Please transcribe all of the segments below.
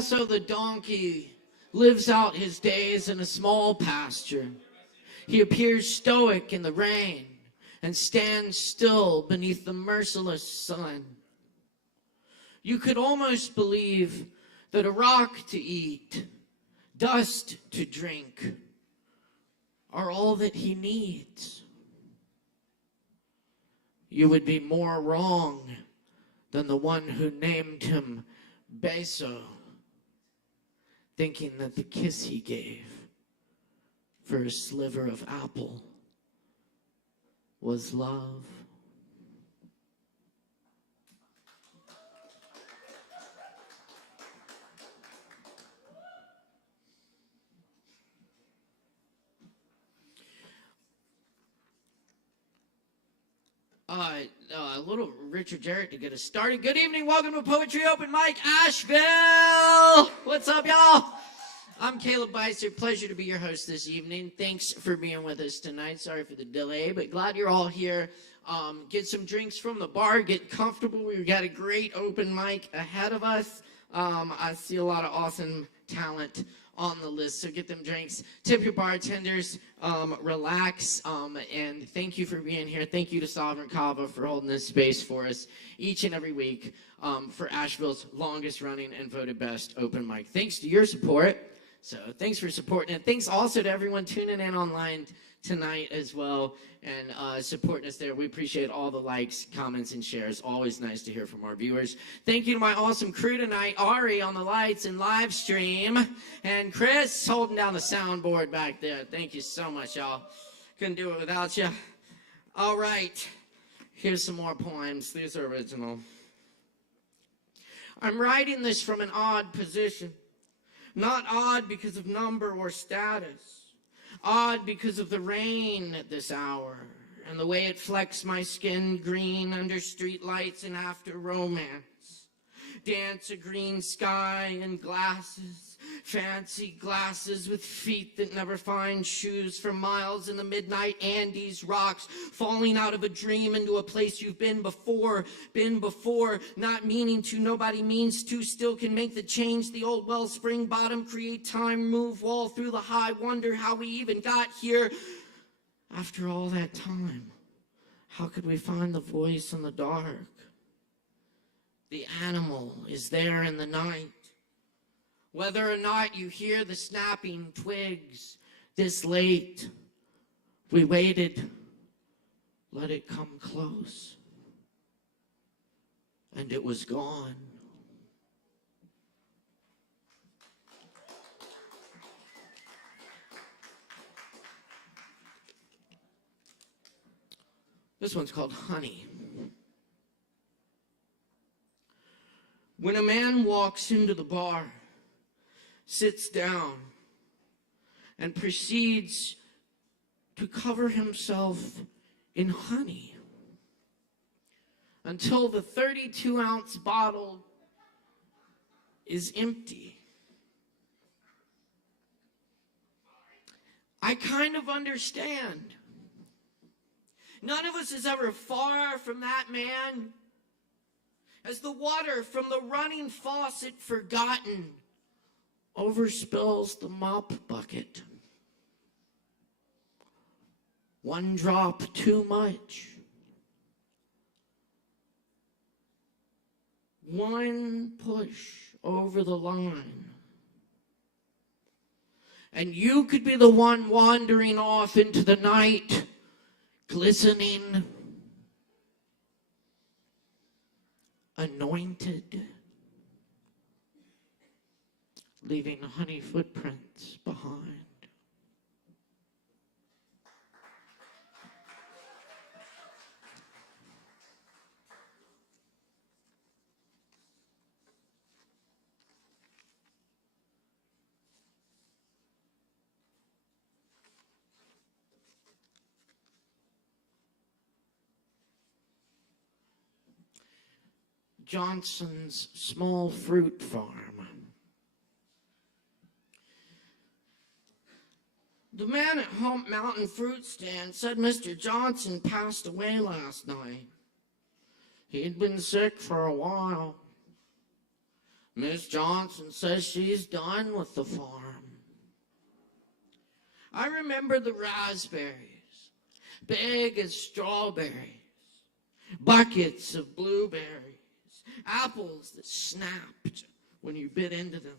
Beissert the donkey lives out his days in a small pasture. He appears stoic in the rain and stands still beneath the merciless sun. You could almost believe that a rock to eat, dust to drink, are all that he needs. You would be more wrong than the one who named him Beissert, thinking that the kiss he gave for a sliver of apple was love. A little Richard Jarrett to get us started. Good evening, welcome to Poetry Open Mic Asheville. What's up, y'all? I'm Caleb Beissert. Pleasure to be your host this evening. Thanks for being with us tonight. Sorry for the delay, but glad you're all here. Get some drinks from the bar. Get comfortable. We've got a great open mic ahead of us. I see a lot of awesome talent on the list, so get them drinks. Tip your bartenders. Relax. And thank you for being here. Thank you to Sovereign Kava for holding this space for us each and every week for Asheville's longest running and voted best open mic. Thanks to your support. So thanks for supporting it. Thanks also to everyone tuning in online tonight as well and supporting us there. We appreciate all the likes, comments, and shares. Always nice to hear from our viewers. Thank you to my awesome crew tonight, Ari on the lights and live stream, and Chris holding down the soundboard back there. Thank you so much, y'all. Couldn't do it without you. All right, here's some more poems. These are original. I'm writing this from an odd position. Not odd because of number or status. Odd because of the rain at this hour and the way it flecks my skin green under street lights and after romance. Dance a green sky and glasses, fancy glasses with feet that never find shoes for miles in the midnight Andes rocks, falling out of a dream into a place you've been before, not meaning to, nobody means to, still can make the change, the old wellspring bottom, create time, move wall through the high, wonder how we even got here. After all that time, how could we find the voice in the dark? The animal is there in the night. Whether or not you hear the snapping twigs this late, we waited, let it come close, and it was gone. This one's called Honey. When a man walks into the bar, sits down, and proceeds to cover himself in honey until the 32-ounce bottle is empty. I kind of understand. None of us is ever far from that man. As the water from the running faucet forgotten overspills the mop bucket. One drop too much. One push over the line. And you could be the one wandering off into the night, glistening, anointed, leaving honey footprints behind. Johnson's small fruit farm. The man at Hump Mountain Fruit Stand said Mr. Johnson passed away last night. He'd been sick for a while. Miss Johnson says she's done with the farm. I remember the raspberries, big as strawberries, buckets of blueberries, apples that snapped when you bit into them.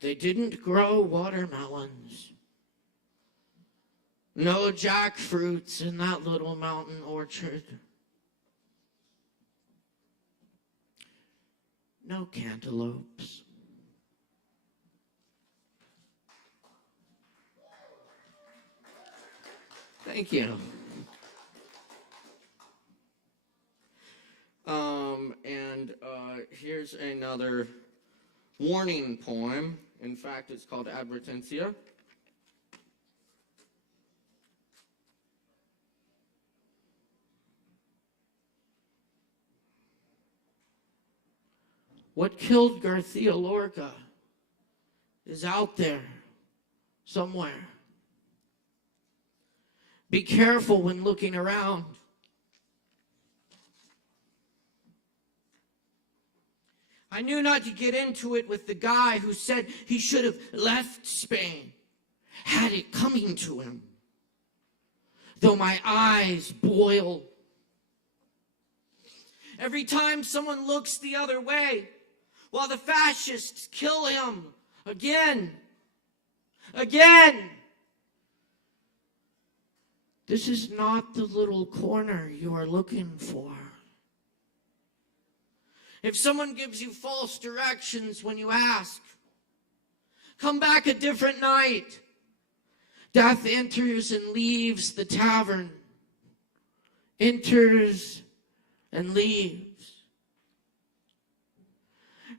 They didn't grow watermelons. No jackfruits in that little mountain orchard. No cantaloupes. Thank you. Here's another warning poem. In fact, it's called Advertencia. What killed Garcia Lorca is out there somewhere. Be careful when looking around. I knew not to get into it with the guy who said he should have left Spain, had it coming to him. Though my eyes boil. Every time someone looks the other way, while the fascists kill him again. This is not the little corner you are looking for. If someone gives you false directions when you ask, come back a different night. Death enters and leaves the tavern. Enters and leaves.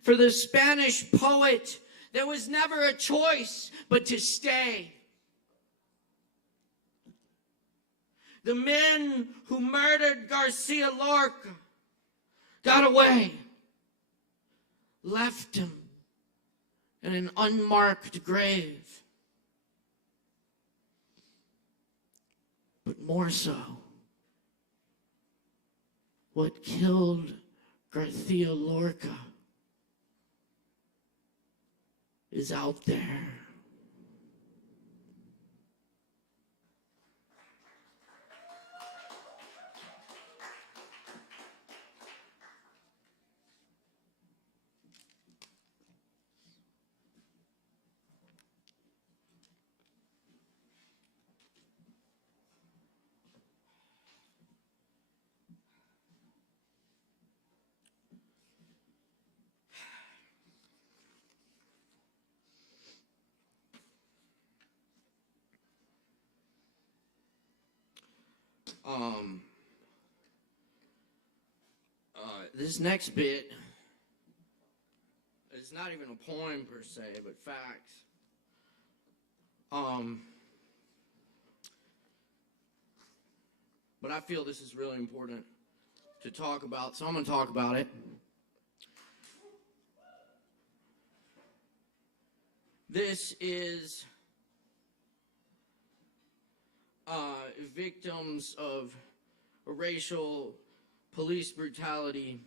For the Spanish poet, there was never a choice but to stay. The men who murdered Garcia Lorca got away, left him in an unmarked grave. But more so, what killed Garcia Lorca is out there. This next bit is not even a poem per se, but facts. But I feel this is really important to talk about, so I'm going to talk about it. This is victims of racial police brutality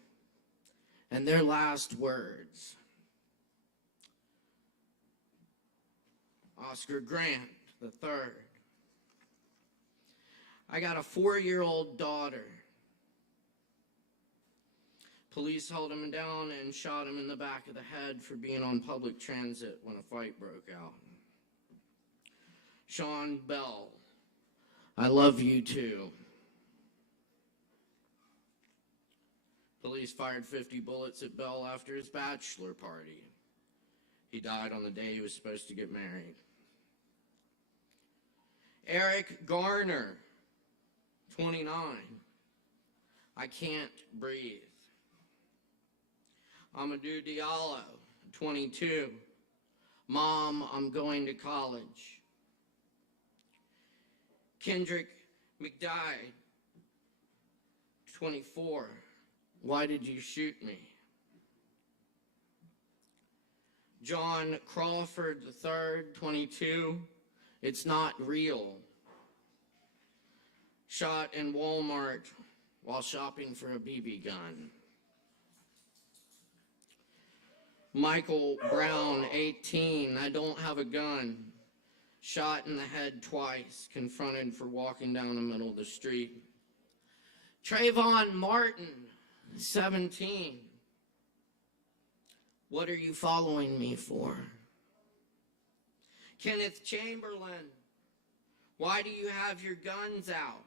and their last words. Oscar Grant III. I got a 4-year-old daughter. Police held him down and shot him in the back of the head for being on public transit when a fight broke out. Sean Bell, I love you too. Police fired 50 bullets at Bell after his bachelor party. He died on the day he was supposed to get married. Eric Garner, 29. I can't breathe. Amadou Diallo, 22. Mom, I'm going to college. Kendrick McDye, 24. Why did you shoot me? John Crawford III, 22. It's not real. Shot in Walmart while shopping for a BB gun. Michael Brown, 18, I don't have a gun. Shot in the head twice, confronted for walking down the middle of the street. Trayvon Martin, 17. What are you following me for? Kenneth Chamberlain, why do you have your guns out?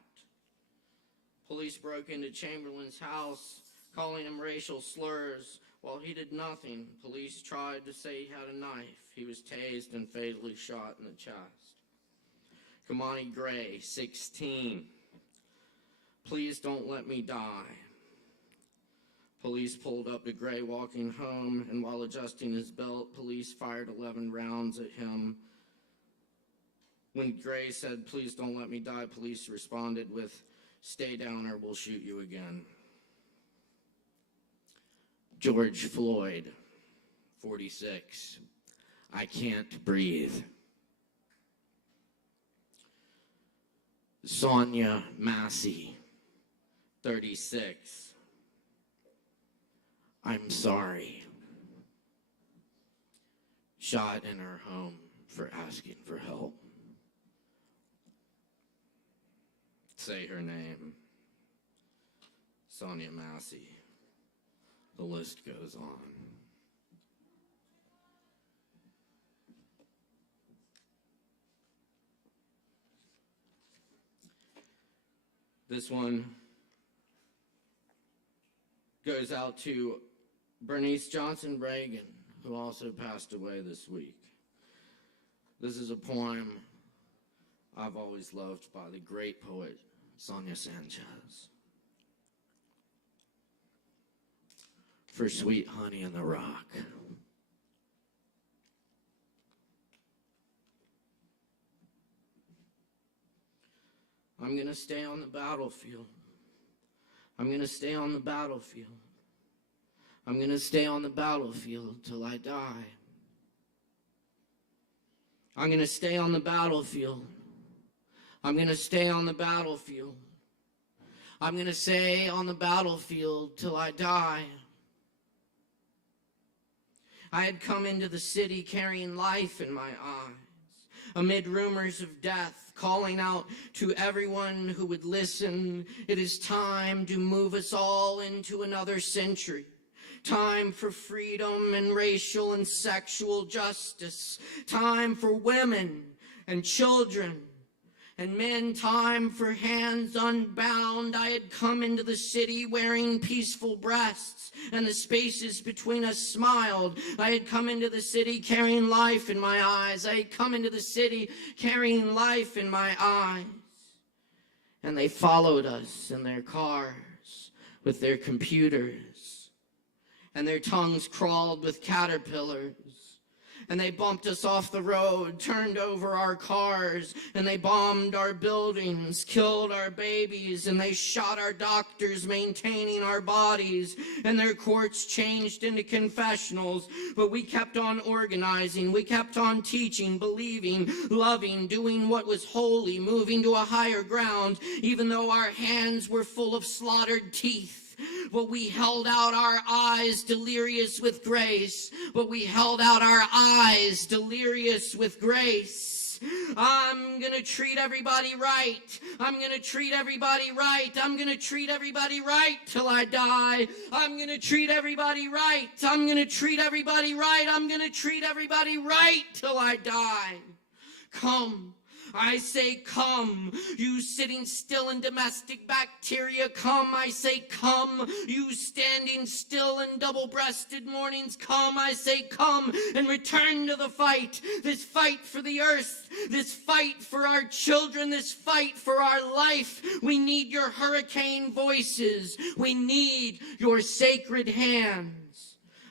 Police broke into Chamberlain's house, calling him racial slurs. While he did nothing, police tried to say he had a knife. He was tased and fatally shot in the chest. Kamani Gray, 16. Please don't let me die. Police pulled up to Gray walking home, and while adjusting his belt, police fired 11 rounds at him. When Gray said, "Please don't let me die," police responded with, "Stay down or we'll shoot you again." George Floyd, 46. I can't breathe. Sonia Massey, 36. I'm sorry. Shot in her home for asking for help. Say her name. Sonia Massey. The list goes on. This one goes out to Bernice Johnson Reagan, who also passed away this week. This is a poem I've always loved by the great poet Sonia Sanchez. For Sweet Honey in the Rock. I'm going to stay on the battlefield. I'm going to stay on the battlefield. I'm going to stay on the battlefield till I die. I'm going to stay on the battlefield. I'm going to stay on the battlefield. I'm going to stay on the battlefield till I die. I had come into the city carrying life in my eyes, amid rumors of death, calling out to everyone who would listen, it is time to move us all into another century. Time for freedom and racial and sexual justice. Time for women and children and men, time for hands unbound. I had come into the city wearing peaceful breasts, and the spaces between us smiled. I had come into the city carrying life in my eyes. I had come into the city carrying life in my eyes. And they followed us in their cars with their computers, and their tongues crawled with caterpillars. And they bumped us off the road, turned over our cars, and they bombed our buildings, killed our babies, and they shot our doctors maintaining our bodies, and their courts changed into confessionals. But we kept on organizing, we kept on teaching, believing, loving, doing what was holy, moving to a higher ground, even though our hands were full of slaughtered teeth. But we held out our eyes delirious with grace. But we held out our eyes delirious with grace. I'm gonna treat everybody right. I'm gonna treat everybody right. I'm gonna treat everybody right till I die. I'm gonna treat everybody right. I'm gonna treat everybody right. I'm gonna treat everybody right till I die. Come. I say come, you sitting still in domestic bacteria, come. I say come, you standing still in double-breasted mornings, come. I say come and return to the fight, this fight for the earth, this fight for our children, this fight for our life. We need your hurricane voices. We need your sacred hands.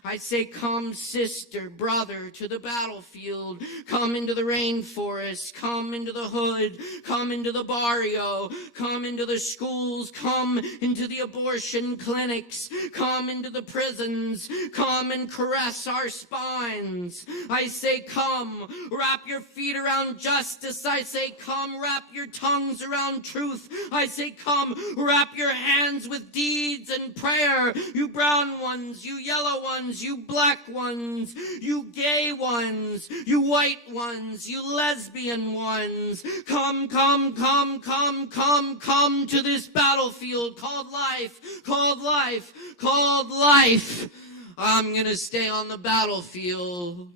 I say, come, sister, brother, to the battlefield. Come into the rainforest. Come into the hood. Come into the barrio. Come into the schools. Come into the abortion clinics. Come into the prisons. Come and caress our spines. I say, come, wrap your feet around justice. I say, come, wrap your tongues around truth. I say, come, wrap your hands with deeds and prayer. You brown ones, you yellow ones, ones, you black ones, you gay ones, you white ones, you lesbian ones. Come, come, come, come, come, come to this battlefield called life, called life, called life. I'm gonna stay on the battlefield.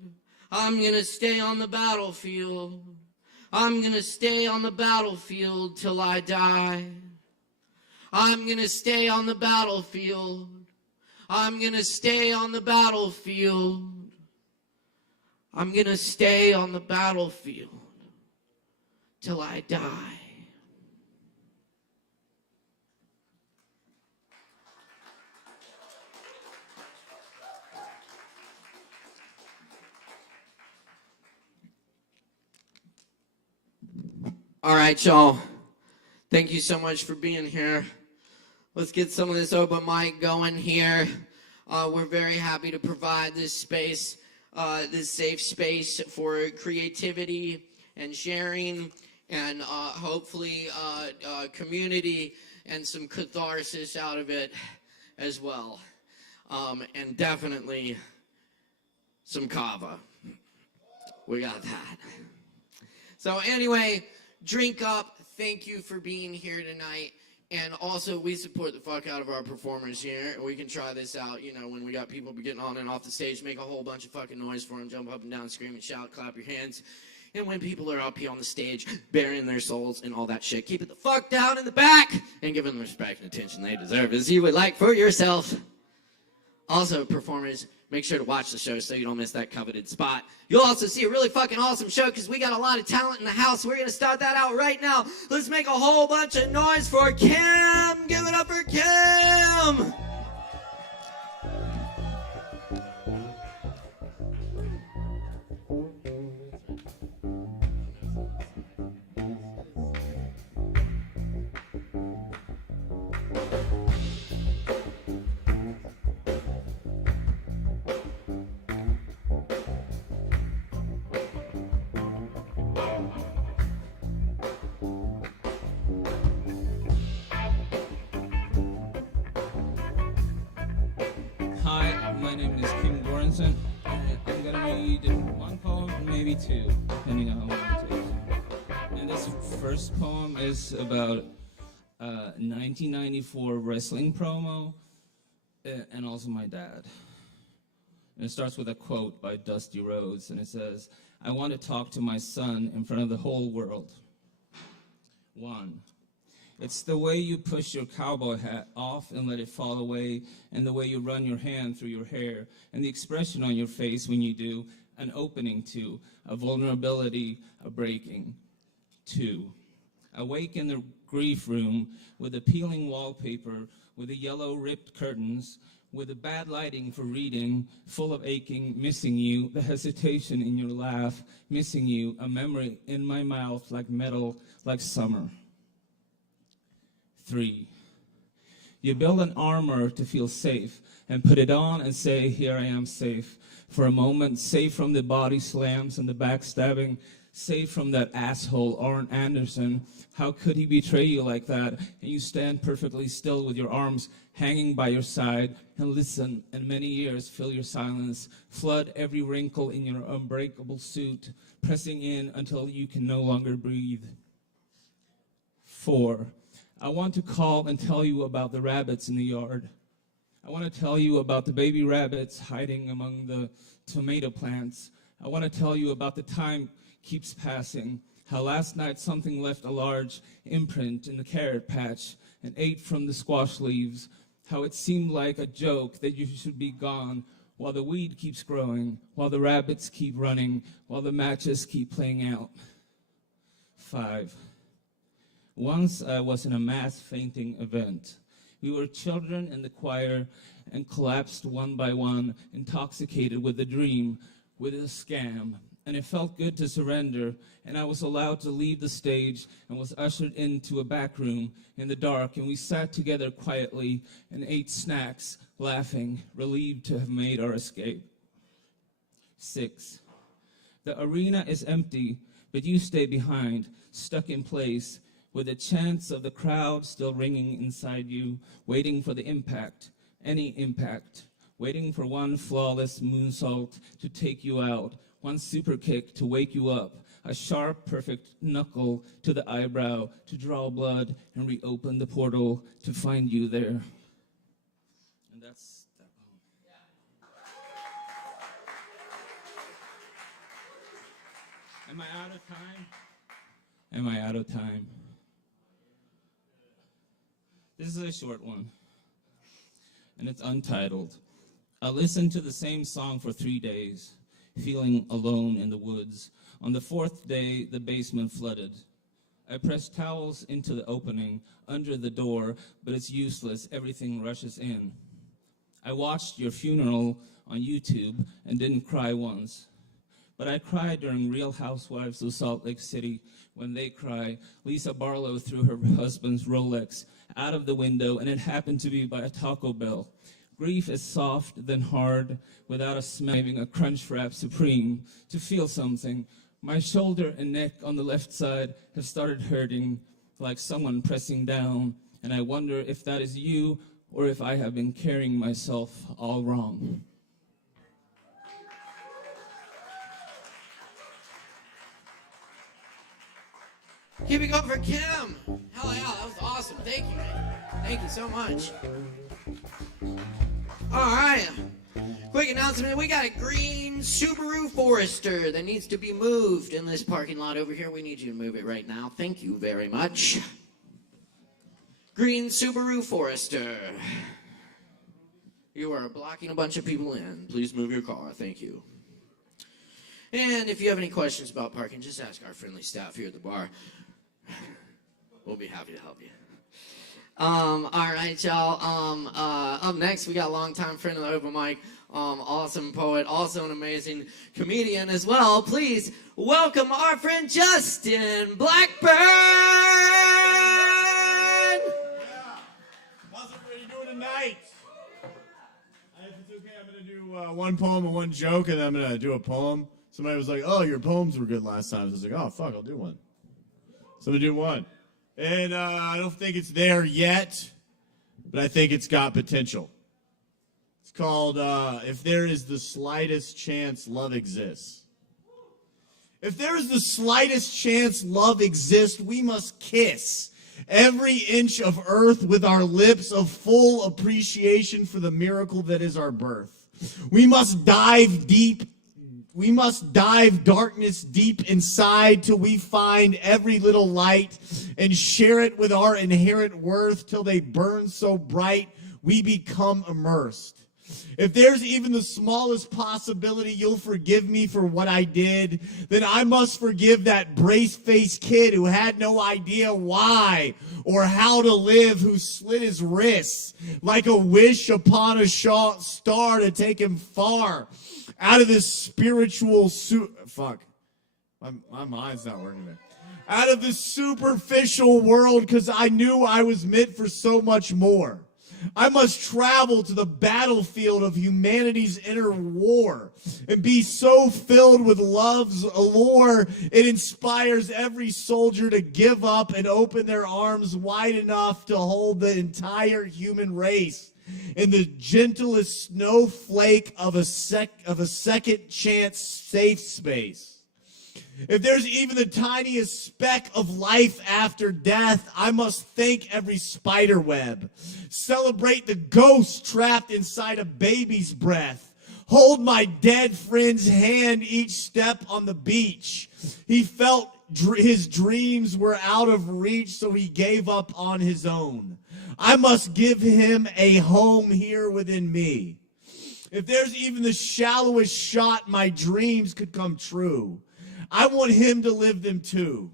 I'm gonna stay on the battlefield. I'm gonna stay on the battlefield till I die. I'm gonna stay on the battlefield. I'm gonna stay on the battlefield. I'm gonna stay on the battlefield till I die. All right, y'all. Thank you so much for being here. Let's get some of this open mic going here. We're very happy to provide this space, this safe space for creativity and sharing and hopefully community and some catharsis out of it as well. And definitely some Kava. We got that. So anyway, drink up. Thank you for being here tonight. And also, we support the fuck out of our performers here. And we can try this out, you know, when we got people getting on and off the stage. Make a whole bunch of fucking noise for them. Jump up and down, scream and shout, clap your hands. And when people are up here on the stage, burying their souls and all that shit, keep it the fuck down in the back and give them the respect and attention they deserve as you would like for yourself. Also, performers, make sure to watch the show so you don't miss that coveted spot. You'll also see a really fucking awesome show because we got a lot of talent in the house. We're going to start that out right now. Let's make a whole bunch of noise for Kim. Give it up for Kim. Hi, my name is Kim Goranson, and I'm gonna read one poem, maybe two, depending on how long it takes. And this first poem is about 1994 wrestling promo, and also my dad. And it starts with a quote by Dusty Rhodes, and it says, "I want to talk to my son in front of the whole world." 1. It's the way you push your cowboy hat off and let it fall away, and the way you run your hand through your hair, and the expression on your face when you do, an opening to, a vulnerability, a breaking. 2. Awake in the grief room with the peeling wallpaper, with the yellow ripped curtains, with the bad lighting for reading, full of aching, missing you, the hesitation in your laugh, missing you, a memory in my mouth like metal, like summer. 3. You build an armor to feel safe and put it on and say, here I am safe. For a moment, safe from the body slams and the backstabbing, safe from that asshole, Arn Anderson. How could he betray you like that? And you stand perfectly still with your arms hanging by your side and listen, and many years fill your silence, flood every wrinkle in your unbreakable suit, pressing in until you can no longer breathe. 4. I want to call and tell you about the rabbits in the yard. I want to tell you about the baby rabbits hiding among the tomato plants. I want to tell you about the time keeps passing, how last night something left a large imprint in the carrot patch and ate from the squash leaves, how it seemed like a joke that you should be gone while the weed keeps growing, while the rabbits keep running, while the matches keep playing out. 5. Once I was in a mass fainting event. We were children in the choir and collapsed one by one, intoxicated with a dream, with a scam. And it felt good to surrender, and I was allowed to leave the stage and was ushered into a back room in the dark, and we sat together quietly and ate snacks, laughing, relieved to have made our escape. 6. The arena is empty, but you stay behind, stuck in place, with the chants of the crowd still ringing inside you, waiting for the impact, any impact, waiting for one flawless moonsault to take you out, one super kick to wake you up, a sharp, perfect knuckle to the eyebrow to draw blood and reopen the portal to find you there. And that's that poem. Am I out of time? Am I out of time? This is a short one, and it's untitled. I listened to the same song for 3 days, feeling alone in the woods. On the fourth day, the basement flooded. I pressed towels into the opening under the door, but it's useless. Everything rushes in. I watched your funeral on YouTube and didn't cry once. But I cried during Real Housewives of Salt Lake City. When they cry, Lisa Barlow threw her husband's Rolex out of the window, and it happened to be by a Taco Bell. Grief is soft, then hard, without a smell, having a Crunchwrap Supreme to feel something. My shoulder and neck on the left side have started hurting, like someone pressing down, and I wonder if that is you or if I have been carrying myself all wrong. Keep it going for Kim. Hell yeah, that was awesome. Thank you, man. Thank you so much. All right. Quick announcement. We got a green Subaru Forester that needs to be moved in this parking lot over here. We need you to move it right now. Thank you very much. Green Subaru Forester. You are blocking a bunch of people in. Please move your car. Thank you. And if you have any questions about parking, just ask our friendly staff here at the bar. We'll be happy to help you. All right, y'all. Up next, we got longtime friend of the open mic, awesome poet, also an amazing comedian as well. Please welcome our friend Justin Blackburn. Yeah. How's everybody doing tonight? If it's okay, I'm going to do one poem and one joke, and then I'm going to do a poem. Somebody was like, oh, your poems were good last time. So I was like, oh, fuck, I'll do one. So I'm going to do one. And I don't think it's there yet, but I think it's got potential. It's called If There Is the Slightest Chance Love Exists. If there is the slightest chance love exists, we must kiss every inch of earth with our lips of full appreciation for the miracle that is our birth. We must dive deep. We must dive darkness deep inside till we find every little light and share it with our inherent worth till they burn so bright we become immersed. If there's even the smallest possibility you'll forgive me for what I did, then I must forgive that brace-faced kid who had no idea why or how to live, who slit his wrists like a wish upon a star to take him far out of this spiritual my mind's not working there. Out of this superficial world, because I knew I was meant for so much more. I must travel to the battlefield of humanity's inner war and be so filled with love's allure it inspires every soldier to give up and open their arms wide enough to hold the entire human race in the gentlest snowflake of a second chance safe space. If there's even the tiniest speck of life after death, I must thank every spider web, celebrate the ghost trapped inside a baby's breath, hold my dead friend's hand each step on the beach. He felt his dreams were out of reach, so he gave up on his own. I must give him a home here within me. If there's even the shallowest shot my dreams could come true, I want him to live them too.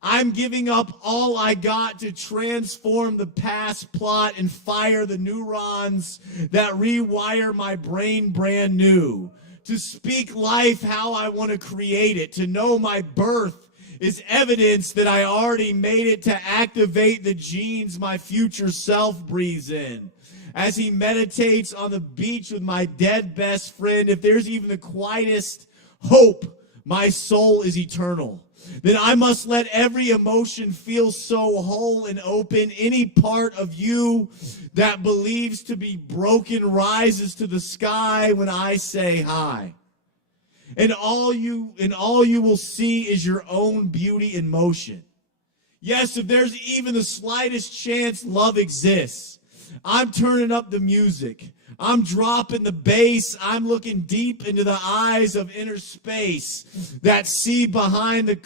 I'm giving up all I got to transform the past plot and fire the neurons that rewire my brain brand new. To speak life how I want to create it. To know my birth is evidence that I already made it, to activate the genes my future self breathes in. As he meditates on the beach with my dead best friend, if there's even the quietest hope, my soul is eternal. then I must let every emotion feel so whole and open. Any part of you that believes to be broken rises to the sky when I say hi. And all you will see is your own beauty in motion. Yes, if there's even the slightest chance love exists, I'm turning up the music. I'm dropping the bass. I'm looking deep into the eyes of inner space that see behind the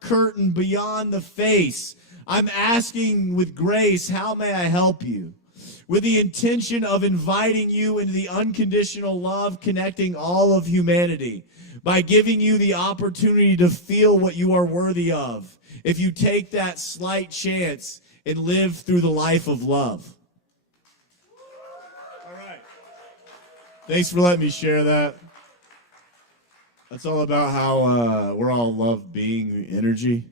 curtain beyond the face. I'm asking with grace, how may I help you? With the intention of inviting you into the unconditional love connecting all of humanity by giving you the opportunity to feel what you are worthy of if you take that slight chance and live through the life of love. Thanks for letting me share that. That's all about how we're all love being energy.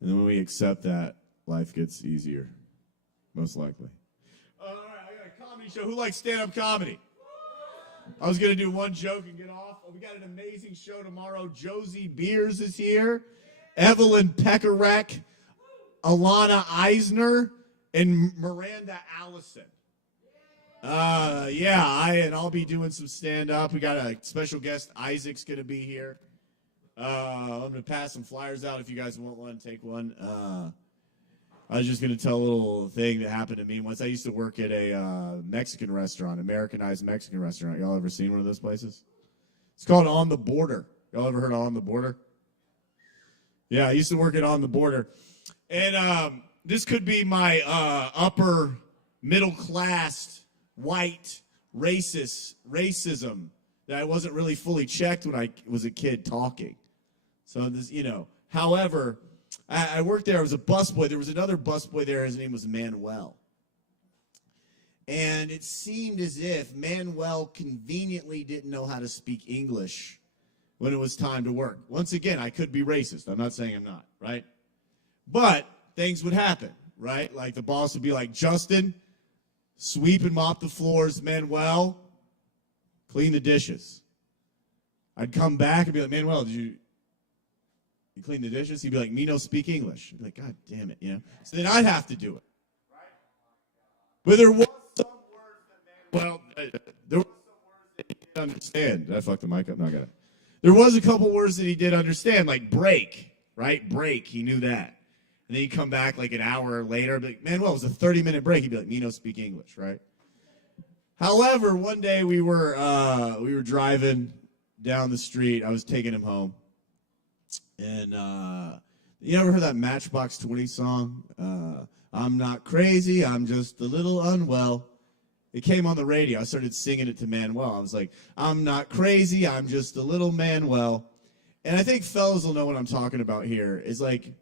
And then when we accept that, life gets easier, most likely. All right, I got a comedy show. Who likes stand-up comedy? I was going to do one joke and get off. We got an amazing show tomorrow. Josie Beers is here. Evelyn Pekarek, Alana Eisner, and Miranda Allison. I'll be doing some stand-up. We got a special guest. Isaac's going to be here. I'm going to pass some flyers out if you guys want one. Take one. I was just going to tell a little thing that happened to me once. I used to work at a Mexican restaurant, Americanized Mexican restaurant. Y'all ever seen one of those places? It's called On the Border. Y'all ever heard of On the Border? Yeah, I used to work at On the Border. And this could be my upper middle class white racism that I wasn't really fully checked when I was a kid talking. So this, however, I worked there. I was a busboy. There was another busboy there. His name was Manuel. And it seemed as if Manuel conveniently didn't know how to speak English when it was time to work. Once again, I could be racist. I'm not saying I'm not, right? But things would happen, right? Like the boss would be like, Justin, sweep and mop the floors. Manuel, clean the dishes. I'd come back and be like, Manuel, did you clean the dishes? He'd be like, me no speak English. I'd be like, God damn it, So then I'd have to do it. But there was some words that Manuel, there was some words that he didn't understand. Did I fuck the mic up? No, I got it. There was a couple words that he did understand, like break, right? Break, he knew that. And then he'd come back like an hour later, be like, Manuel, it was a 30-minute break. He'd be like, me no speak English, right? However, one day we were driving down the street. I was taking him home. And you ever heard that Matchbox 20 song? I'm not crazy, I'm just a little unwell. It came on the radio. I started singing it to Manuel. I was like, I'm not crazy, I'm just a little Manuel. And I think fellas will know what I'm talking about here. It's like,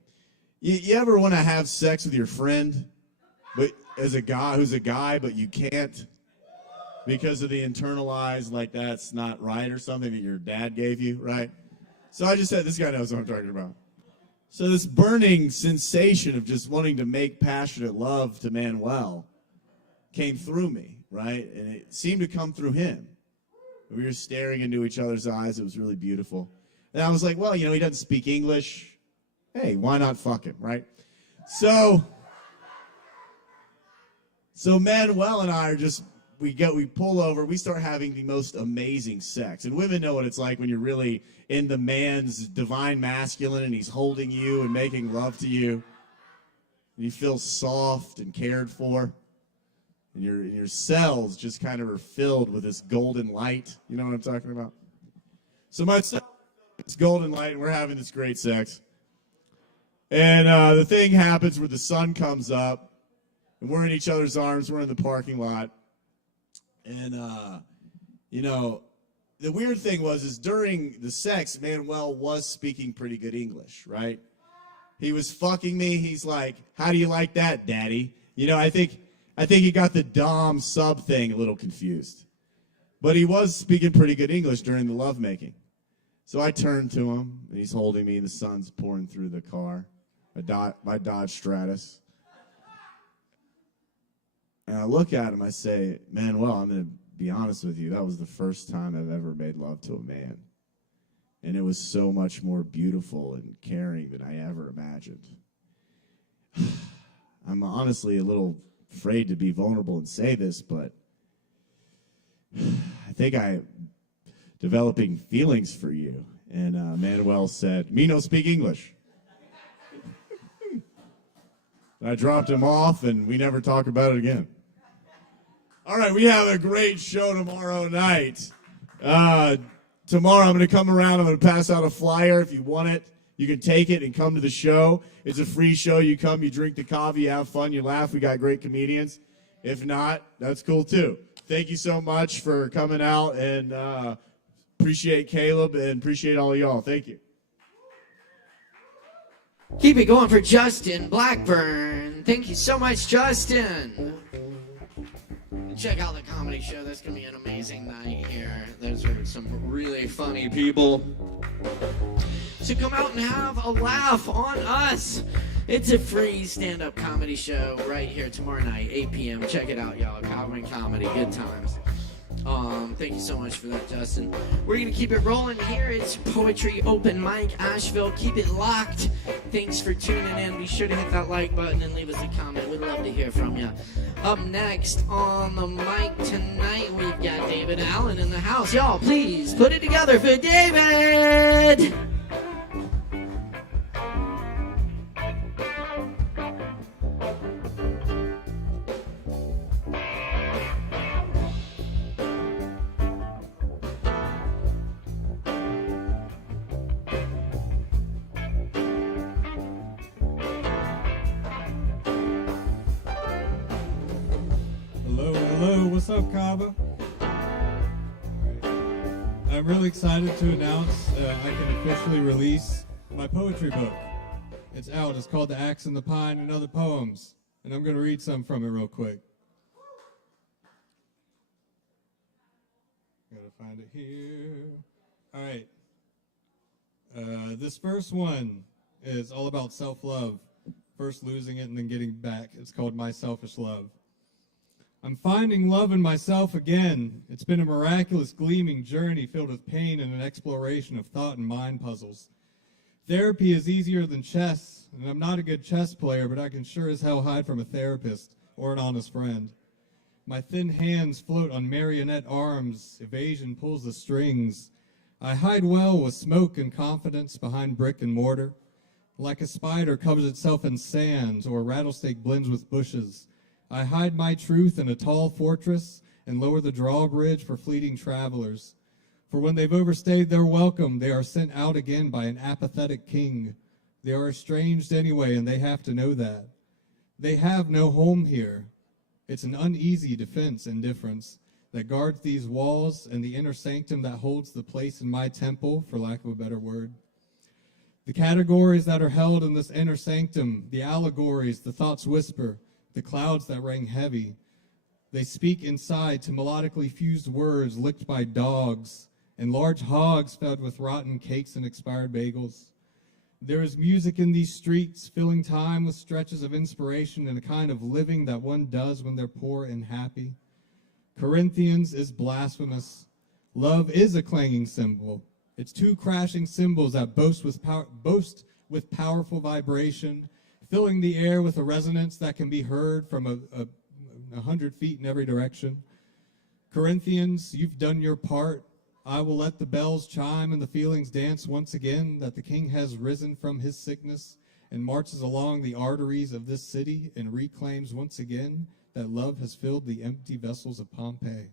you ever want to have sex with your friend, but as a guy who's a guy, but you can't because of the internalized, like that's not right or something that your dad gave you, right? So I just said, this guy knows what I'm talking about. So this burning sensation of just wanting to make passionate love to Manuel came through me, right? And it seemed to come through him. We were staring into each other's eyes. It was really beautiful. And I was like, well, he doesn't speak English. Hey, why not fuck him, right? So Manuel and I are just, we pull over, we start having the most amazing sex. And women know what it's like when you're really in the man's divine masculine and he's holding you and making love to you. And you feel soft and cared for. And your cells just kind of are filled with this golden light. You know what I'm talking about? So my cells are filled with this golden light and we're having this great sex. And the thing happens where the sun comes up and we're in each other's arms. We're in the parking lot. And, the weird thing is during the sex, Manuel was speaking pretty good English, right? He was fucking me. He's like, how do you like that, daddy? I think he got the dom sub thing a little confused. But he was speaking pretty good English during the lovemaking. So I turned to him, and he's holding me, and the sun's pouring through the car, my Dodge Stratus. And I look at him, I say, Manuel, I'm going to be honest with you, that was the first time I've ever made love to a man. and it was so much more beautiful and caring than I ever imagined. I'm honestly a little afraid to be vulnerable and say this, but I think I'm developing feelings for you. And Manuel said, "Me no speak English." I dropped him off, and we never talked about it again. All right, we have a great show tomorrow night. Tomorrow I'm going to come around. I'm going to pass out a flyer. If you want it, you can take it and come to the show. It's a free show. You come, you drink the Kava, you have fun, you laugh. We got great comedians. If not, that's cool too. Thank you so much for coming out, and appreciate Caleb and appreciate all of y'all. Thank you. Keep it going for Justin Blackburn. Thank you so much, Justin. Check out the comedy show. That's going to be an amazing night here. Those are some really funny people. So come out and have a laugh on us. It's a free stand-up comedy show right here tomorrow night, 8 p.m. Check it out, y'all. Kava and comedy. Good times. Thank you so much for that, Justin. We're going to keep it rolling here. It's Poetry Open Mic Asheville. Keep it locked. Thanks for tuning in. Be sure to hit that like button and leave us a comment. We'd love to hear from you. Up next on the mic tonight, we've got David Allen in the house. Y'all, please put it together for David! Hello, what's up, Kava? I'm really excited to announce I can officially release my poetry book. It's out. It's called The Axe and the Pine and Other Poems. And I'm going to read some from it real quick. Gotta find it here. All right. This first one is all about self-love. First losing it and then getting back. It's called My Selfish Love. I'm finding love in myself again. It's been a miraculous, gleaming journey filled with pain and an exploration of thought and mind puzzles. Therapy is easier than chess, and I'm not a good chess player, but I can sure as hell hide from a therapist or an honest friend. My thin hands float on marionette arms. Evasion pulls the strings. I hide well with smoke and confidence behind brick and mortar. Like a spider covers itself in sand, or a rattlesnake blends with bushes. I hide my truth in a tall fortress and lower the drawbridge for fleeting travelers. For when they've overstayed their welcome, they are sent out again by an apathetic king. They are estranged anyway, and they have to know that. They have no home here. It's an uneasy defense and difference that guards these walls and the inner sanctum that holds the place in my temple, for lack of a better word. The categories that are held in this inner sanctum, the allegories, the thoughts whisper, the clouds that rang heavy. They speak inside to melodically fused words licked by dogs and large hogs fed with rotten cakes and expired bagels. There is music in these streets, filling time with stretches of inspiration and a kind of living that one does when they're poor and happy. Corinthians is blasphemous. Love is a clanging cymbal. It's two crashing cymbals that boast with powerful vibration, filling the air with a resonance that can be heard from 100 feet in every direction. Corinthians, you've done your part. I will let the bells chime and the feelings dance once again that the king has risen from his sickness and marches along the arteries of this city and reclaims once again that love has filled the empty vessels of Pompeii.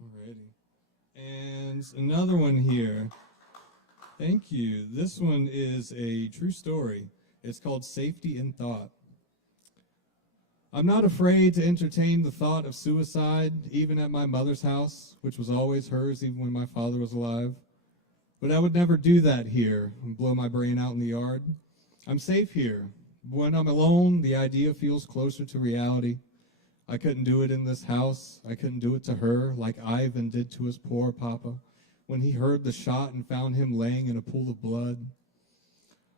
Alrighty. And another one here. Thank you. This one is a true story. It's called Safety in Thought. I'm not afraid to entertain the thought of suicide, even at my mother's house, which was always hers even when my father was alive. But I would never do that here and blow my brain out in the yard. I'm safe here. When I'm alone, the idea feels closer to reality. I couldn't do it in this house. I couldn't do it to her like Ivan did to his poor papa when he heard the shot and found him laying in a pool of blood.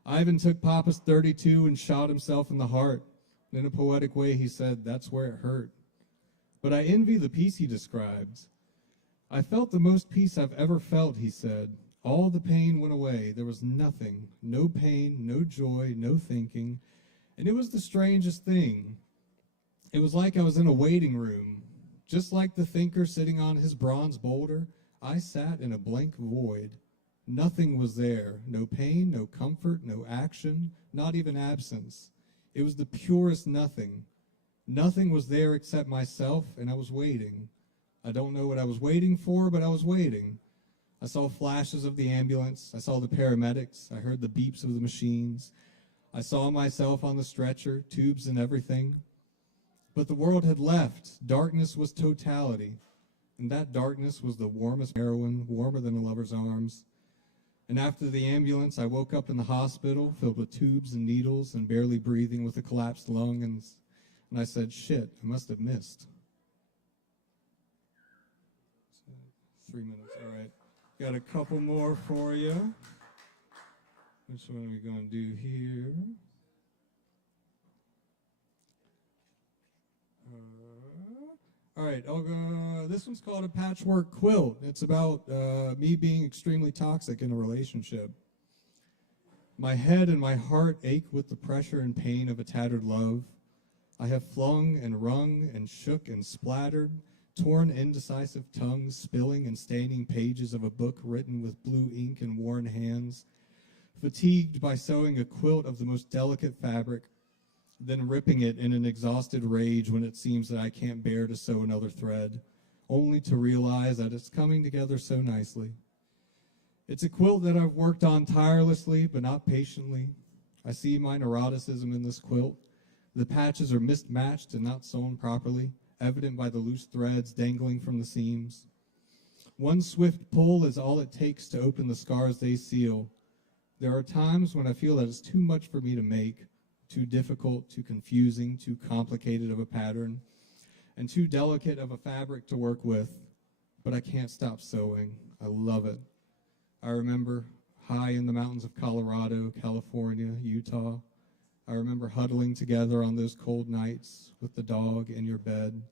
Ivan took Papa's .32 and shot himself in the heart. In a poetic way, he said, "That's where it hurt." But I envy the peace he described. I felt the most peace I've ever felt, he said. All the pain went away. There was nothing. No pain, no joy, no thinking. And it was the strangest thing. It was like I was in a waiting room. Just like the thinker sitting on his bronze boulder, I sat in a blank void. Nothing was there. No pain, no comfort, no action, not even absence. It was the purest nothing. Nothing was there except myself, and I was waiting. I don't know what I was waiting for, but I was waiting. I saw flashes of the ambulance. I saw the paramedics. I heard the beeps of the machines. I saw myself on the stretcher, tubes and everything. But the world had left. Darkness was totality. And that darkness was the warmest heroin, warmer than a lover's arms. And after the ambulance, I woke up in the hospital, filled with tubes and needles and barely breathing with a collapsed lung. And I said, shit, I must have missed. 3 minutes, all right. Got a couple more for you. Which one are we going to do here? All right, I'll go. This one's called a patchwork quilt. It's about me being extremely toxic in a relationship. My head and my heart ache with the pressure and pain of a tattered love. I have flung and wrung and shook and splattered, torn indecisive tongues, spilling and staining pages of a book written with blue ink and worn hands, fatigued by sewing a quilt of the most delicate fabric, then ripping it in an exhausted rage when it seems that I can't bear to sew another thread, only to realize that it's coming together so nicely. It's a quilt that I've worked on tirelessly, but not patiently. I see my neuroticism in this quilt. The patches are mismatched and not sewn properly, evident by the loose threads dangling from the seams. One swift pull is all it takes to open the scars they seal. There are times when I feel that it's too much for me to make, too difficult, too confusing, too complicated of a pattern, and too delicate of a fabric to work with, but I can't stop sewing. I love it. I remember high in the mountains of Colorado, California, Utah. I remember huddling together on those cold nights with the dog in your bed,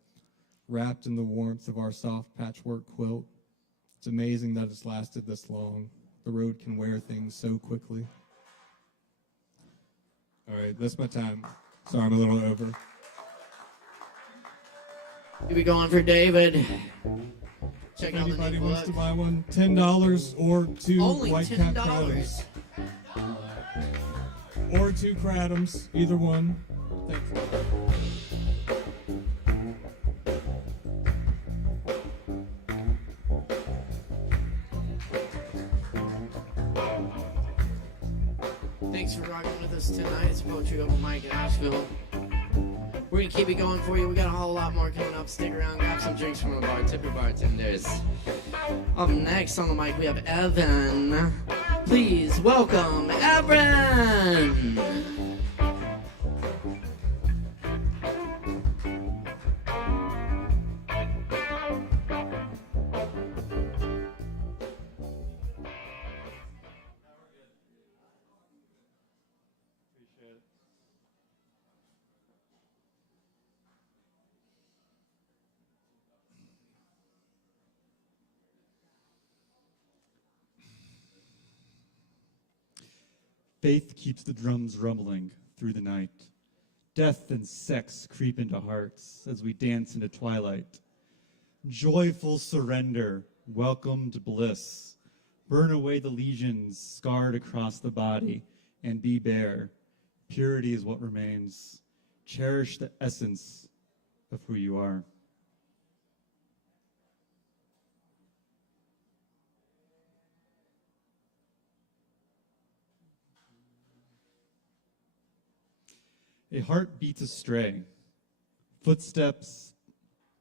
wrapped in the warmth of our soft patchwork quilt. It's amazing that it's lasted this long. The road can wear things so quickly. All right, that's my time. Sorry, I'm a little over. Here we going for David. Check out the Anybody new wants book. to buy one, $10 or two Only white cap $10. Kratums. Or two Kratums, either one. Thanks. Thanks for rocking with us tonight. It's Poetry Open Mic in Asheville. We're going to keep it going for you. We got a whole lot more coming up. Stick around, grab some drinks from the bar, tip your bartenders. Up next on the mic, we have Evan. Please welcome Evan. Faith keeps the drums rumbling through the night. Death and sex creep into hearts as we dance into twilight. Joyful surrender, welcomed bliss. Burn away the lesions scarred across the body and be bare. Purity is what remains. Cherish the essence of who you are. A heart beats astray. Footsteps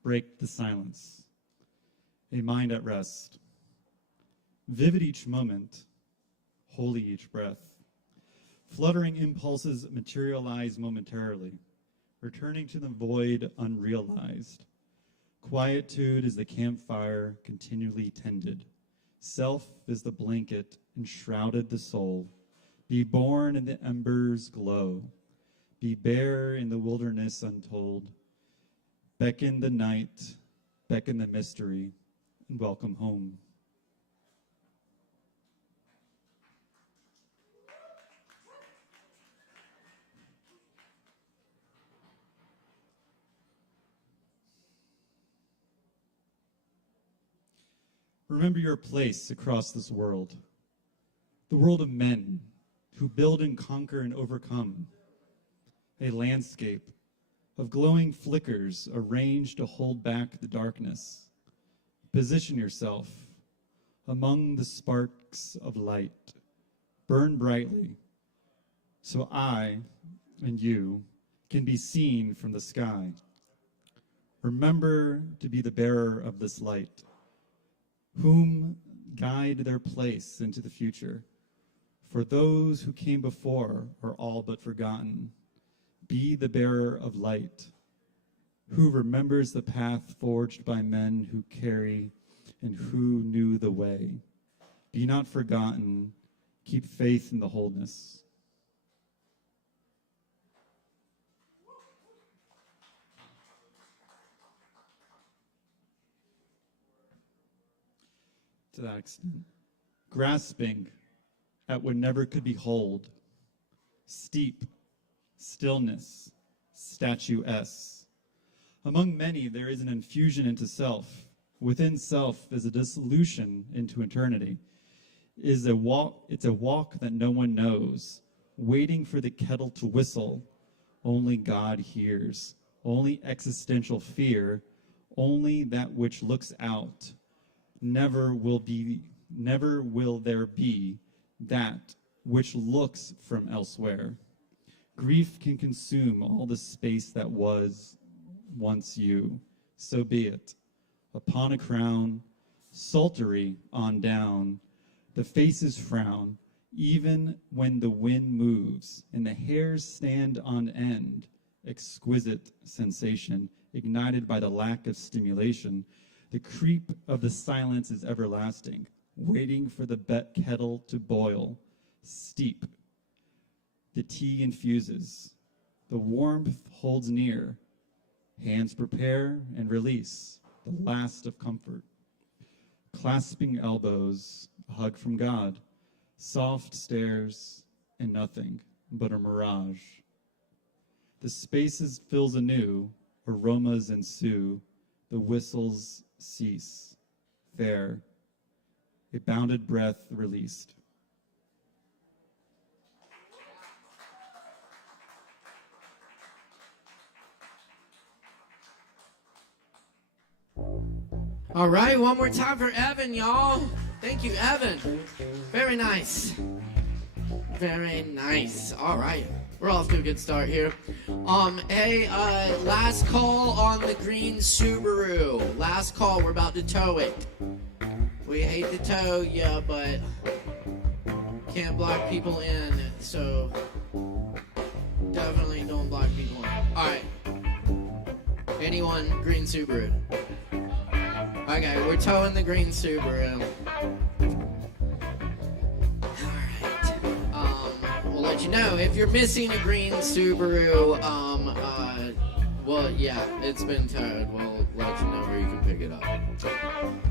break the silence. A mind at rest. Vivid each moment, holy each breath. Fluttering impulses materialize momentarily, returning to the void unrealized. Quietude is the campfire continually tended. Self is the blanket enshrouded the soul. Be born in the embers glow. Be bare in the wilderness untold. Beckon the night, beckon the mystery, and welcome home. Remember your place across this world, the world of men who build and conquer and overcome, a landscape of glowing flickers arranged to hold back the darkness. Position yourself among the sparks of light. Burn brightly so I and you can be seen from the sky. Remember to be the bearer of this light, whom guide their place into the future. For those who came before are all but forgotten. Be the bearer of light, who remembers the path forged by men who carry and who knew the way. Be not forgotten. Keep faith in the wholeness. To that extent, grasping at what never could behold, steep, stillness, statuesque. Among many, there is an infusion into self. Within self is a dissolution into eternity. It's a walk that no one knows, waiting for the kettle to whistle. Only God hears. Only existential fear. Only that which looks out. Never will there be that which looks from elsewhere. Grief can consume all the space that was once you. So be it. Upon a crown, psaltery on down, the faces frown, even when the wind moves and the hairs stand on end. Exquisite sensation, ignited by the lack of stimulation. The creep of the silence is everlasting, waiting for the kettle to boil. Steep. The tea infuses. The warmth holds near. Hands prepare and release, the last of comfort. Clasping elbows, a hug from God. Soft stares and nothing but a mirage. The spaces fills anew, aromas ensue, the whistles cease. Fair, a bounded breath released. All right, one more time for Evan, y'all. Thank you, Evan. Very nice. Very nice. All right. We're off to a good start here. Hey, last call on the green Subaru. Last call, we're about to tow it. We hate to tow you, but can't block people in, so definitely don't block people in. All right. Anyone, green Subaru? Okay, we're towing the green Subaru. We'll let you know if you're missing a green Subaru. Well, yeah, it's been towed. We'll let you know where you can pick it up.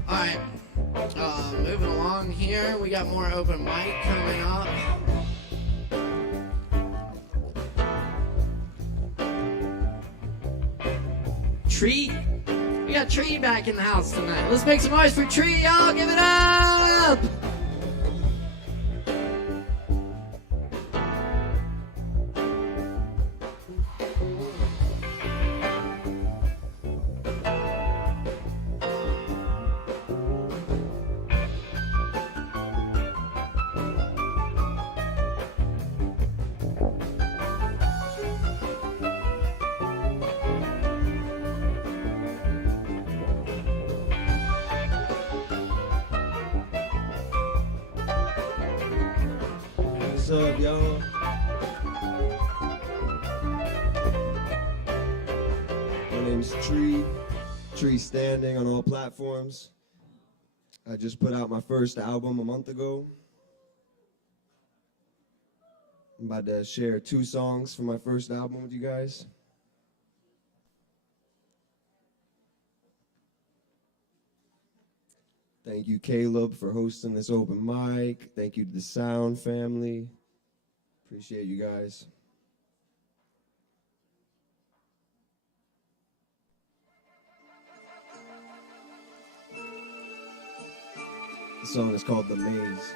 All right, moving along here, we got more open mic coming up. Tree. We got Tree back in the house tonight. Let's make some noise for Tree, y'all. Give it up. What's up, y'all? My name's Tree Standing on all platforms. I just put out my first album a month ago. I'm about to share 2 songs from my first album with you guys. Thank you, Caleb, for hosting this open mic. Thank you to the Sound family. Appreciate you guys. The song is called The Maze.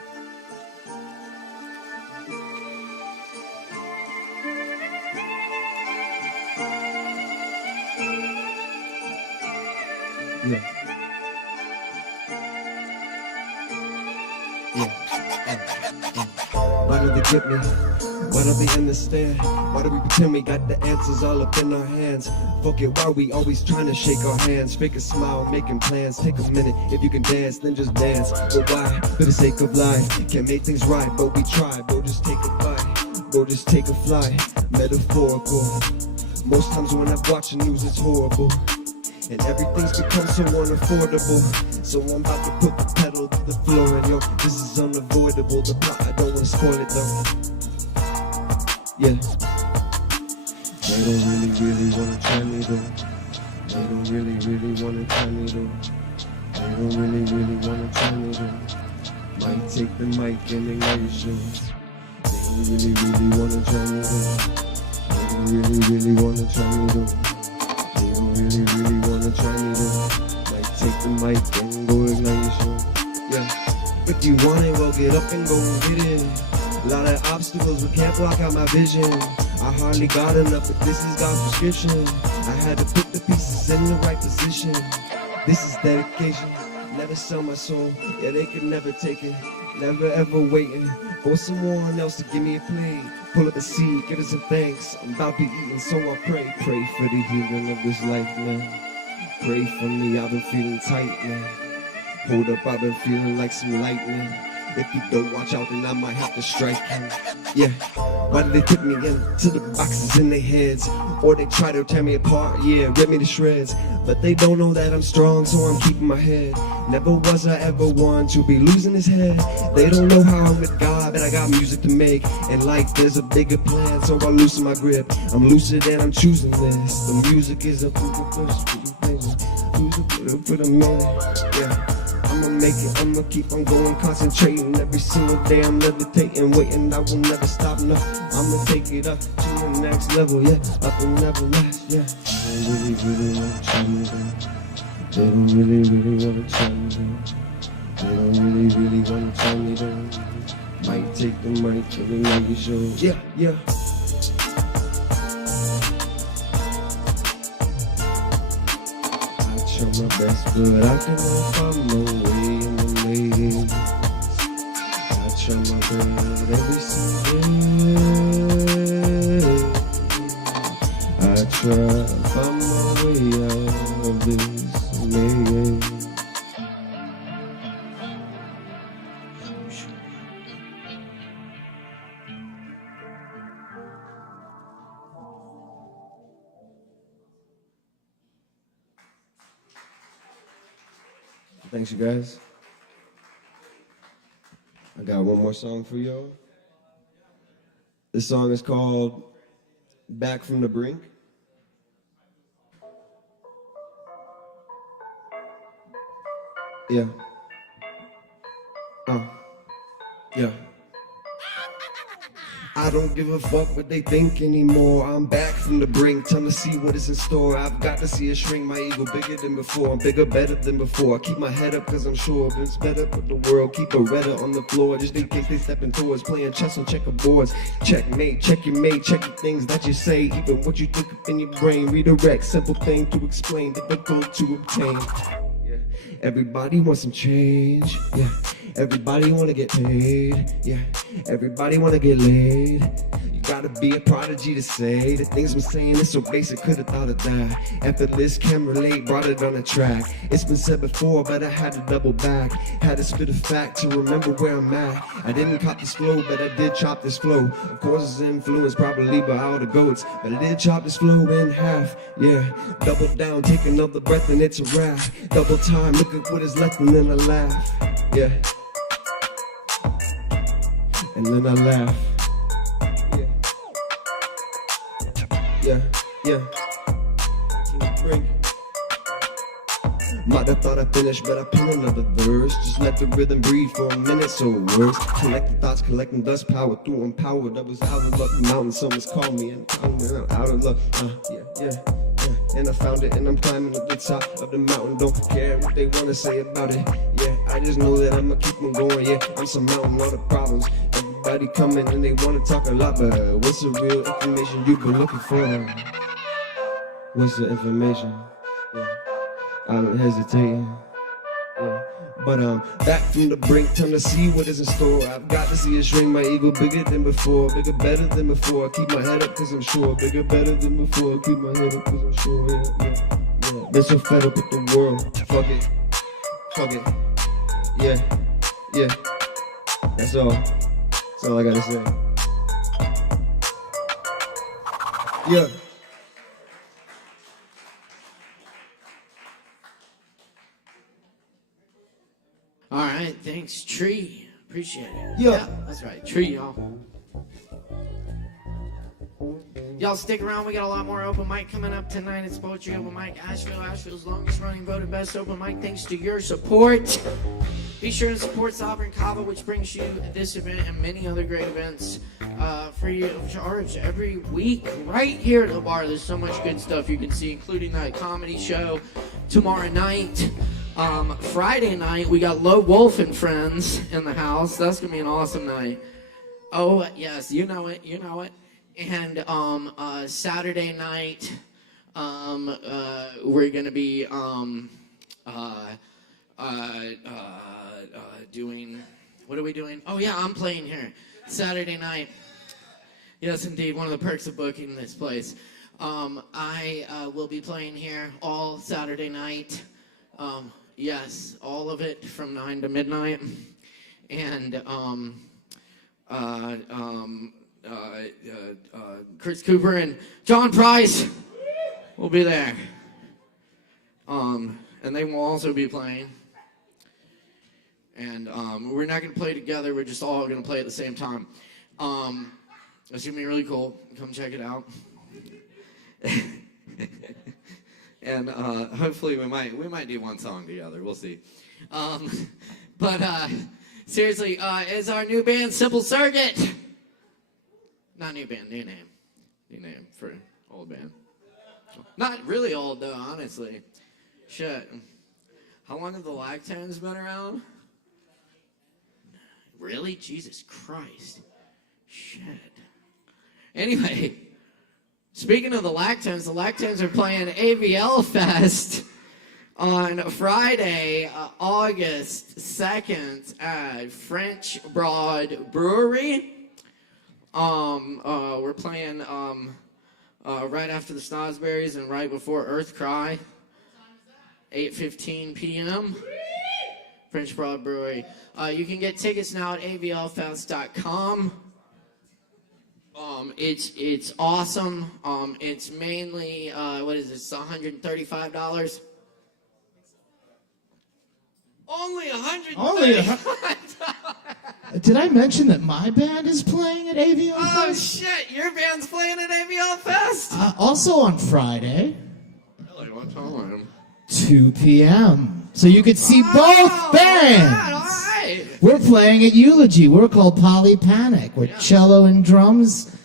Yeah. Why do they get me? Why don't they understand? Why do we pretend we got the answers all up in our hands? Fuck it, why we always trying to shake our hands? Fake a smile, making plans. Take a minute, if you can dance, then just dance. But why? For the sake of life. Can't make things right, but we try. Bro, just take a bite. Bro, just take a flight. Metaphorical. Most times when I watch the news, it's horrible. And everything's become so unaffordable. So I'm about to put the pedal to the floor. And yo, this is unavoidable. The plot, I don't wanna spoil it though. Yeah. They don't really wanna try me though. They don't really wanna try me though. They don't really wanna try me though. Might take the mic and ignite your show. They don't really wanna try me though. They don't really wanna try me though. They don't really wanna try me though. Might take the mic and go ignite your show. Yeah. If you want it, well get up and go and get it. A lot of obstacles, but can't block out my vision. I hardly got enough, but this is God's prescription. I had to put the pieces in the right position. This is dedication. Never sell my soul. Yeah, they could never take it. Never ever waiting for someone else to give me a plate. Pull up a seed, give it some thanks. I'm about to eat, so I pray. Pray for the healing of this life, man. Pray for me, I've been feeling tight, man. Hold up, I've been feeling like some lightning. If you don't watch out, then I might have to strike him. Yeah, why did they put me into the boxes in their heads? Or they try to tear me apart, yeah, rip me to shreds. But they don't know that I'm strong, so I'm keeping my head. Never was I ever one to be losing his head. They don't know how I'm with God, but I got music to make. And like there's a bigger plan, so I loosen my grip. I'm lucid and I'm choosing this. The music is a push, put a minute, yeah. I'ma make it, I'ma keep on going, concentrating. Every single day I'm levitating, waiting, I will never stop, no. I'ma take it up to the next level, yeah. Up and never last, yeah. They really wanna try me down. They don't really wanna try me down. They don't really wanna try me down. Might take the mic to the lady show, yeah, yeah. I try my best, but I cannot find my way in the maze. I try my best every single day. I try to find my way out of this maze. Thanks, you guys. I got one more song for y'all. This song is called Back from the Brink. Yeah. Yeah. I don't give a fuck what they think anymore. I'm back from the brink, time to see what is in store. I've got to see it shrink, my ego bigger than before. I'm bigger, better than before. I keep my head up cause I'm sure it's better for the world. Keep a redder on the floor just in case they stepping towards. Playing chess on checkerboards. Checkmate, check your mate, check the things that you say. Even what you think up in your brain. Redirect, simple thing to explain, difficult to obtain. Yeah. Everybody wants some change, yeah. Everybody wanna get paid, yeah. Everybody wanna get laid. You gotta be a prodigy to say the things I'm saying is so basic, could've thought of that. Effortless, can relate, brought it on the track. It's been said before, but I had to double back. Had to spit a fact to remember where I'm at. I didn't cop this flow, but I did chop this flow. Of course it's influenced probably by all the goats, but I did chop this flow in half, yeah. Double down, take another breath and it's a wrap. Double time, look at what is left and then I laugh, yeah. And then I laugh. Yeah, yeah. Brink. Might have thought I finished, but I pen another verse. Just let the rhythm breathe for a minute, so it works. Collecting thoughts, collecting dust, power through empowered. I was out of luck, the mountain, someone's called me, and I'm out of luck. Yeah. And I found it, and I'm climbing up the top of the mountain. Don't care what they wanna say about it. Yeah, I just know that I'ma keep on going. Yeah, I'm surmounting all the problems. Everybody coming and they wanna talk a lot, but what's the real information you've been looking for? What's the information? Yeah. I don't hesitate. Yeah. But back from the brink, time to see what is in store. I've got to see it shrink, my ego bigger than before, bigger, better than before. I keep my head up cause I'm sure, bigger, better than before. I keep my head up cause I'm sure, yeah. Been so fed up with the world, fuck it, yeah. That's all I gotta say. Yeah. All right, thanks, Tree. Appreciate it. Yeah. That's right, Tree, y'all. Y'all stick around. We got a lot more open mic coming up tonight. It's Poetry Open Mic Asheville, Asheville's longest running, voted best open mic. Thanks to your support. Be sure to support Sovereign Kava, which brings you this event and many other great events free of charge every week right here at the bar. There's so much good stuff you can see, including that comedy show tomorrow night. Friday night, we got Low Wolf and Friends in the house. That's going to be an awesome night. Oh, yes, you know it. And Saturday night, we're going to be doing, what are we doing? Oh, yeah, I'm playing here Saturday night. Yes, indeed, one of the perks of booking this place. I will be playing here all Saturday night. Yes, all of it from 9 to midnight. And Chris Cooper and John Price will be there. And they will also be playing. And we're not going to play together. We're just all going to play at the same time. It's going to be really cool. Come check it out. And hopefully we might do one song together. We'll see. But seriously, it's our new band, Simple Circuit. Not new band, new name. New name for old band. Not really old though, honestly. Shit. How long have the Lactones been around? Really? Jesus Christ. Shit. Anyway. Speaking of the Lactones are playing AVL Fest on Friday, August 2nd at French Broad Brewery. We're playing right after the Snosberries and right before Earth Cry. 8:15 p.m. French Broad Brewery. You can get tickets now at avlfest.com. It's awesome. It's mainly what is this? $135. Only $135. Did I mention that my band is playing at AVL Oh Fest? shit! Your band's playing at AVL Fest. Also on Friday, Really? What time? 2 p.m. So you could see both bands. All right. We're playing at Eulogy. We're called Poly Panic. We're cello and drums,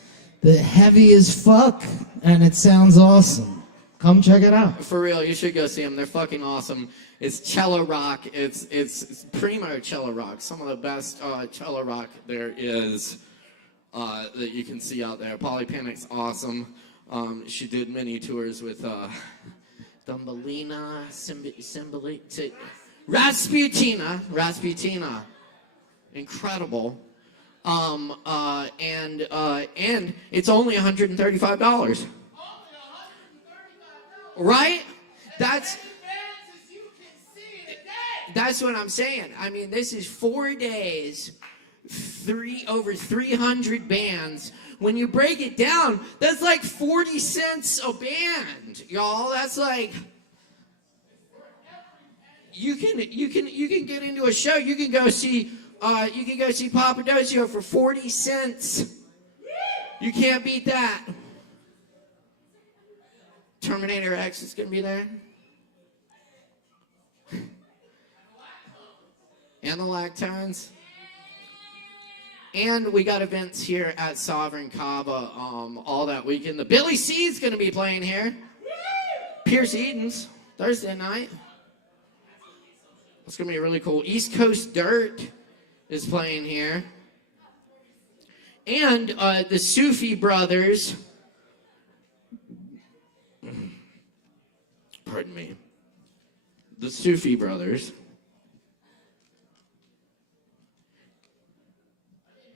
the heavy as fuck, and it sounds awesome. Come check it out. For real, you should go see them. They're fucking awesome. It's cello rock. It's primo cello rock. Some of the best cello rock there is that you can see out there. Poly Panic's awesome. She did many tours with Thumbelina, Rasputina. Incredible. And it's only $135. Right? That's what I'm saying. I mean, this is 4 days, over 300 bands. When you break it down, that's like 40 cents a band, y'all. That's like you can get into a show. You can go see Papadocio for 40 cents. You can't beat that. Terminator X is gonna be there. And the Lactones. And we got events here at Sovereign Kava all that weekend. The Billy C's going to be playing here. Pierce Eden's Thursday night. It's going to be really cool. East Coast Dirt is playing here. And the Sufi Brothers. Pardon me. The Sufi Brothers.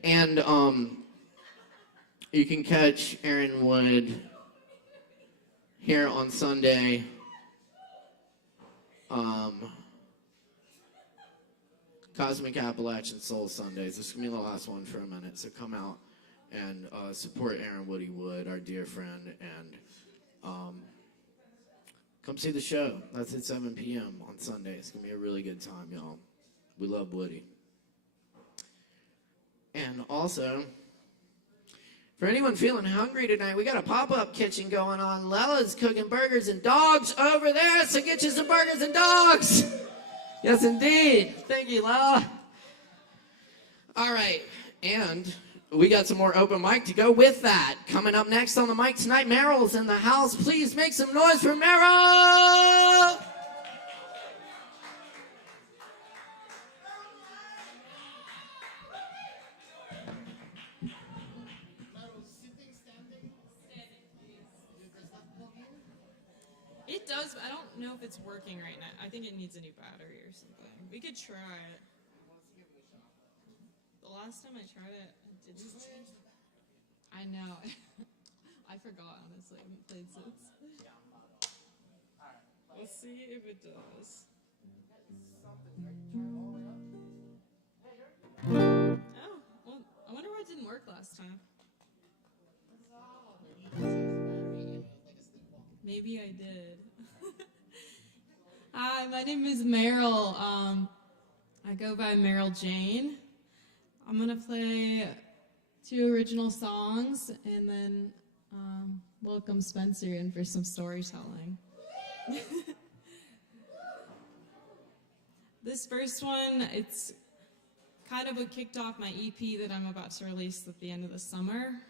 And you can catch Aaron Wood here on Sunday. Cosmic Appalachian Soul Sundays. This is going to be the last one for a minute, so come out and support Aaron Woody Wood, our dear friend, and come see the show. That's at 7 p.m. on Sunday. It's going to be a really good time, y'all. We love Woody. And also, for anyone feeling hungry tonight, we got a pop-up kitchen going on. Lella's cooking burgers and dogs over there, so get you some burgers and dogs. Yes, indeed. Thank you, Lella. All right, and we got some more open mic to go with that. Coming up next on the mic tonight, Meryl's in the house. Please make some noise for Meryl. It does, but I don't know if it's working right now. I think it needs a new battery or something. We could try it. The last time I tried it, it didn't work. I know. I forgot, honestly. I haven't played since. Let's see if it does. Oh, well, I wonder why it didn't work last time. Maybe I did. Hi, my name is Meryl. I go by Meryl Jane. I'm going to play 2 original songs and then welcome Spencer in for some storytelling. This first one, it's kind of what kicked off my EP that I'm about to release at the end of the summer.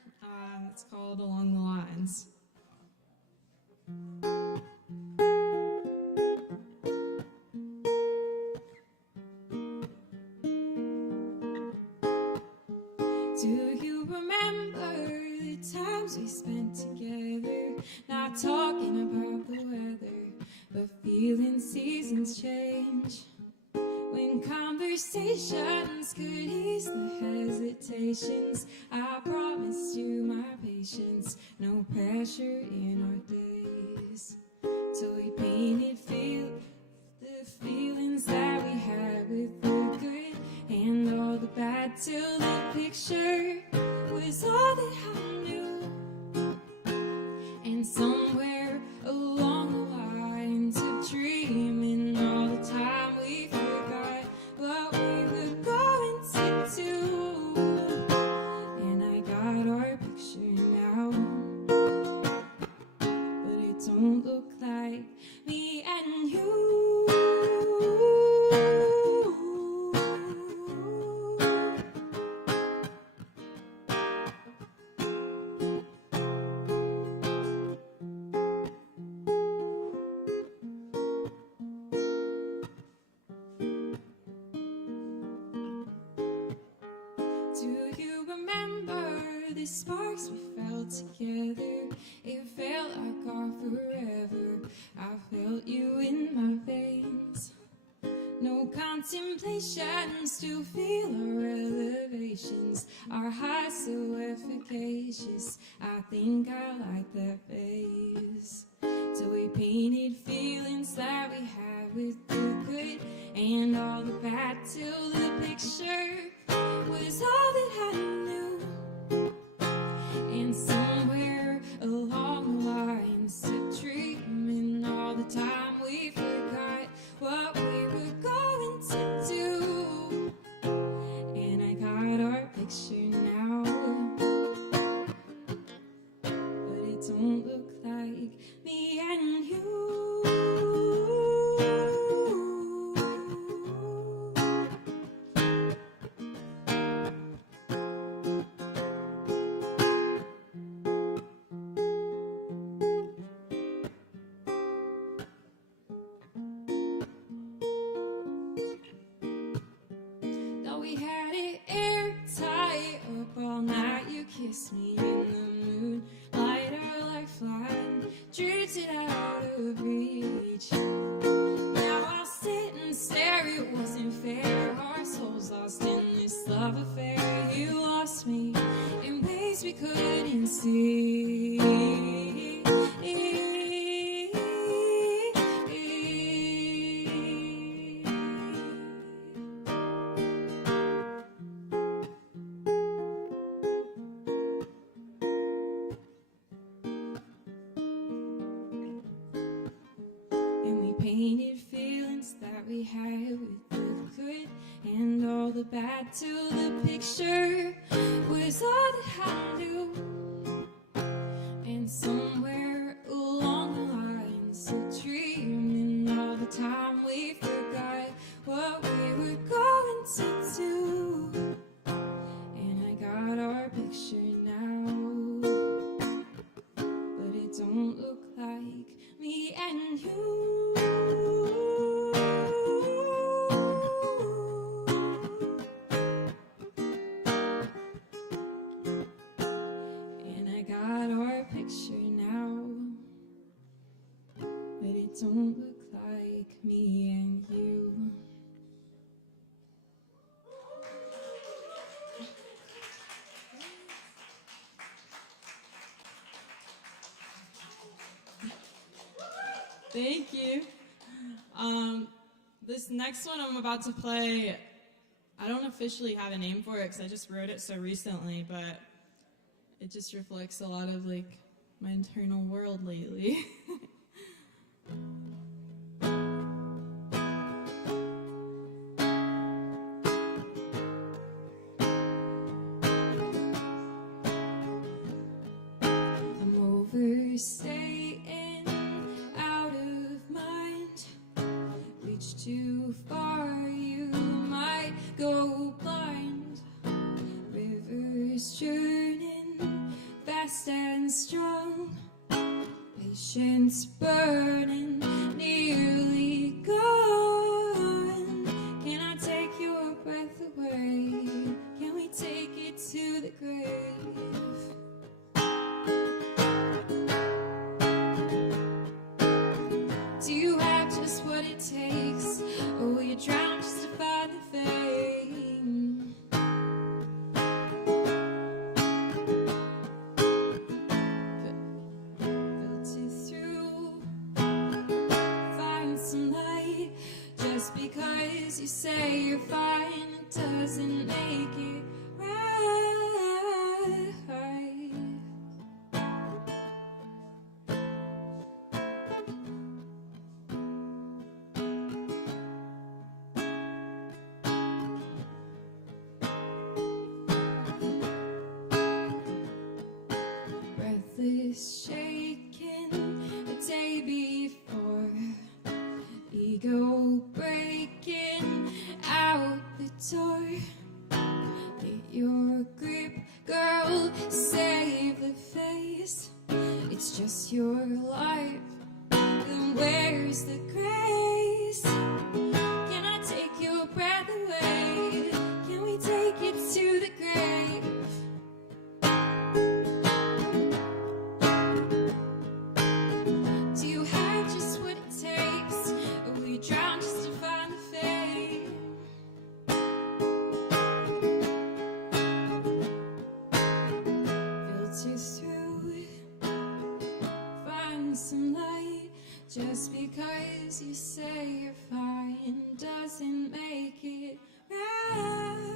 It's called Along the Lines. Do you remember the times we spent together? Not talking about the weather, but feeling seasons change. When conversations could ease the hesitations, I promised you my patience, no pressure in our days. Till we painted the feelings that we had with the good and all the bad, till the picture was all that I knew. And somewhere along the lines of dreaming, all the time we forgot what we were going to do. And I got our picture now, but it don't look like me and you. Do you remember the sparks we felt together? It felt like our forever. I felt you in my veins. No contemplations to feel our elevations. Our highs so efficacious. I think I like that phase. Till we painted feelings that we had with the good and all the bad, till the picture was all that I knew. And somewhere along the lines of dreaming, all the time we forgot what we were going to do. And I got our picture now, but it don't look like me and you. kiss me in the moonlight, our lifeline drifted out of reach. Now I'll sit and stare, it wasn't fair. Our souls lost in this love affair. You lost me in ways we couldn't see. And we painted feelings that we had with the good and all the bad till the picture was all that I knew. And somewhere along the line, still dreaming all the time, we forgot what we were going to do. And I got our picture now, but it don't look like me and you. And I got our picture now, but it don't look like me and you. Thank you. This next one I'm about to play, I don't officially have a name for it because I just wrote it so recently, but it just reflects a lot of like my internal world lately. I'm overstaying, out of mind. Reach too far, you might go blind. Rivers churning, fast and strong. Patience burning, nearly gone. Can I take your breath away? Can we take it to the grave? Do you have just what it takes? Or will you drown just to find the fame? Filter through, find some light. Just because you say you're fine, it doesn't make it right. Breathless, shaking a day before. Ego breaking out the door. Let your grip, girl, save the face. It's just your life, then where's the grace? Can I take your breath away? Can we take it to the grave? Do you have just what it takes? Or will you drown just to find the fame? Filter through, find some light. Just because you say you're fine doesn't make it right.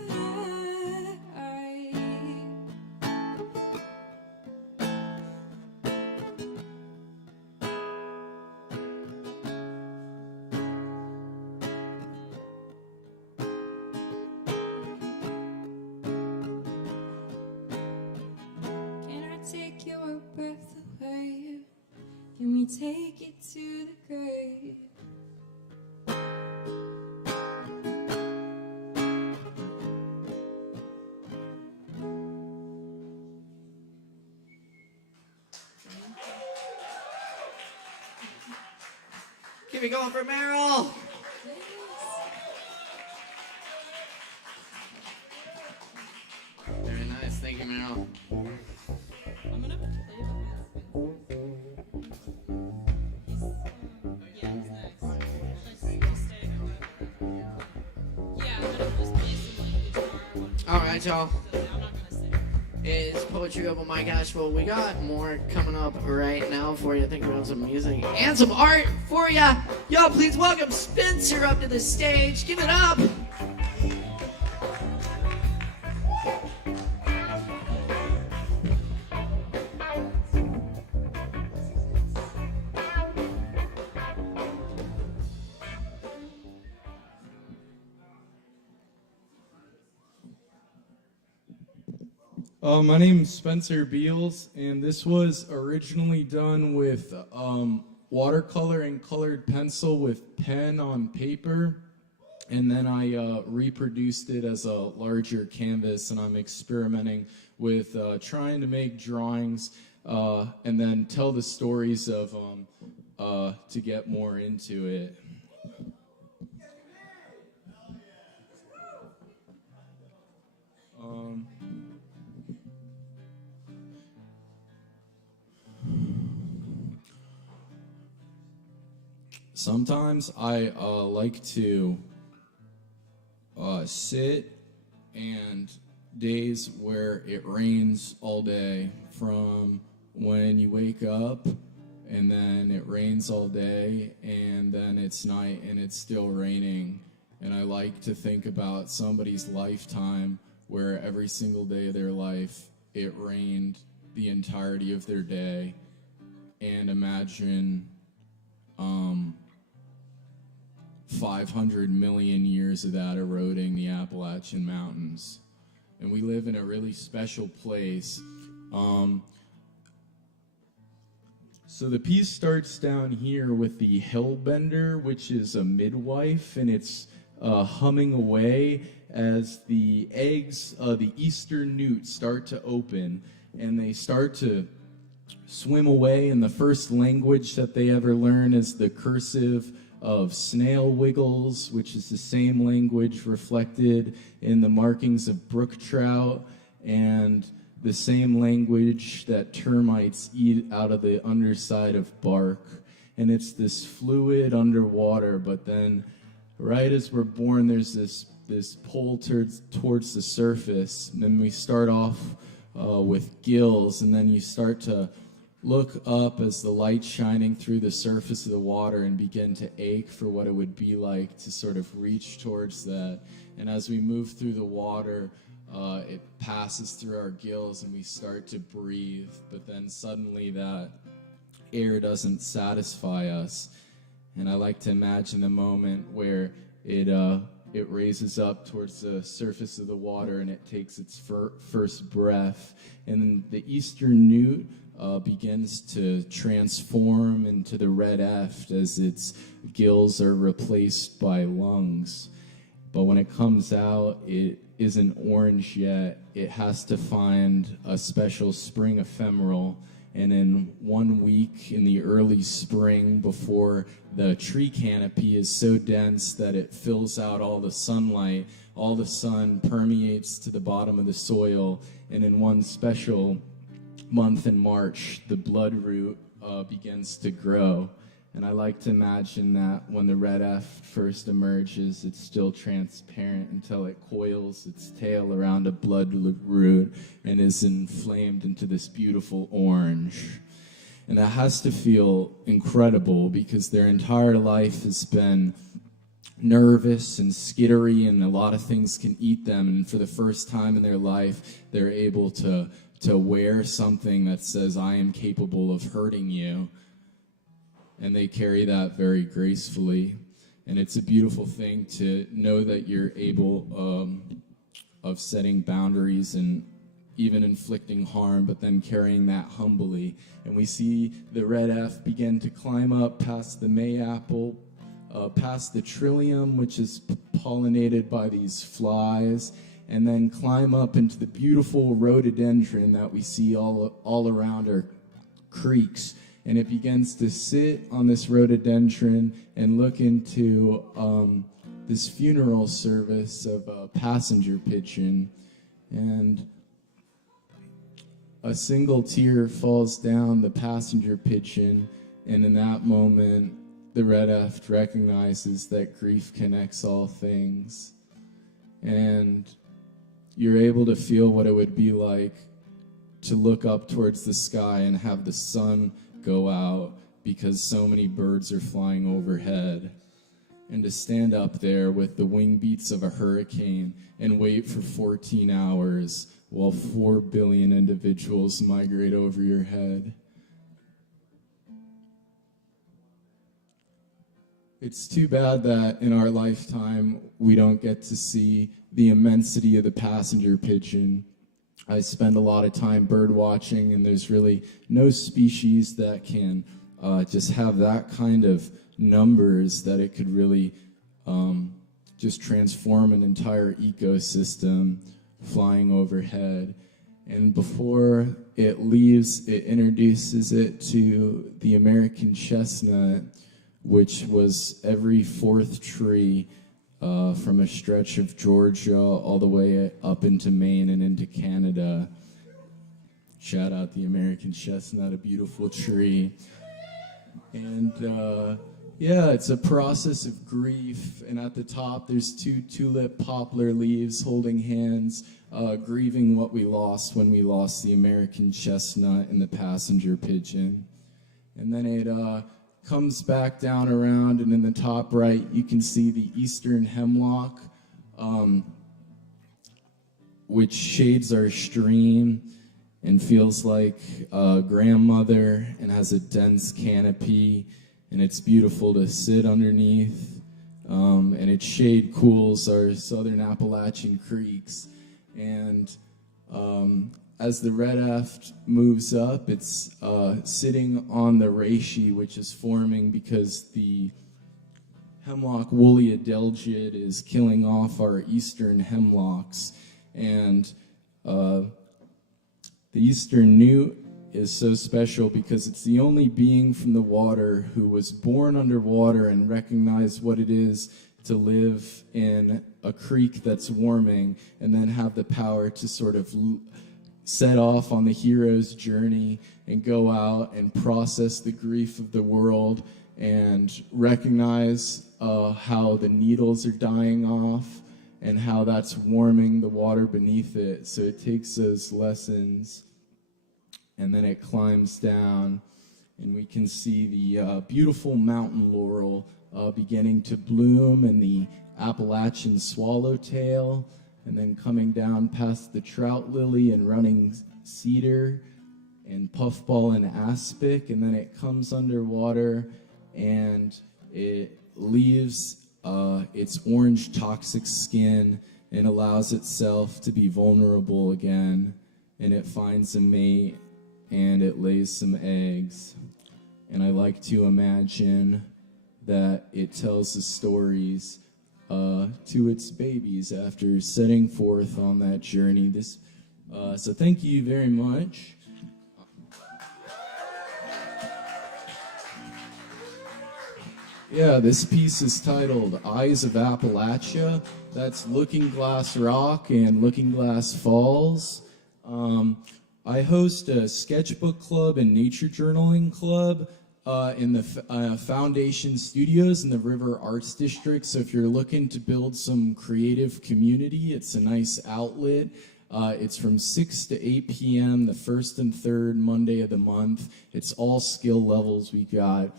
Can I take your breath away? Can we take it to the grave? Keep it going for Meryl. Very nice. Thank you, Meryl. right, y'all. It's Poetry Open Mike Asheville. We got more coming up right now for you. I think we have some music and some art for you. Y'all, please welcome Spencer up to the stage. Give it up. My name is Spencer Beals, and this was originally done with watercolor and colored pencil with pen on paper, and then I reproduced it as a larger canvas, and I'm experimenting with trying to make drawings and then tell the stories of to get more into it. Sometimes I like to sit and days where it rains all day, from when you wake up and then it rains all day and then it's night and it's still raining. And I like to think about somebody's lifetime where every single day of their life it rained the entirety of their day, and imagine 500 million years of that eroding the Appalachian Mountains. And we live in a really special place. So the piece starts down here with the hellbender, which is a midwife, and it's humming away as the eggs, the Easter newt, start to open, and they start to swim away, and the first language that they ever learn is the cursive of snail wiggles, which is the same language reflected in the markings of brook trout, and the same language that termites eat out of the underside of bark. And it's this fluid underwater, but then right as we're born, there's this pull towards the surface. And then we start off with gills, and then you start to look up as the light shining through the surface of the water and begin to ache for what it would be like to sort of reach towards that. And as we move through the water, it passes through our gills and we start to breathe, but then suddenly that air doesn't satisfy us. And I like to imagine the moment where it raises up towards the surface of the water and it takes its first breath. And then the eastern newt begins to transform into the red eft as its gills are replaced by lungs. But when it comes out, it isn't orange yet. It has to find a special spring ephemeral. And in 1 week in the early spring, before the tree canopy is so dense that it fills out all the sunlight, all the sun permeates to the bottom of the soil. And in one special month in March, the bloodroot begins to grow. And I like to imagine that when the red eft first emerges, it's still transparent until it coils its tail around a bloodroot and is inflamed into this beautiful orange. And that has to feel incredible because their entire life has been nervous and skittery, and a lot of things can eat them. And for the first time in their life, they're able to wear something that says, "I am capable of hurting you." And they carry that very gracefully. And it's a beautiful thing to know that you're able of setting boundaries and even inflicting harm, but then carrying that humbly. And we see the red F begin to climb up past the mayapple, past the trillium, which is pollinated by these flies, and then climb up into the beautiful rhododendron that we see all around our creeks. And it begins to sit on this rhododendron and look into this funeral service of a passenger pigeon. And a single tear falls down the passenger pigeon, and in that moment, the red eft recognizes that grief connects all things. And you're able to feel what it would be like to look up towards the sky and have the sun go out because so many birds are flying overhead, and to stand up there with the wing beats of a hurricane and wait for 14 hours while 4 billion individuals migrate over your head. It's too bad that in our lifetime we don't get to see the immensity of the passenger pigeon. I spend a lot of time bird watching, and there's really no species that can just have that kind of numbers that it could really just transform an entire ecosystem flying overhead. And before it leaves, it introduces it to the American chestnut, which was every fourth tree from a stretch of Georgia all the way up into Maine and into Canada. Shout out the American chestnut, a beautiful tree. And yeah, it's a process of grief. And at the top, there's 2 tulip poplar leaves holding hands, grieving what we lost when we lost the American chestnut and the passenger pigeon. And then it comes back down around, and in the top right, you can see the eastern hemlock, which shades our stream and feels like a grandmother and has a dense canopy, and it's beautiful to sit underneath, and its shade cools our southern Appalachian creeks. And as the red aft moves up, it's sitting on the reishi, which is forming because the hemlock woolly adelgid is killing off our eastern hemlocks. And the eastern newt is so special because it's the only being from the water who was born underwater and recognized what it is to live in a creek that's warming, and then have the power to sort of set off on the hero's journey and go out and process the grief of the world and recognize how the needles are dying off and how that's warming the water beneath it. So it takes those lessons, and then it climbs down, and we can see the beautiful mountain laurel beginning to bloom, and the Appalachian swallowtail, and then coming down past the trout lily and running cedar and puffball and aspic, and then it comes underwater and it leaves its orange toxic skin and allows itself to be vulnerable again, and it finds a mate and it lays some eggs. And I like to imagine that it tells the stories to its babies after setting forth on that journey. So thank you very much. Yeah, this piece is titled Eyes of Appalachia. That's Looking Glass Rock and Looking Glass Falls. I host a sketchbook club and nature journaling club in the Foundation Studios in the River Arts District. So if you're looking to build some creative community, it's a nice outlet. It's from 6 to 8 p.m. the first and third Monday of the month. It's all skill levels. We got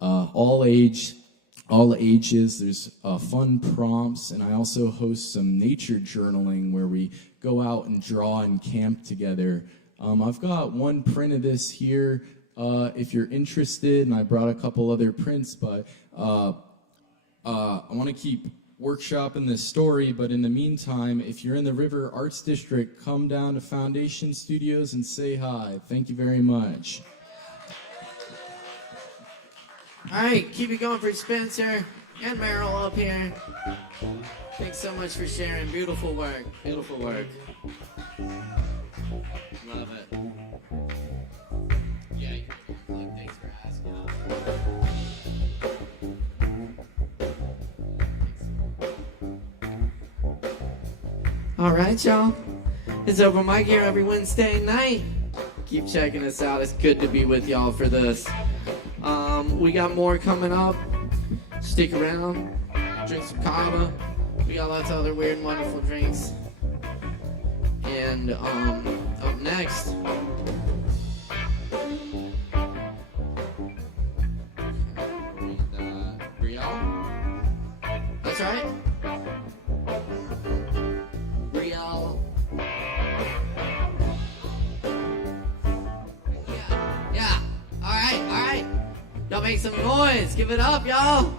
all ages. There's fun prompts, and I also host some nature journaling where we go out and draw and camp together. I've got one print of this here if you're interested, and I brought a couple other prints, but I want to keep workshopping this story. But in the meantime, if you're in the River Arts District, come down to Foundation Studios and say hi. Thank you very much. All right, keep it going for Spencer and Meryl up here. Thanks so much for sharing. Beautiful work. Beautiful work. Love it. Yeah, thanks for asking. All right, y'all. It's open mic here every Wednesday night. Keep checking us out. It's good to be with y'all for this. We got more coming up. Stick around. Drink some Kava. We got lots of other weird and wonderful drinks. And up next, Brielle. That's right. Brielle. Yeah. All right. Y'all make some noise. Give it up, y'all.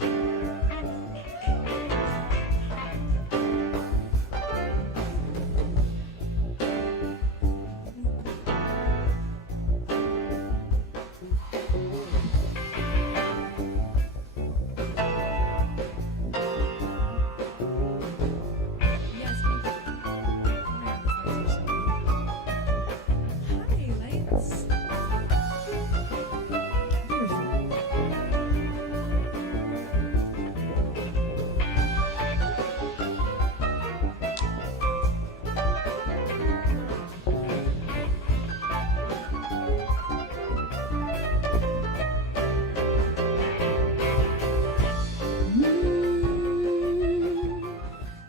Yes, hi, lights.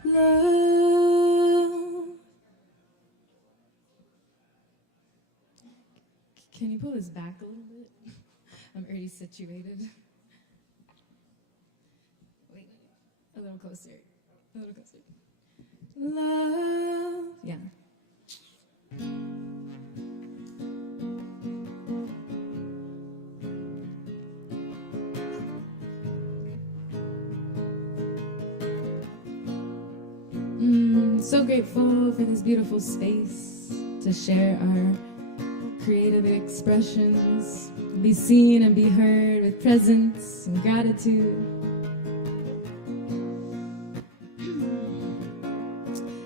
Love. Can you pull this back a little bit? I'm already situated. Wait, a little closer. A little closer. Love. Yeah. So grateful for this beautiful space to share our creative expressions, be seen and be heard with presence and gratitude.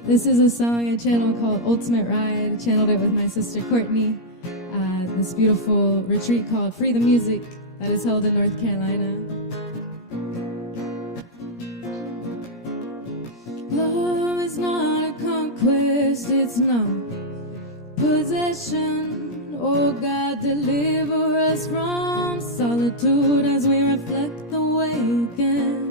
This is a song I channeled called Ultimate Ride. I channeled it with my sister Courtney at this beautiful retreat called Free the Music that is held in North Carolina. Love is not a conquest, it's not possession. Oh God, deliver us from solitude as we reflect the way again.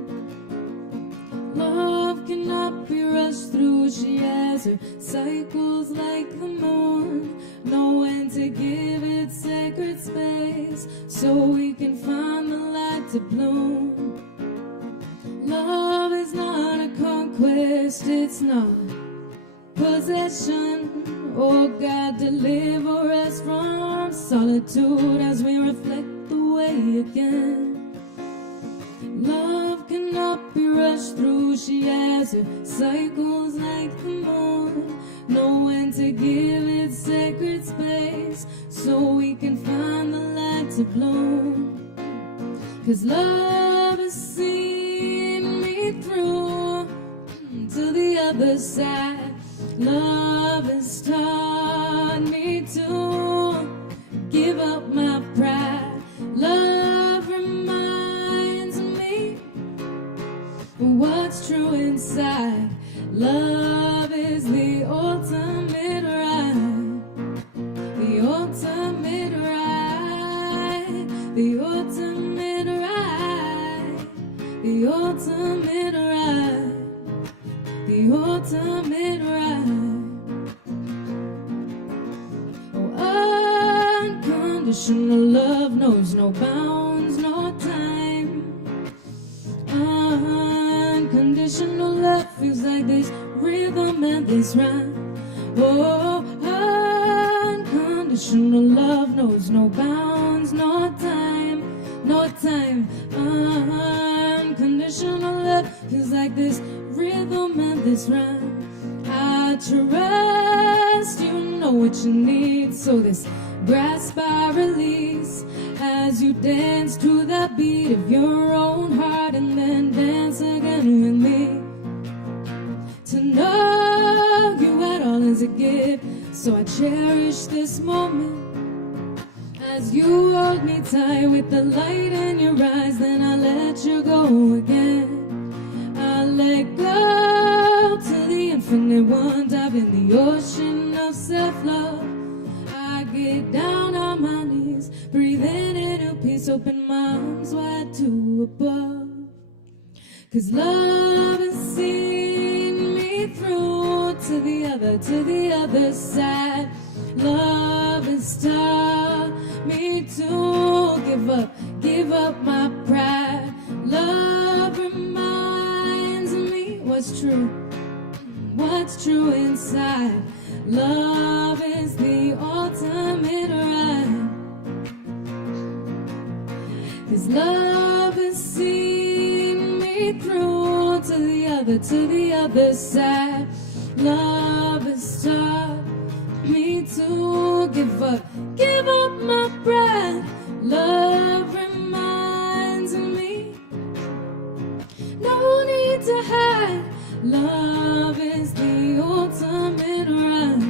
Love cannot be rushed through, she has her cycles like the moon. Know when to give it sacred space so we can find the light to bloom. Love is not a conquest, it's not possession. Oh God, deliver us from solitude as we reflect the way again. Love cannot be rushed through, she has her cycles like the moon. Know when to give it sacred space so we can find the light to bloom. 'Cause love has seen me through to the other side. Love has taught me to give up my pride. Love reminds me what's true inside. Love is the ultimate ride. The ultimate ride. The ultimate ride. The ultimate ride. The ultimate ride. Oh, unconditional love knows no bounds, no time. Unconditional love feels like this rhythm and this rhyme. Oh, unconditional love knows no bounds, no time, no time. Unconditional love feels like this rhythm and this rhyme. I trust you know what you need, so this grasp I release as you dance to the beat of your own heart and then dance again with me. To know you at all is a gift, so I cherish this moment as you hold me tight with the light in your eyes. Then I let you go again. I let go to the infinite one, dive in the ocean of self-love. I get down on my knees, breathe in into peace, open my arms wide to above. 'Cause love has seen me me through to the other side. Love has taught me to give up my pride. Love reminds me what's true inside. Love is the ultimate ride. 'Cause love has seen me through to the other side. Love has taught me to give up my pride. Love reminds me, no need to hide. Love is the ultimate ride,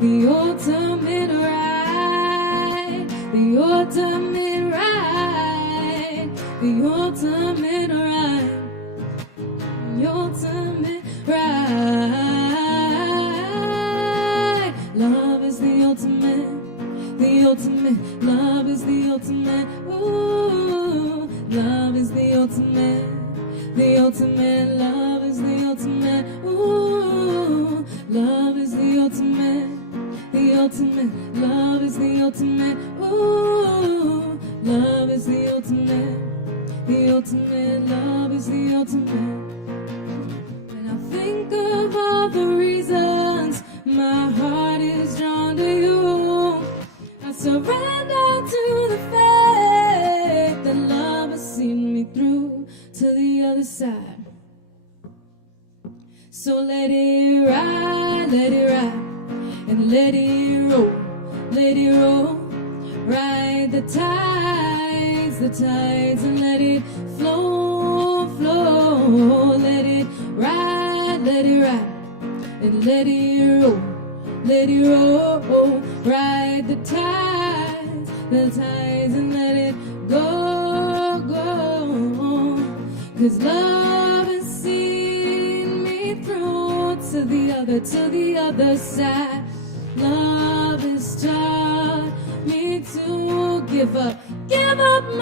the ultimate ride, the ultimate ride, the ultimate ride, the ultimate ride. Love is the ultimate, love is the ultimate, ooh, love is the ultimate, love is the ultimate, ooh, love is the ultimate, love is the ultimate, ooh, love is the ultimate, love is the ultimate. And I think of all the reasons my heart is drawn to you. I surrender to the fact that love has seen me through to the other side. So let it ride, and let it roll, ride the tides, and let it flow, let it ride, and let it roll, ride the tides, and let it go. 'Cause love has seen me through to the other side. Love has taught me to give up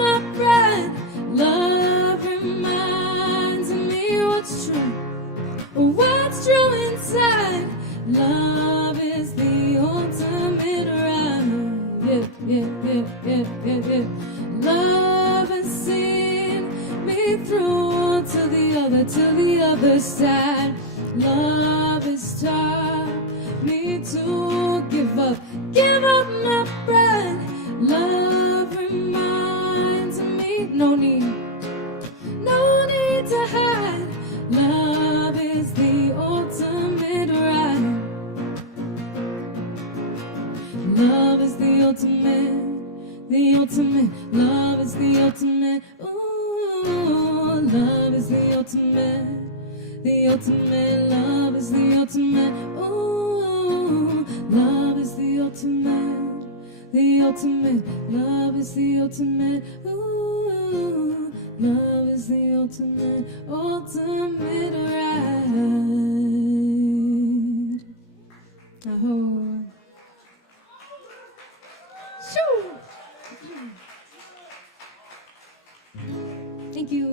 my pride. Love reminds me what's true inside. Love is the ultimate ride. Yeah. Love has seen me through to the other side. Love has taught me to give up my pride. Love reminds me, no need to hide. Love is the ultimate ride. Love is the ultimate, love is the ultimate, ooh, love is the ultimate, love is the ultimate, ooh, love is the ultimate, love is the ultimate, ooh, love is the ultimate ride. Oh. Thank you.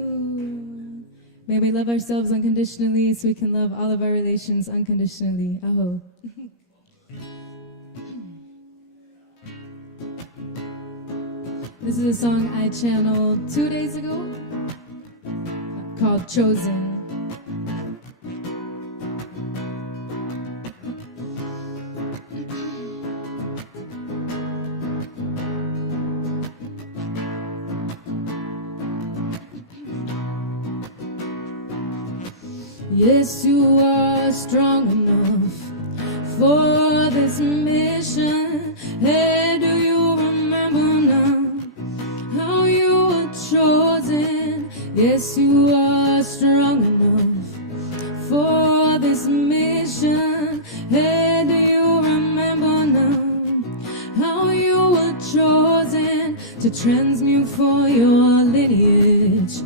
May we love ourselves unconditionally so we can love all of our relations unconditionally. Aho. This is a song I channeled 2 days ago called Chosen. Yes, you are strong enough for this mission. Hey, do you remember now how you were chosen? Yes, you are strong enough for this mission. Hey, do you remember now how you were chosen to transmute for your lineage?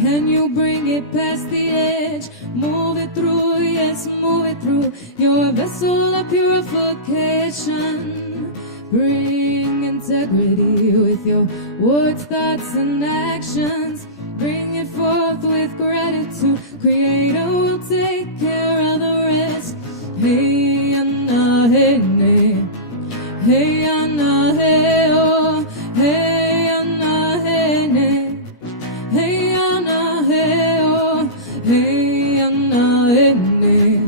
Can you bring it past the edge? Move it through, yes, move it through. Your vessel of purification. Bring integrity with your words, thoughts, and actions. Bring it forth. forth with gratitude. Creator will take care of the rest. Hey, Anna, hey, ne. Hey, Anna, hey, oh. Hey, Anna, hey, ne. Hey, Anna, hey, oh. Hey, Anna, hey, ne.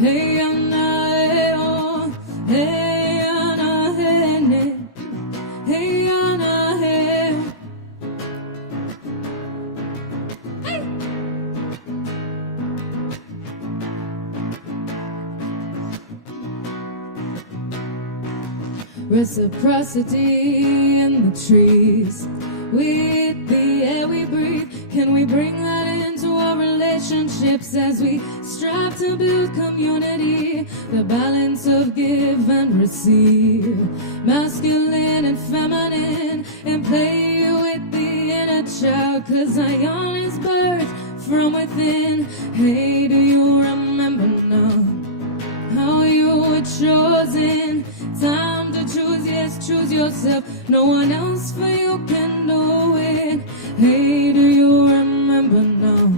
Hey, Anna, hey, oh. Hey, Anna, hey, ne. Hey, Anna, hey. Hey. Reciprocity in the trees, with the air we breathe. Can we bring that into our relationships as we strive to build community? The balance of give and receive, masculine and feminine, and play with the inner child, 'cause Zion is birthed from within. Hey, do you remember now how you were chosen? Time to choose, yes, choose yourself. No one else for you can do it. Hey, do you remember now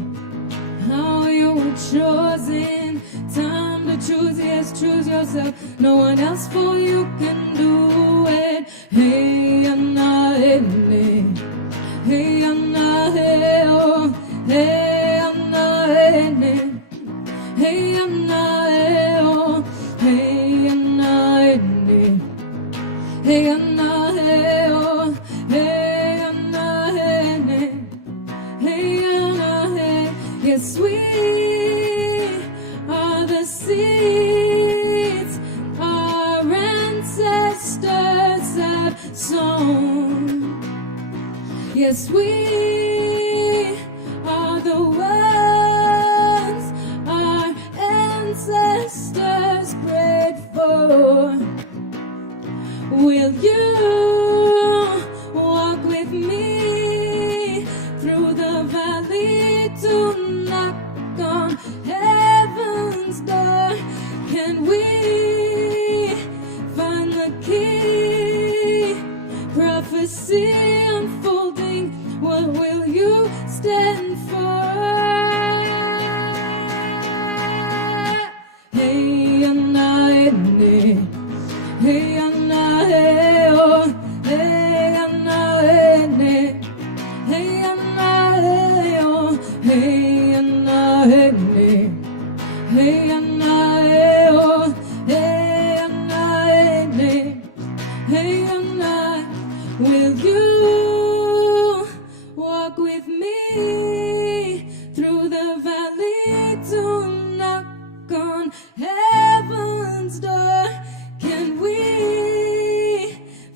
how you were chosen? Time to choose, yes, choose yourself. No one else for you can do it. Hey, Anna, hey, ne. Hey, Anna, hey, oh. Hey, Anna, hey, ne. Hey, Anna, hey, oh. Hey, Anna, hey, ne. Hey, Anna, hey, oh. Hey, Anna, hey, ne. Hey, Anna, hey. Yes, we are the seeds our ancestors have sown. Yes, we are the ones our ancestors prayed for. Will you walk with me through the valley to knock on heaven's door? Can we find the key? Prophecy unfolding, what will you stand for? Hey, Anna, hey, ne. Hey, Anna, hey, oh. Hey, Anna, hey, ne. Hey, Anna, hey, oh. Hey, Anna, hey, ne. Hey, Anna, hey, oh. Hey, Anna, hey, ne. Hey, Anna, will you walk with me through the valley to knock on heaven's door? Can we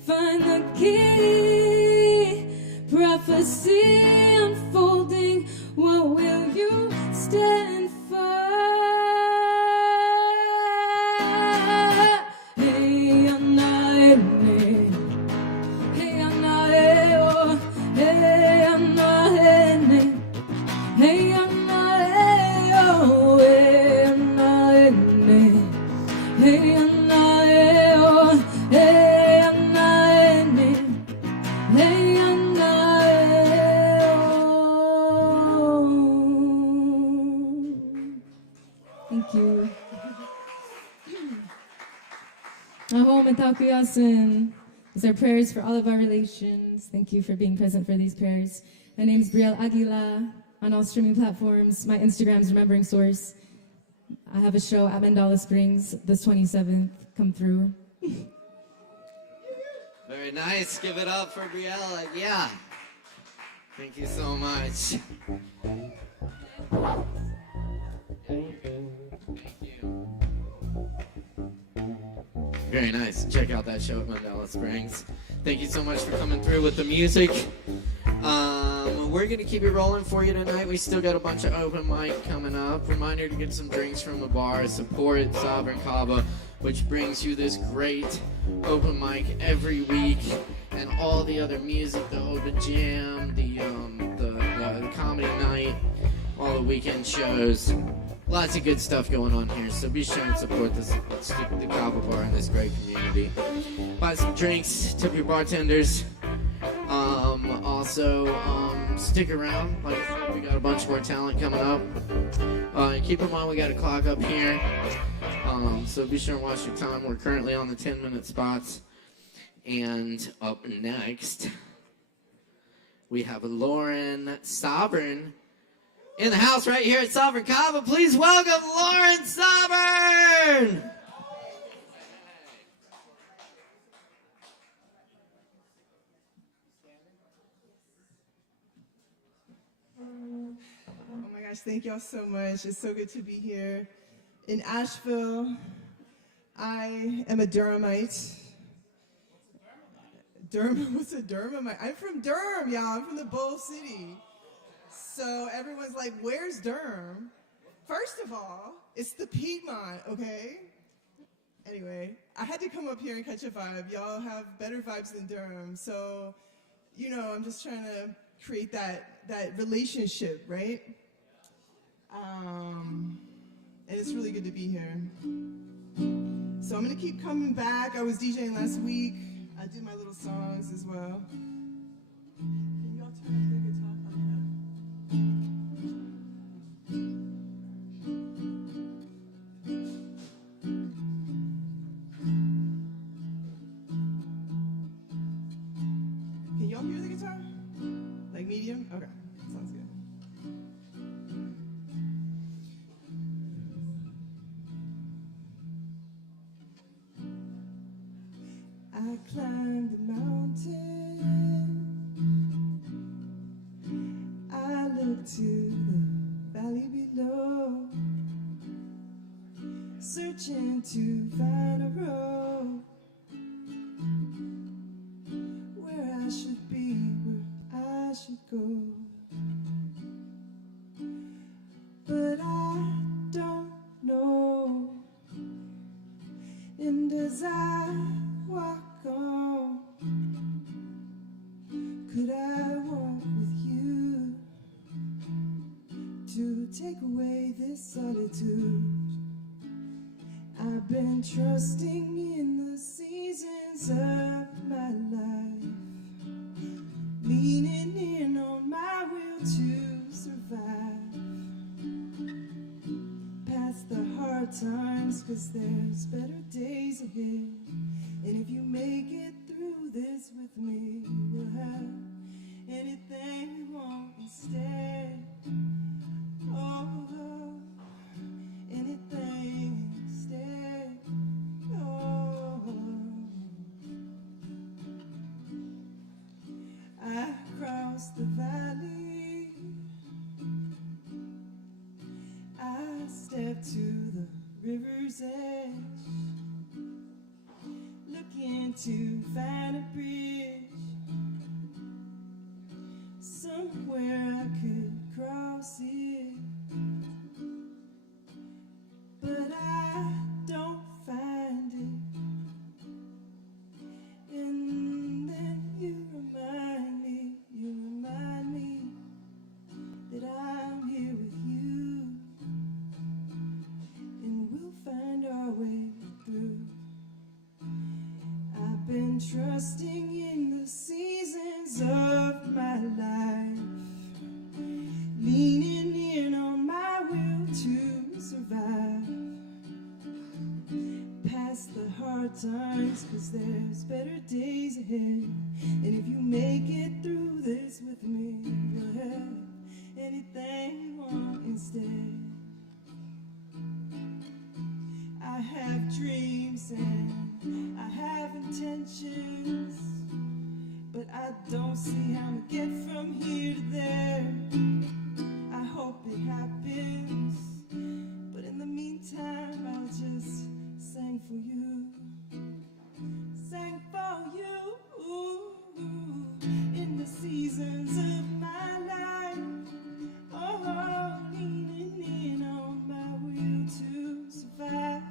find the key? Prophecy unfolding, what will you stand for? Hey, Anna, hey, ne. Hey, Anna, hey, oh. Hey, Anna, hey, ne. Hey, Anna, hey, oh. Hey, Anna, hey, ne. Hey, Anna, hey, oh. Hey, Anna, hey, ne. Hey, Anna, hey, oh. Thank you. Ahom and Takuyasin. These are prayers for all of our relations. Thank you for being present for these prayers. My name is Brielle Aguila on all streaming platforms. My Instagram's Remembering Source. I have a show at Mandala Springs this 27th. Come through. Very nice. Give it up for Brielle. Yeah. Thank you so much. Thank you. Very nice. Check out that show at Mandela Springs. Thank you so much for coming through with the music. We're going to keep it rolling for you tonight. We still got a bunch of open mic coming up. Reminder to get some drinks from the bar. Support Sovereign Kava, which brings you this great open mic every week. And all the other music, the open jam, the comedy night, all the weekend shows. Lots of good stuff going on here, so be sure and support the Kava bar in this great community. Buy some drinks, tip your bartenders. also stick around. Like I said, we got a bunch more talent coming up. Keep in mind we got a clock up here. So be sure and watch your time. We're currently on the 10-minute spots. And up next, we have Lauren Sovereign in the house right here at Sovereign Kava. Please welcome Lauren Sovereign! Oh my gosh, thank y'all so much. It's so good to be here in Asheville. I am a Durhamite. What's a Durhamite? I'm from Durham, y'all. I'm from the Bowl City. So everyone's like, where's Durham? First of all, it's the Piedmont, okay? Anyway, I had to come up here and catch a vibe. Y'all have better vibes than Durham. So, you know, I'm just trying to create that relationship, right? And it's really good to be here. So I'm gonna keep coming back. I was DJing last week. I do my little songs as well. Can y'all turn up the guitar? Can y'all hear the guitar? Like medium? Okay, sounds good. I climbed the mountain. I looked to the valley below, searching to find a road where I should be, where I should go. But I don't know. And as I walk on, could I walk with you to take away this solitude? I've been trusting in the seasons of my life, leaning in on my will to survive past the hard times, 'cause there's better days ahead. And if you make it through this with me, we'll have anything we want instead. Oh, anything instead. Oh, I crossed the valley. I stepped to the river's edge, looking to find a bridge, somewhere I could cross it. But I don't find it. And then you remind me that I'm here with you, and we'll find our way through. I've been trusting in the seasons of my life, leaning in on my will to survive past the hard times, 'cause there's better days ahead. And if you make it through this with me, you'll have anything you want instead. I have dreams and I have intentions, but I don't see how to get from here to there. I hope it happens, but in the meantime I'll just sing for you, sing for you. In the seasons of my life, oh, leaning in on my will to survive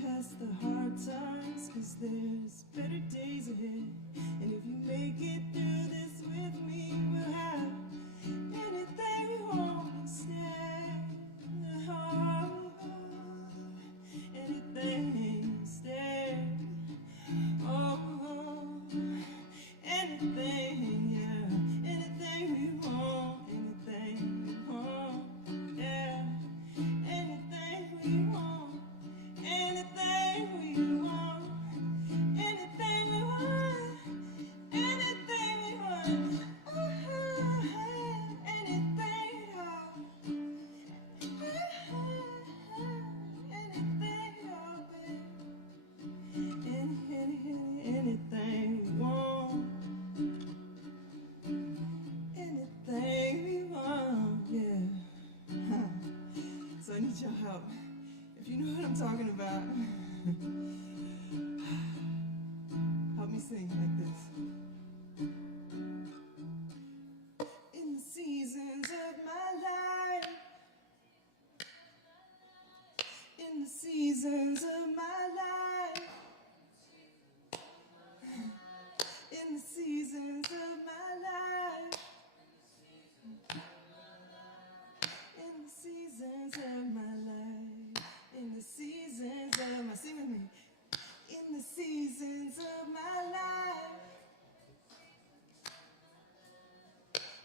past the hard times, 'cause there's better days ahead. And if you make it through this with me, sing like this. In the seasons of my life, in the seasons of my life, in the seasons of my life, in the seasons of my life, in the seasons of my, sing with me. In the seasons of my life,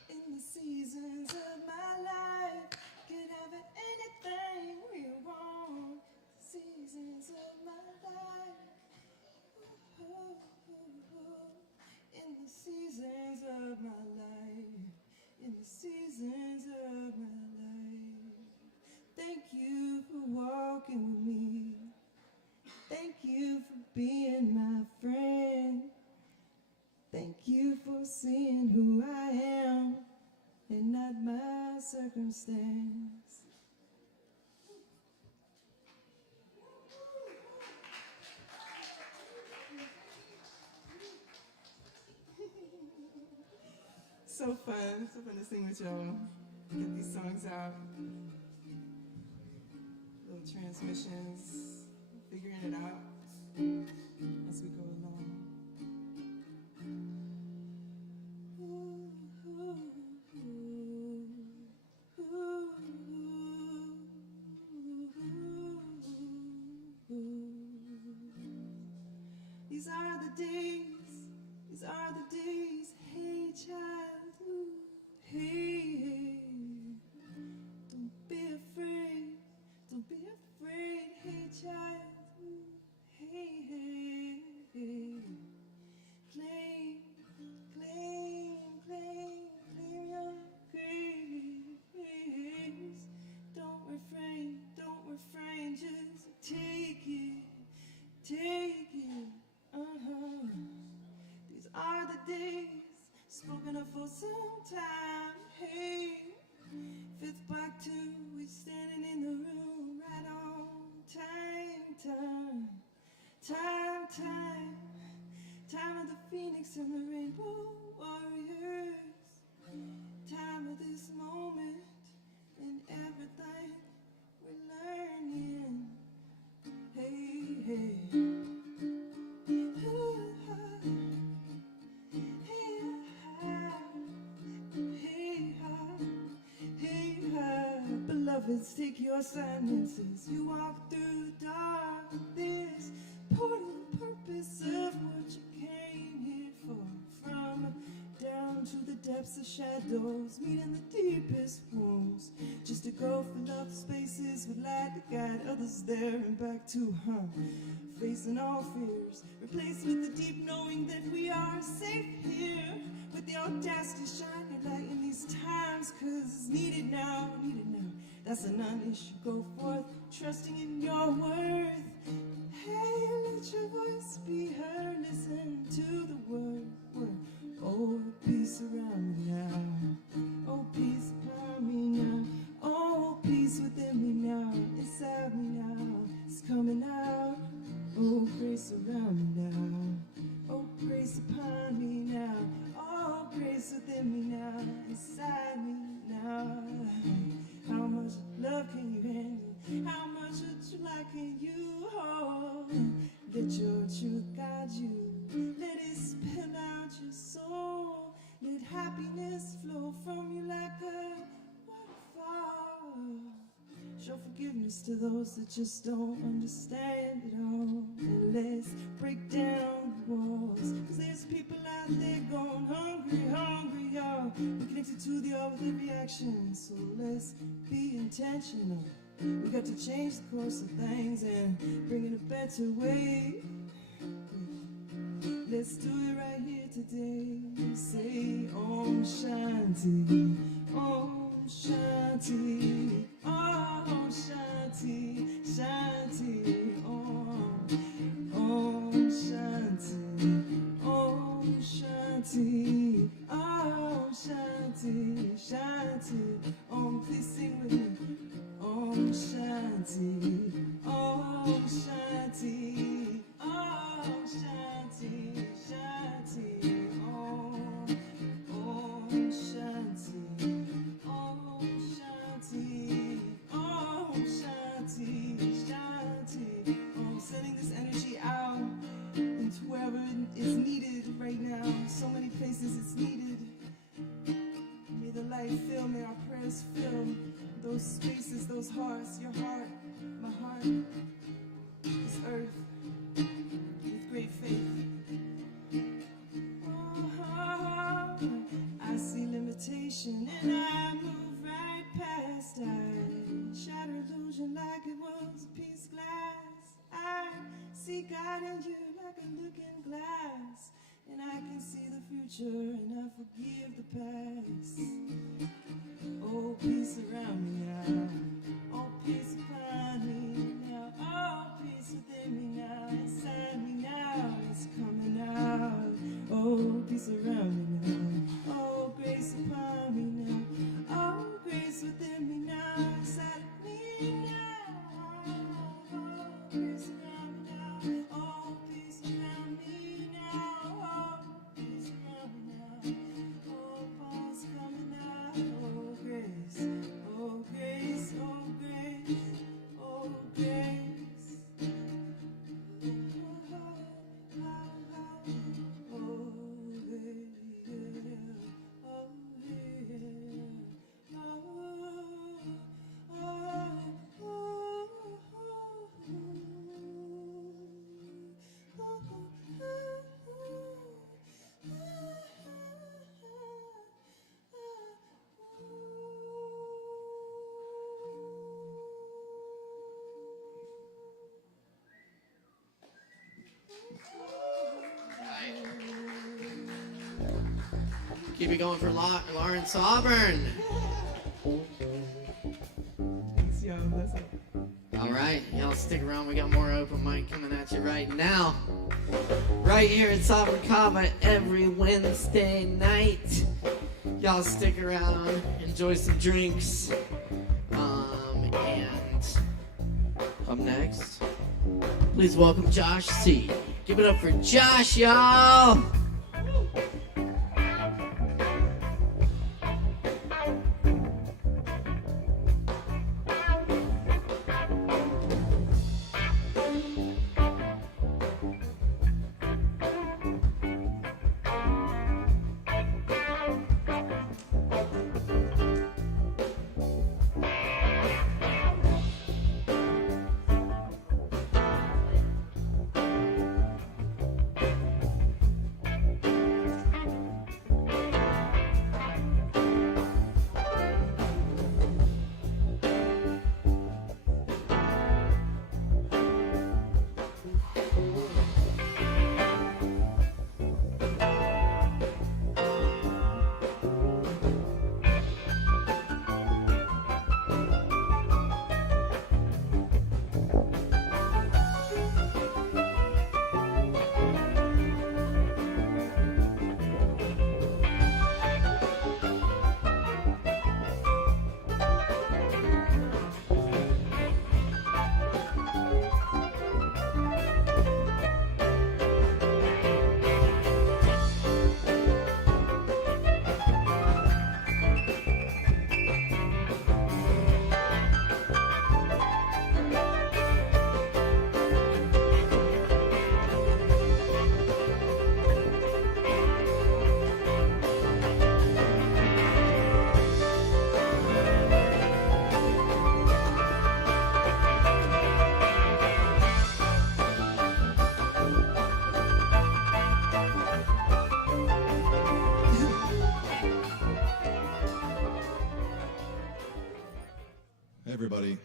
in the seasons of my life, could have anything we want. The seasons of my life, ooh, ooh, ooh. In the seasons of my life, in the seasons of my life. Thank you for walking with me. Thank you for being my friend. Thank you for seeing who I am and not my circumstance. So fun to sing with y'all. Get these songs out. Little transmissions, figuring it out as we go along. These are the days, these are the days, hey child, ooh, hey, don't be afraid, don't be afraid, hey child, ooh, hey, hey, hey, claim, claim, claim, claim your grace, don't refrain, just take it, these are the days spoken of for some time. Hey, fifth back two, we standing in the room right on time of the phoenix and the rainbow warriors, time of this moment and everything we're learning. Hey, hey. Beloveds, take your silences. You walk through the dark. This portal, the purpose of what you came here for. From down to the depths of shadows, meeting the deepest wounds. Just to go fill up spaces with light to guide others there and back to facing all fears, replaced with the deep knowing that we are safe here, with the audacity shining light in these times, cause needed now, that's a non-issue. Go forth, trusting in your worth. Hey, let your voice be heard, listen to the word. Oh, peace around me now, oh, peace upon me now, oh, peace within me now, inside me now, it's coming out. Oh, grace around me now, oh, grace upon me now, oh, grace within me now, inside me now. How much love can you handle? How much of light can you hold? Let your truth guide you, let it spill out your soul, let happiness flow from you like a waterfall. Show forgiveness to those that just don't understand it all. And let's break down the walls, cause there's people out there going hungry, y'all. We're connected to the all with every action, so let's be intentional. We got to change the course of things and bring in a better way. Let's do it right here today. Say Om Shanti, Om Shanti, Om Shanti, Shanti, Om, Om Shanti, Om Shanti, Om Shanti, Shanti, Om, please sing with me. Om Shanti, Om Shanti, Om Shanti, Shanti. like a looking glass, and I can see the future and I forgive the past. Oh, peace around me now. Oh, peace upon me now. Oh, peace within me now. Inside me now. It's coming out. Oh, peace around me now. Oh, grace upon me now. Oh, grace within me now. Inside of me now. Oh, grace around me now. Oh, peace around me now. Oh, peace around me now. Oh, Paul's coming out. Oh, grace. Oh, grace. Oh, grace. Oh, grace. Keep it going for Lawrence Auburn. Thanks, y'all. That's it. All right, y'all stick around. We got more open mic coming at you right now. Right here at Auburn Kava every Wednesday night. Y'all stick around, enjoy some drinks. And up next, please welcome Josh C. Give it up for Josh, y'all. Everybody,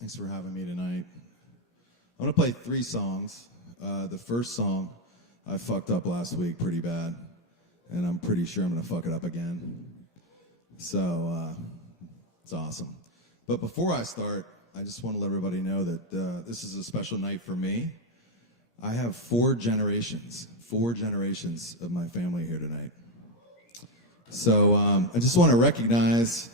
thanks for having me tonight. I'm gonna play 3 songs. The first song I fucked up last week pretty bad, and I'm pretty sure I'm gonna fuck it up again. So it's awesome. But before I start, I just want to let everybody know that this is a special night for me. I have 4 generations of my family here tonight. So I just want to recognize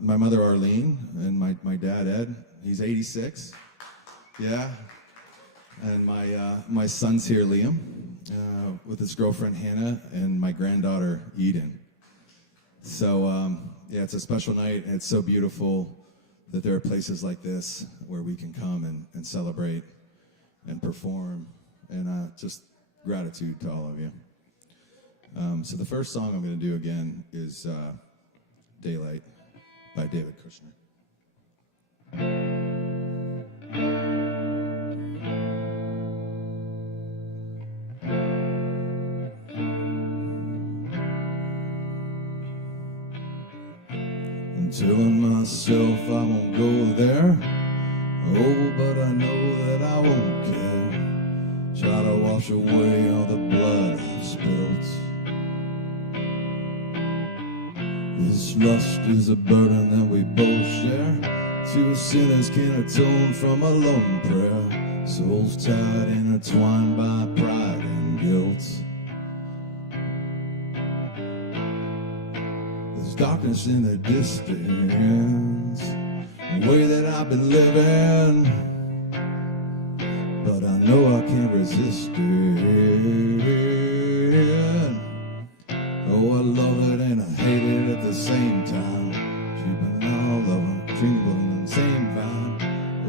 my mother Arlene and my dad Ed. He's 86. Yeah. And my son's here, Liam, with his girlfriend Hannah and my granddaughter Eden. So yeah, it's a special night, and it's so beautiful that there are places like this where we can come and celebrate and perform, and just gratitude to all of you. So the first song I'm going to do again is Daylight by David Kushner. I'm telling myself I won't go there. Oh, but I know that I won't care. Try to wash away all the blood I've spilt. This lust is a burden that we both share. Two sinners can't atone from a lone prayer. Souls tied, intertwined by pride and guilt. There's darkness in the distance, the way that I've been living, but I know I can't resist it. Oh, I love it and I hate it at the same time. Keeping all of them trembling in the same vibe.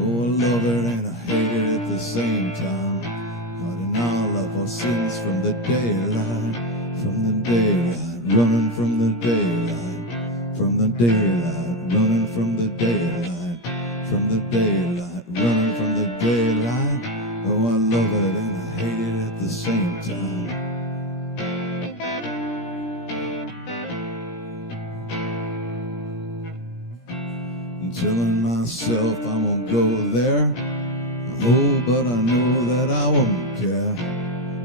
Oh, I love it and I hate it at the same time. Hiding all of our sins from the daylight, from the daylight, running from the daylight, from the daylight, running from the daylight, from the daylight, running from the daylight. Oh, I love it and I hate it at the same time. Telling myself I won't go there. Oh, but I know that I won't care.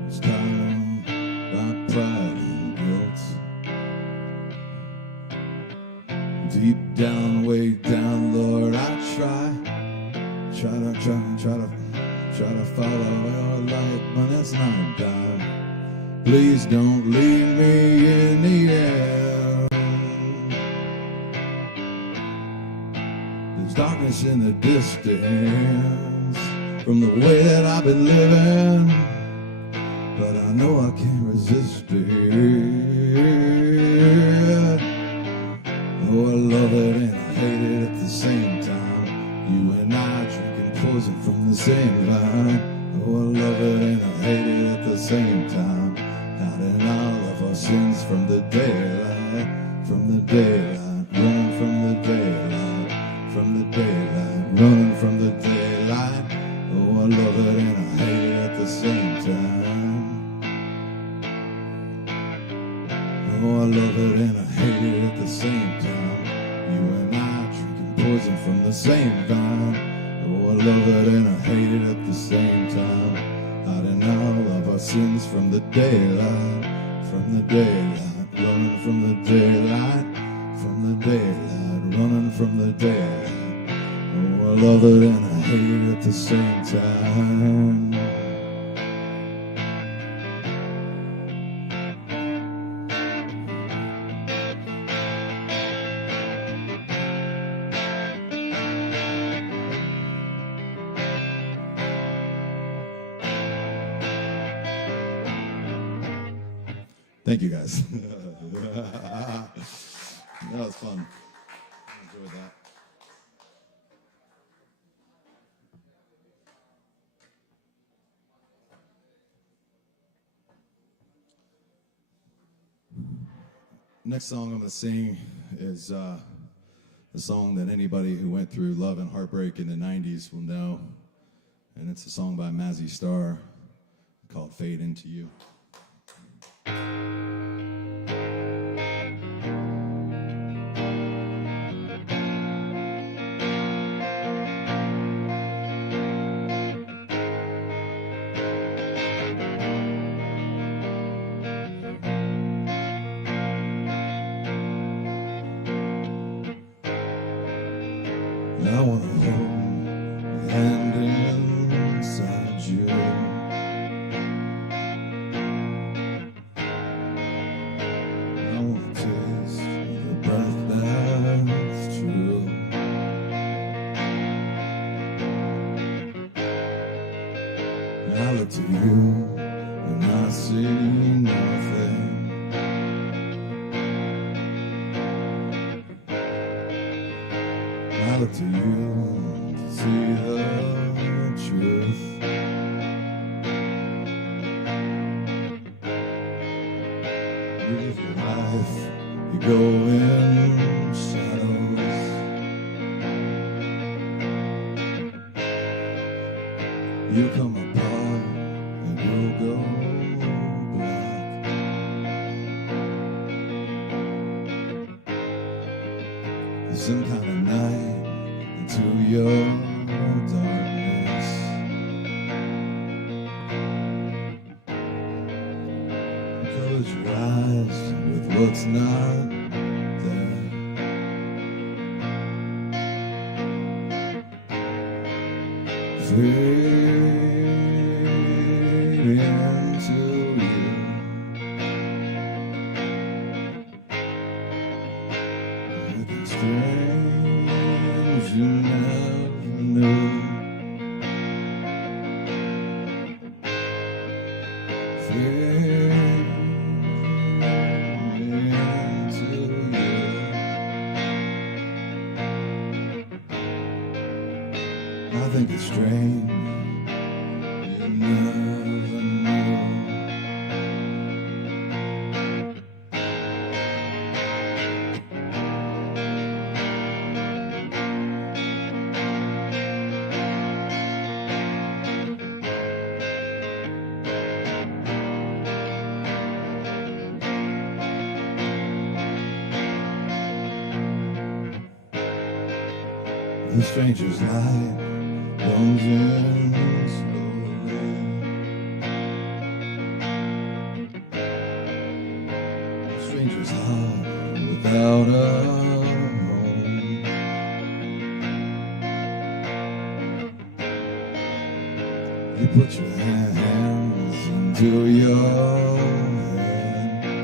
It's time by pride and guilt. Deep down, way down, Lord, I try to follow your light when it's night time. Please don't leave me in the air. Darkness in the distance from the way that I've been living, but I know I can't resist it. Oh, I love it and I hate it at the same time. You and I drinking poison from the same vine. Oh, I love it and I hate it at the same time. Hiding all of our sins from the daylight, running from the daylight. From the daylight, running from the daylight. Oh, I love it and I hate it at the same time. Oh, I love it and I hate it at the same time. You and I drinking poison from the same vine. Oh, I love it and I hate it at the same time. Hiding all of our sins from the daylight, running from the daylight, from the daylight, running from the daylight. Oh, I love it and I hate it at the same time. Thank you guys. That was fun. I enjoyed that. Next song I'm going to sing is a song that anybody who went through love and heartbreak in the 90s will know. And it's a song by Mazzy Star called Fade Into You. I want to hold your hand inside you. I want to taste the breath that's true. I look to you and I see nothing. I look to you to see the truth. You live your life, you go in shadows. You come apart and you'll go black. Some kind of night into your darkness. Close your eyes with what's not there. Fade into you. Looking strange, you never knew. I think it's strange, you never know. The stranger's light comes in slowly. The stranger's heart without a home. You put your hands into your head.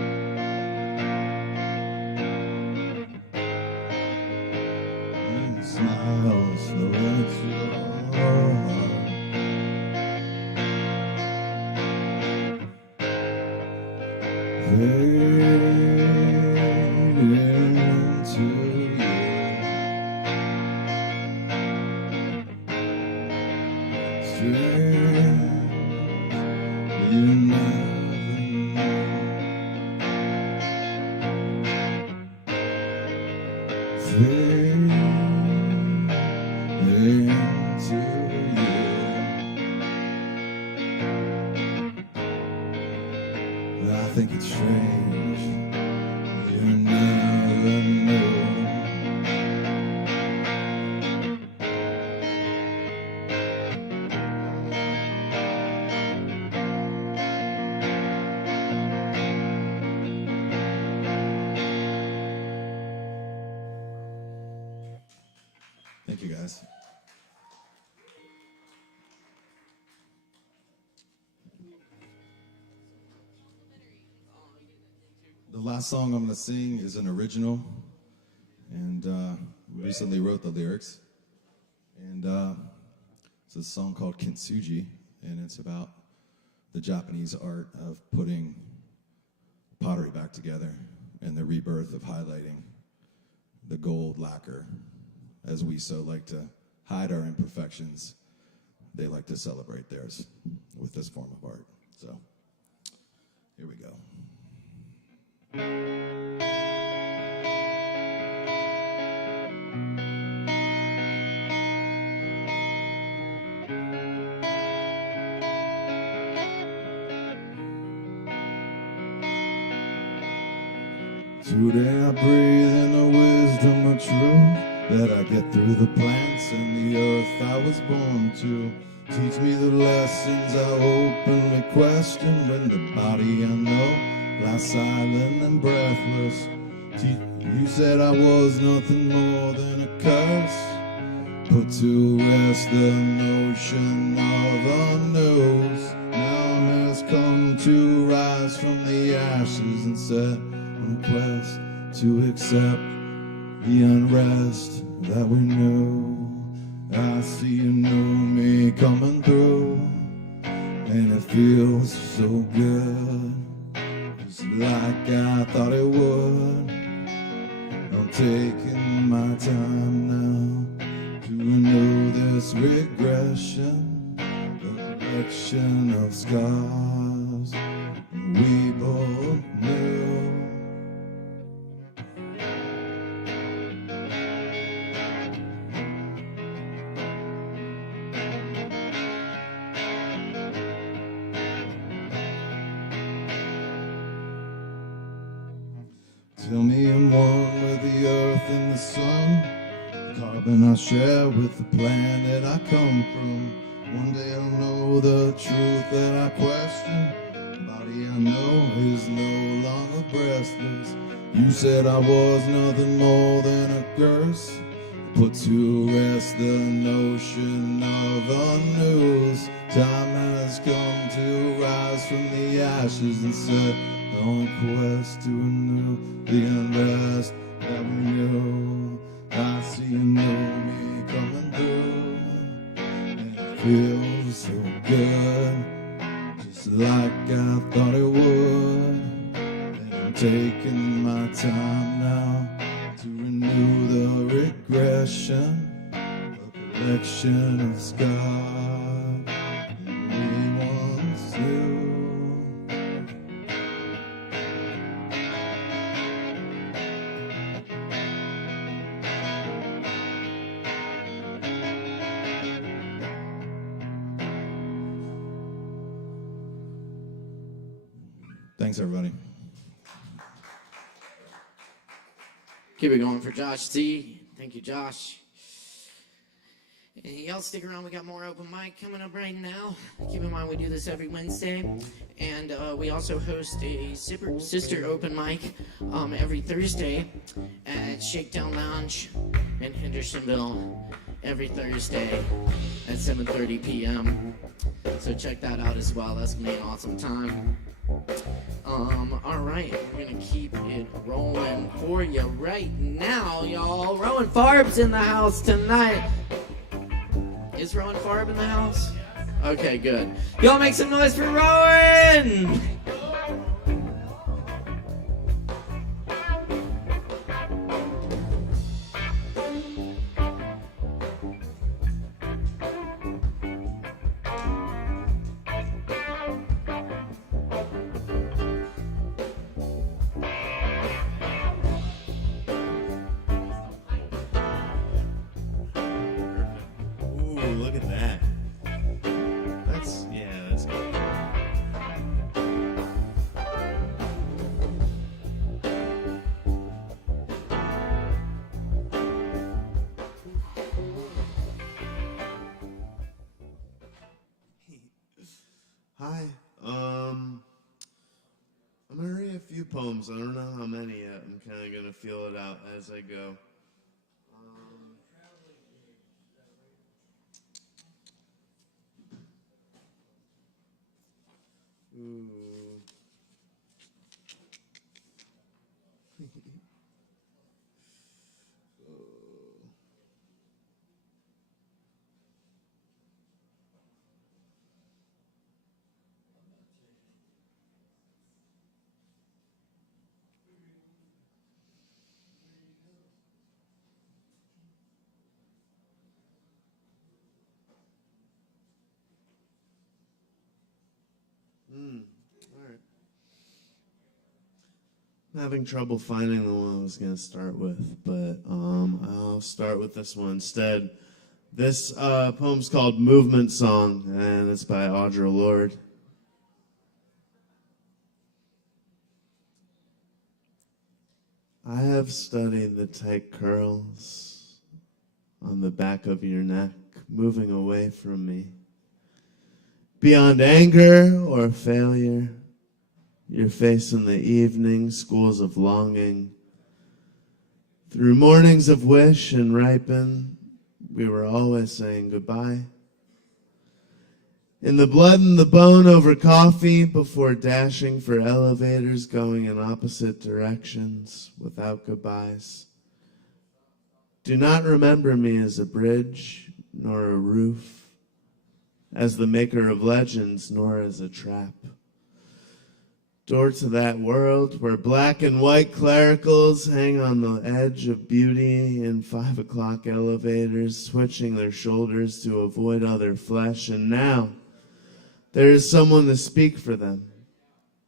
And smile slow at your heart. Fade into you. Strange, you never know. Fade into you. I think it's strange, you never knew. Thank you, guys. The last song I'm going to sing is an original, and recently wrote the lyrics. And it's a song called Kintsugi, and it's about the Japanese art of putting pottery back together and the rebirth of highlighting the gold lacquer. As we so like to hide our imperfections, they like to celebrate theirs with this form of art. So, here we go. Today I breathe in the wisdom of truth that I get through the plants and the earth I was born to. Teach me the lessons I openly question when the body I know lies silent and breathless. You said I was nothing more than a curse. Put to rest the notion of unknowns. Now has come to rise from the ashes and set on a quest to accept the unrest that we know. I see you know me coming through, and it feels so good, just like I thought it would. I'm taking my time now to renew this regression, the collection of scars we both knew. Tell me I'm one with the earth and the sun, carbon I share with the planet I come from. One day I'll know the truth that I question. The body I know is breathless. You said I was nothing more than a curse. Put to rest the notion of unnews. Time has come to rise from the ashes and set on quest to renew the unrest that we knew. I see a new me coming through, and it feels so good, just like I thought it would. And I'm taking my time now to renew the regression, a collection of scars we once knew. Thanks, everybody. Keep it going for Josh T. Thank you, Josh. And y'all stick around. We got more open mic coming up right now. Keep in mind we do this every Wednesday, and we also host a sister open mic every Thursday at Shakedown Lounge in Hendersonville every Thursday at 7:30 p.m. So check that out as well. That's gonna be an awesome time. All right, we're gonna keep it rolling for you right now, y'all. Rowan Farb's in the house tonight. Is Rowan Farb in the house? Okay, good. Y'all make some noise for Rowan! Look at that. That's good. Hi. I'm gonna read a few poems. I don't know how many yet. I'm kind of gonna feel it out as I go. Ooh. All right. I'm having trouble finding the one I was going to start with, but I'll start with this one instead. This poem's called Movement Song, and it's by Audre Lorde. I have studied the tight curls on the back of your neck, moving away from me. Beyond anger or failure, your face in the evening, schools of longing. Through mornings of wish and ripen, we were always saying goodbye. In the blood and the bone over coffee, before dashing for elevators going in opposite directions without goodbyes. Do not remember me as a bridge, nor a roof, as the maker of legends, nor as a trap. Door to that world where black and white clericals hang on the edge of beauty in 5 o'clock elevators, switching their shoulders to avoid other flesh. And now there is someone to speak for them,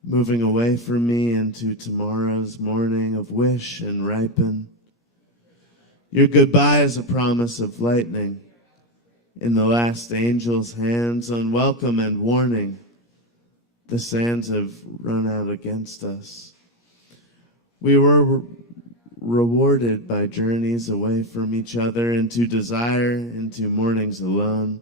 moving away from me into tomorrow's morning of wish and ripen. Your goodbye is a promise of lightning in the last angel's hands, unwelcome and warning. The sands have run out against us. We were rewarded by journeys away from each other into desire, into mornings alone,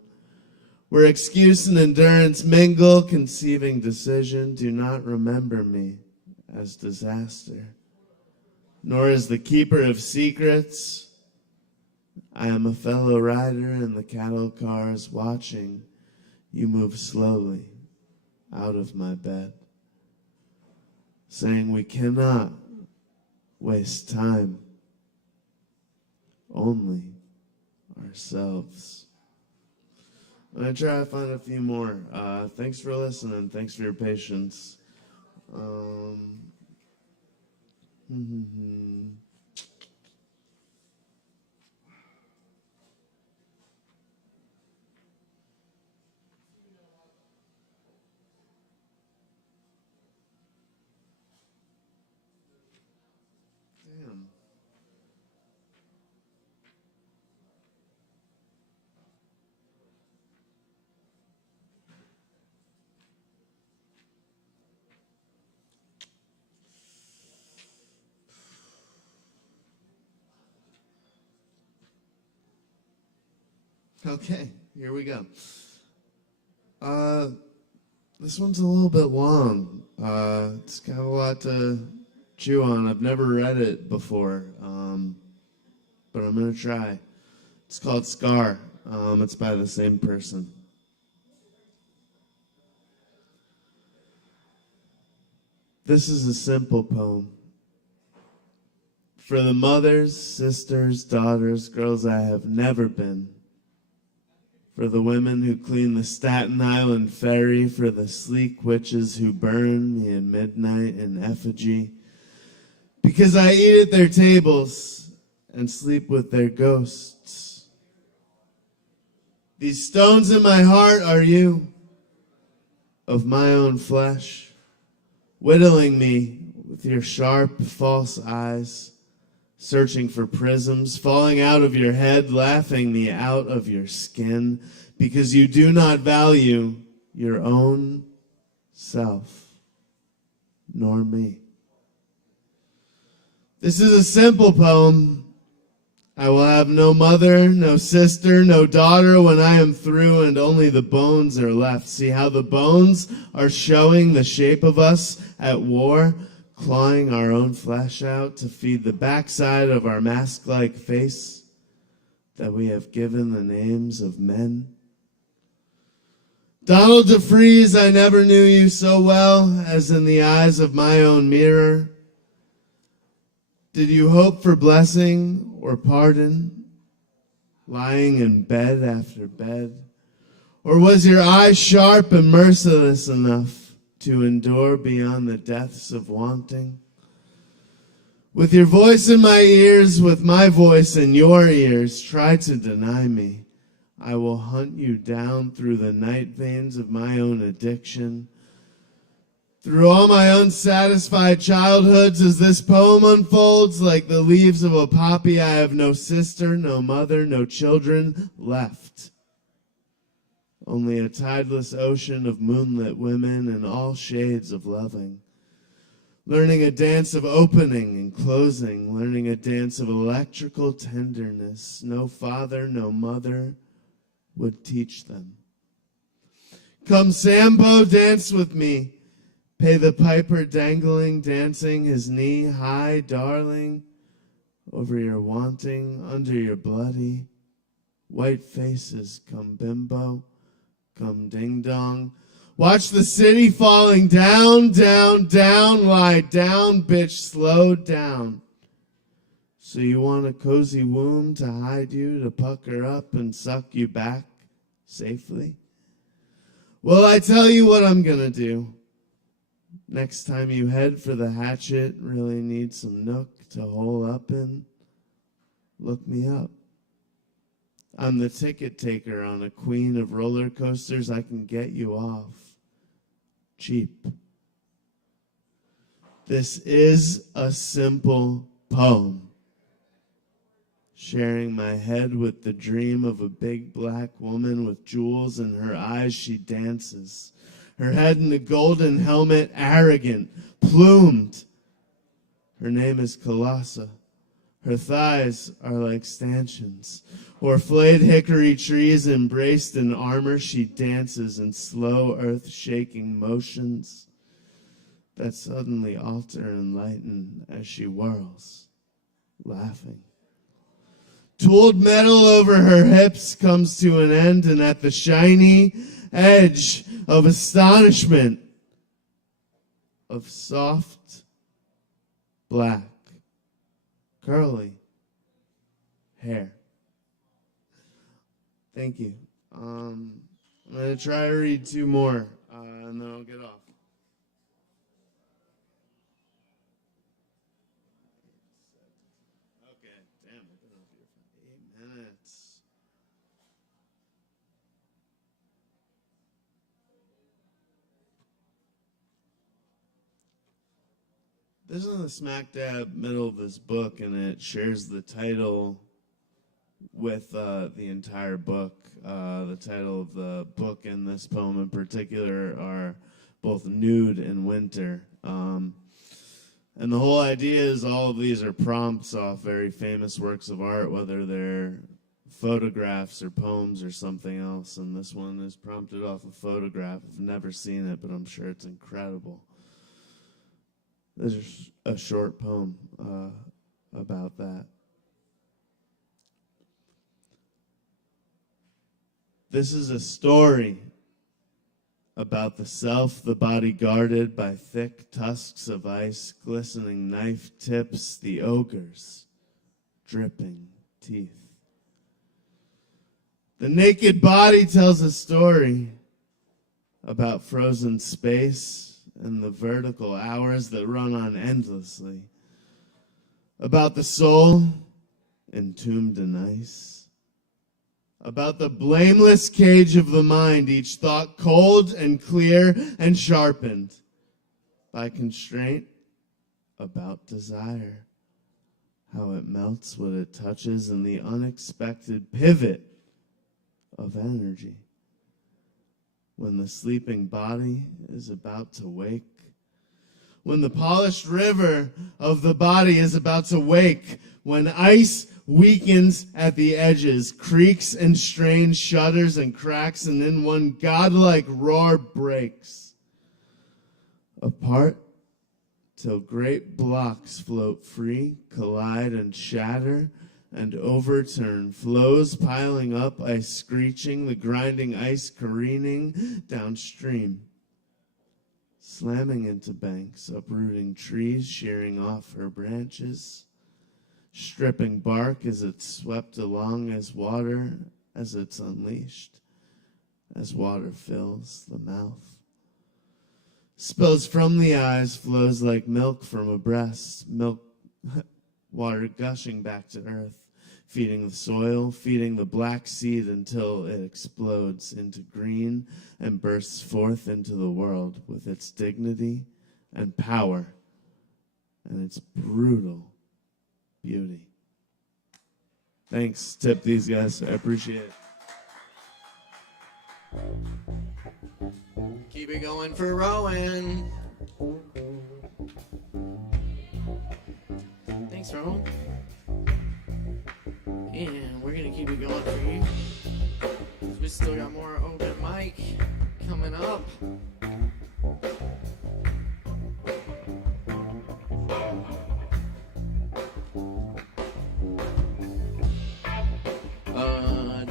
where excuse and endurance mingle, conceiving decision. Do not remember me as disaster, nor as the keeper of secrets. I am a fellow rider in the cattle cars, watching you move slowly out of my bed, saying we cannot waste time, only ourselves. I'm going to try to find a few more. Thanks for listening. Thanks for your patience. Damn. Okay, here we go. This one's a little bit long. It's got a lot to chew on. I've never read it before, but I'm going to try. It's called Scar. It's by the same person. This is a simple poem. For the mothers, sisters, daughters, girls I have never been. For the women who clean the Staten Island ferry, for the sleek witches who burn me at midnight in effigy. Because I eat at their tables and sleep with their ghosts. These stones in my heart are you, of my own flesh, whittling me with your sharp, false eyes, searching for prisms, falling out of your head, laughing me out of your skin, because you do not value your own self, nor me. This is a simple poem. I will have no mother, no sister, no daughter when I am through, and only the bones are left. See how the bones are showing the shape of us at war, clawing our own flesh out to feed the backside of our mask-like face that we have given the names of men. Donald DeFreeze, I never knew you so well as in the eyes of my own mirror. Did you hope for blessing or pardon, lying in bed after bed? Or was your eye sharp and merciless enough to endure beyond the depths of wanting? With your voice in my ears, with my voice in your ears, try to deny me. I will hunt you down through the night veins of my own addiction. Through all my unsatisfied childhoods, as this poem unfolds, like the leaves of a poppy, I have no sister, no mother, no children left. Only a tideless ocean of moonlit women and all shades of loving. Learning a dance of opening and closing, learning a dance of electrical tenderness. No father, no mother would teach them. Come, Sambo, dance with me. Pay the piper dangling, dancing his knee high, darling, over your wanting, under your bloody white faces. Come, bimbo, come, ding-dong. Watch the city falling down, down, down. Lie down, bitch, slow down. So you want a cozy womb to hide you, to pucker up and suck you back safely? Well, I tell you what I'm gonna do. Next time you head for the hatchet, really need some nook to hole up in, look me up. I'm the ticket taker on a queen of roller coasters. I can get you off cheap. This is a simple poem. Sharing my head with the dream of a big black woman with jewels in her eyes, she dances. Her head in a golden helmet, arrogant, plumed. Her name is Colossa. Her thighs are like stanchions, or flayed hickory trees embraced in armor. She dances in slow earth-shaking motions that suddenly alter and lighten as she whirls, laughing. Tooled metal over her hips comes to an end, and at the shiny edge of astonishment, of soft, black, curly hair. Thank you. I'm going to try to read two more, and then I'll get off. Okay, damn, I've been up here for 8 minutes. This is in the smack dab middle of this book, and it shares the title with the entire book. The title of the book and this poem in particular are both Nude and Winter. And the whole idea is all of these are prompts off very famous works of art, whether they're photographs or poems or something else. And this one is prompted off a photograph. I've never seen it, but I'm sure it's incredible. There's a short poem about that. This is a story about the self, the body guarded by thick tusks of ice, glistening knife tips, the ogre's dripping teeth. The naked body tells a story about frozen space and the vertical hours that run on endlessly, about the soul entombed in ice, about the blameless cage of the mind, each thought cold and clear and sharpened by constraint, about desire, how it melts what it touches, and the unexpected pivot of energy when the sleeping body is about to wake, when the polished river of the body is about to wake, when ice weakens at the edges, creaks and strains, shudders and cracks, and then one godlike roar breaks apart till great blocks float free, collide and shatter and overturn, flows piling up, ice screeching, the grinding ice careening downstream, slamming into banks, uprooting trees, shearing off her branches, stripping bark as it's swept along as it's unleashed, as water fills the mouth. Spills from the eyes, flows like milk from a breast, milk, water gushing back to earth, feeding the soil, feeding the black seed until it explodes into green and bursts forth into the world with its dignity and power and its brutal beauty. Thanks. Tip these guys. I appreciate it. Keep it going for Rowan. Thanks, Rowan. And we're going to keep it going for you. We still got more open mic coming up.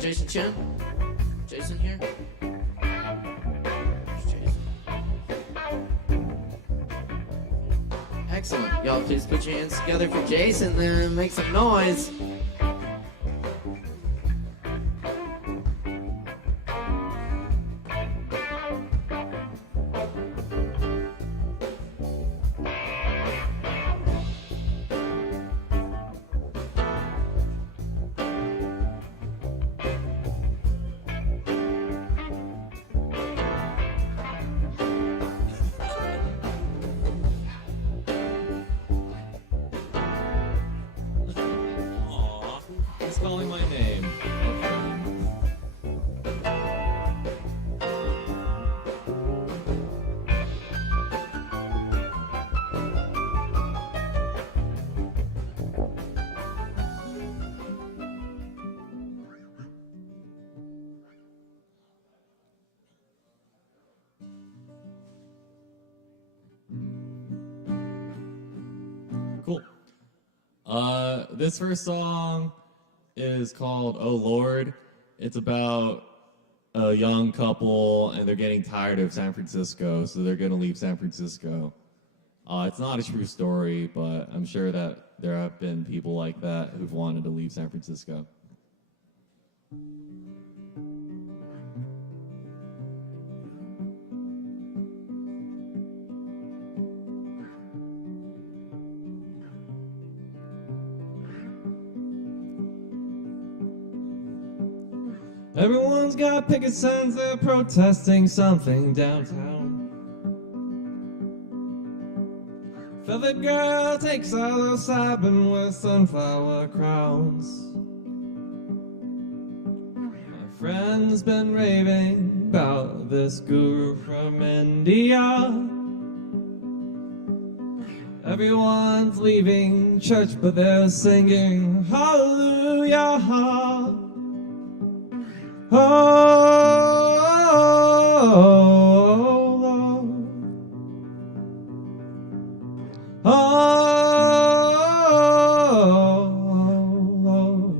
Jason Chen? Jason here? Excellent. Y'all please put your hands together for Jason and make some noise. He's calling my name. Cool. This first song is called Oh Lord. It's about a young couple and they're getting tired of San Francisco, so they're going to leave San Francisco. It's not a true story, but I'm sure that there have been people like that who've wanted to leave San Francisco. Everyone's got picket signs, they're protesting something downtown. Feathered girl takes psilocybin with sunflower crowns. My friend's been raving about this guru from India. Everyone's leaving church, but they're singing hallelujah. Oh, Lord. Oh, Lord.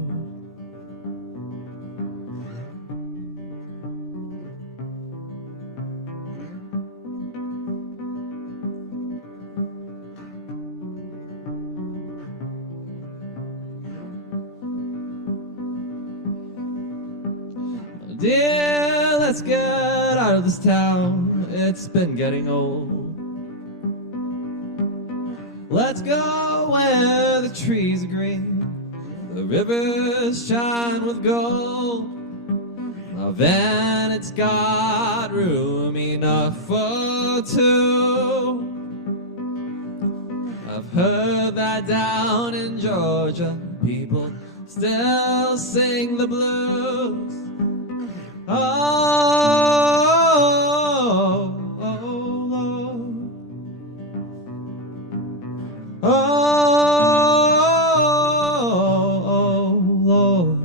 Dear, let's get out of this town. It's been getting old. Let's go where the trees are green, the rivers shine with gold. My van, it's got room enough for two. I've heard that down in Georgia, people still sing the blues. Oh, Lord. Oh, Lord.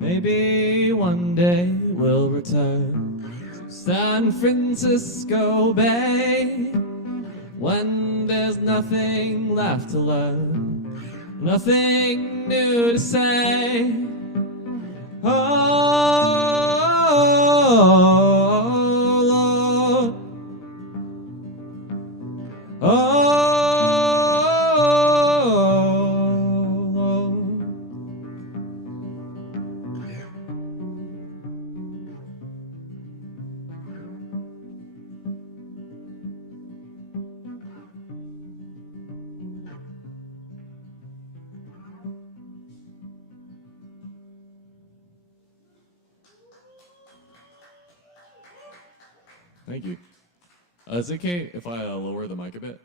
Maybe one day we'll return to San Francisco Bay, when there's nothing left to learn, nothing new to say. Oh, Lord. Oh, Lord. Thank you. Is it okay if I lower the mic a bit?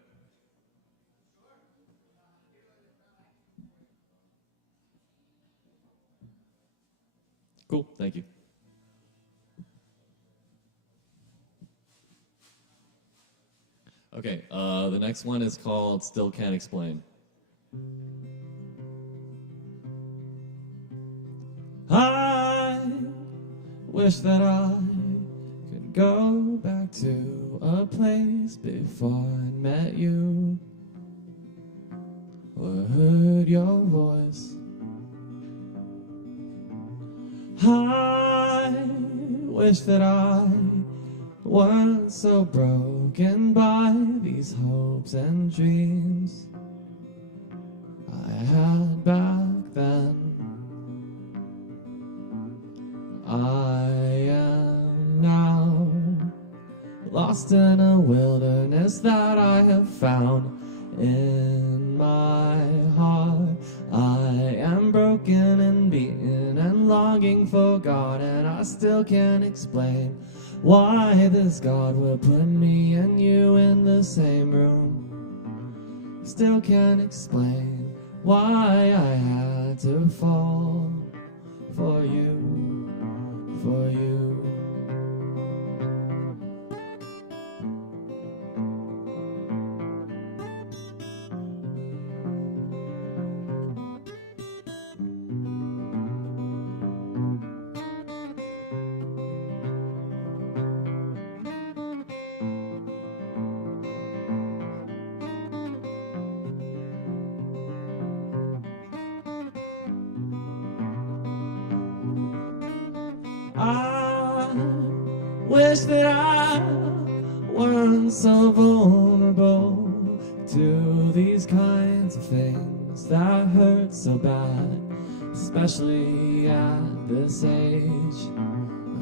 Cool, thank you. Okay, the next one is called Still Can't Explain. I wish that I could go back to a place before I met you, or heard your voice. I wish that I weren't so broken by these hopes and dreams I had back then. I am now lost lost in a wilderness that I have found in my heart. I am broken and beaten and longing for God, and I still can't explain why this God would put me and you in the same room. Still can't explain why I had to fall for you, for you. I wish that I weren't so vulnerable to these kinds of things that hurt so bad, especially at this age.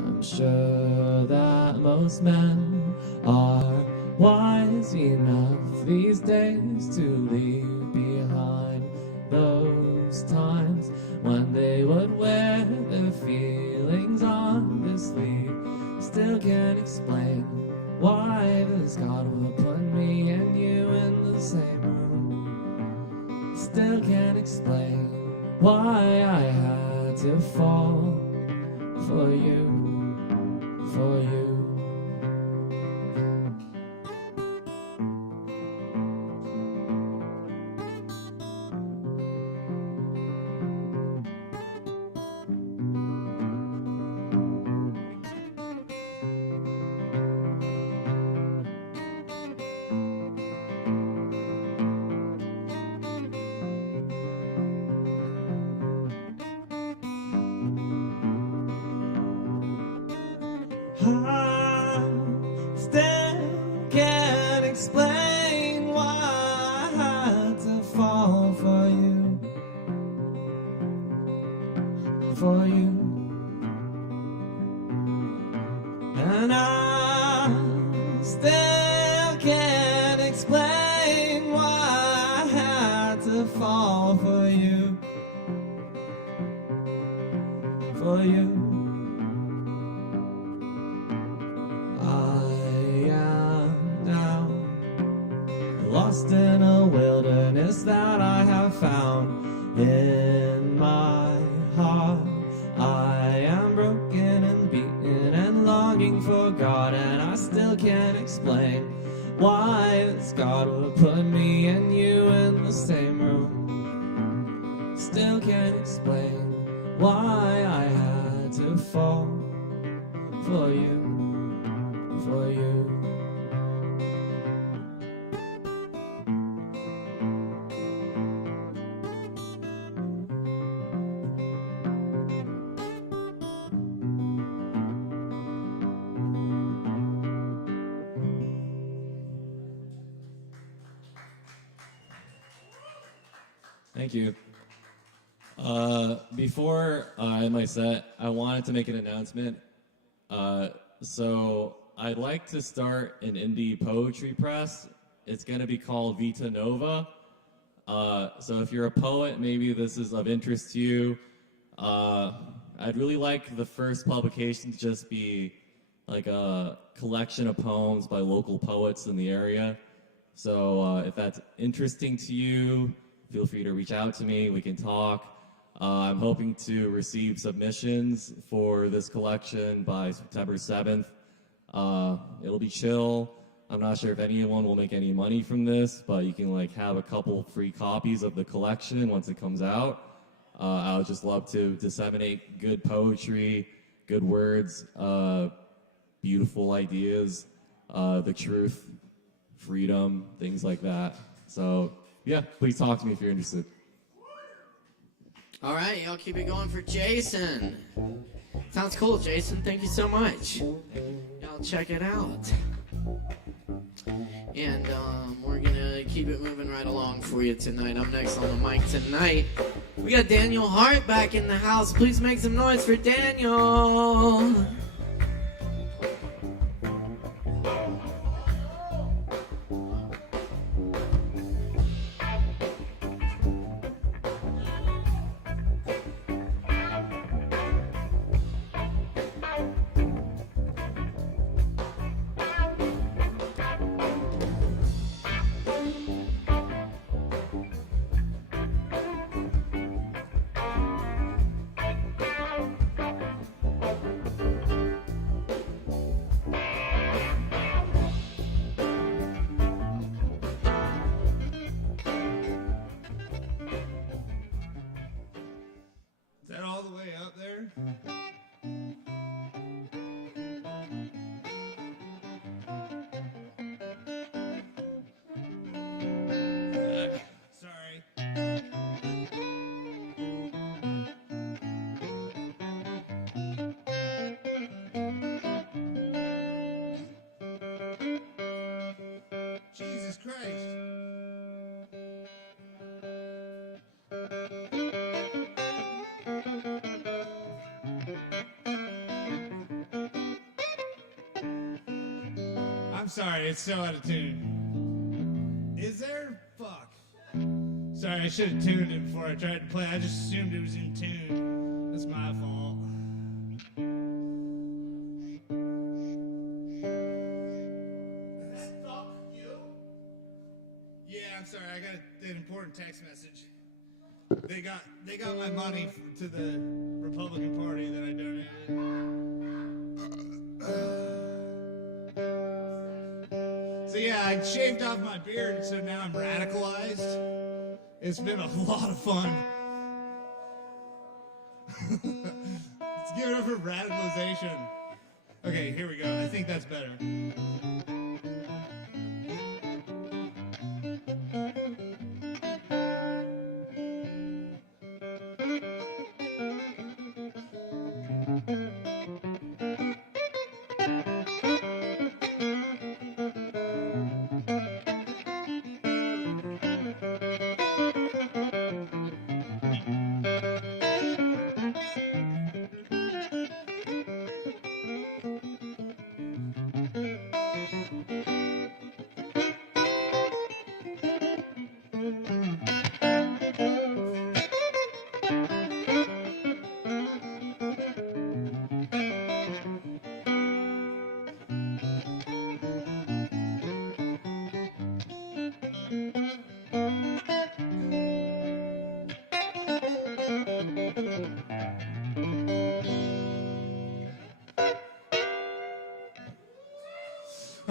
I'm sure that most men are wise enough these days to leave behind those times when they would wear their feelings on their sleeve. Still can't explain why this God would put me and you in the same room. Still can't explain why I had to fall for you, for you. I still can't explain why I had to fall for you, for you. And I still can't explain why I had to fall for you, for you. Lost in a wilderness that I have found in my heart. I am broken and beaten and longing for God, and I still can't explain why this God would put me and you in the same room. Still can't explain why I had to fall for you, for you. Thank you. Before I end my set, I wanted to make an announcement. So I'd like to start an indie poetry press. It's going to be called Vita Nova. So if you're a poet, maybe this is of interest to you. I'd really like the first publication to just be like a collection of poems by local poets in the area. So if that's interesting to you, feel free to reach out to me. We can talk. I'm hoping to receive submissions for this collection by September 7th. It'll be chill. I'm not sure if anyone will make any money from this, but you can like have a couple free copies of the collection once it comes out. I would just love to disseminate good poetry, good words, beautiful ideas, the truth, freedom, things like that. So yeah, please talk to me if you're interested. All right, y'all keep it going for Jason. Sounds cool, Jason. Thank you so much. Y'all check it out. And we're going to keep it moving right along for you tonight. I'm next on the mic tonight. We got Daniel Hart back in the house. Please make some noise for Daniel. Christ. I'm sorry, it's so out of tune. Is there? Fuck. Sorry, I should have tuned it before I tried to play. I just assumed it was in tune. That's my fault. Fuck you? Yeah, I'm sorry. I got an important text message. They got my money to the Republican Party that I donated. So yeah, I shaved off my beard, so now I'm radicalized. It's been a lot of fun. Let's give it up for radicalization. Okay, here we go. I think that's better.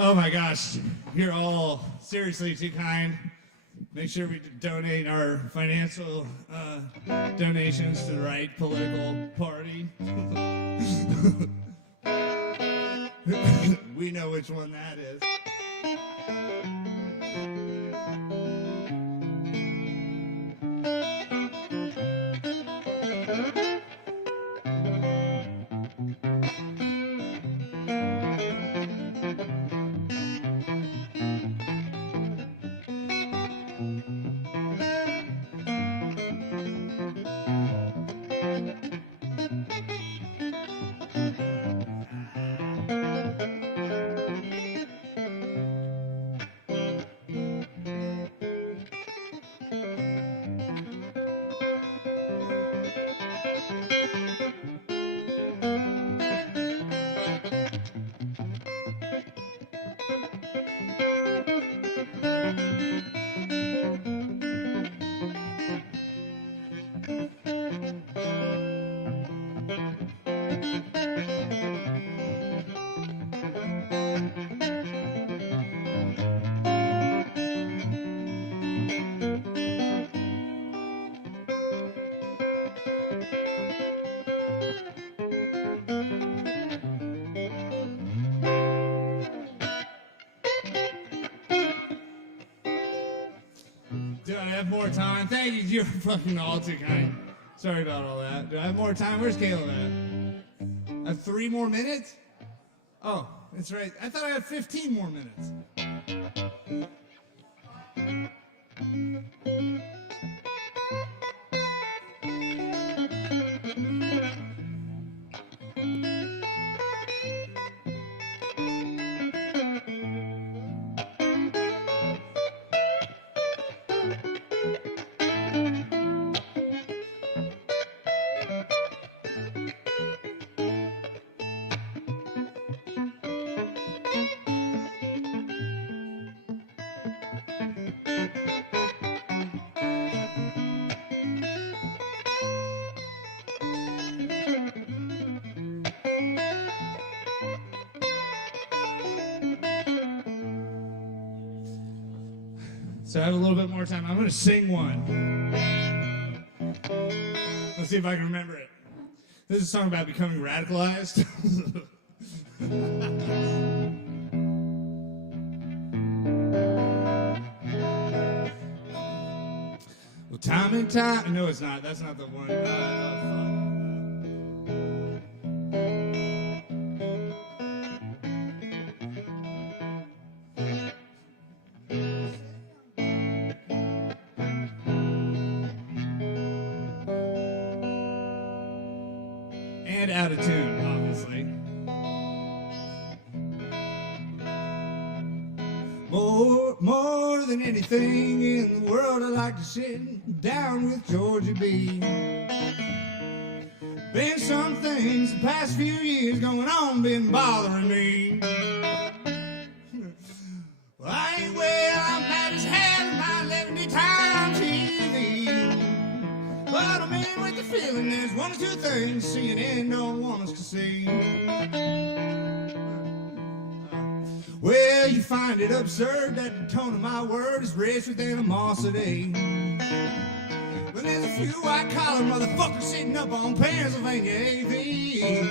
Oh my gosh, you're all seriously too kind. Make sure we donate our financial donations to the right political party. We know which one that is. Do I have more time? Thank you. You're fucking all too kind. Sorry about all that. Do I have more time? Where's Caleb at? I have 3 more minutes? Oh, that's right. I thought I had 15 more minutes. So I have a little bit more time. I'm going to sing one. Let's see if I can remember it. This is a song about becoming radicalized. Well, time and time. No, it's not. That's not the one. and out of tune, obviously. More than anything in the world, I like to sit down with Georgia B. Been some things the past few years going on been bothering me. Well, I ain't well, I'm mad as hell, about letting me time TV. But I'm in with the feeling there's one or two things CNN don't want us to see. Well, you find it absurd that the tone of my word is rich with animosity. But there's a few white-collar motherfuckers sitting up on Pennsylvania AV. You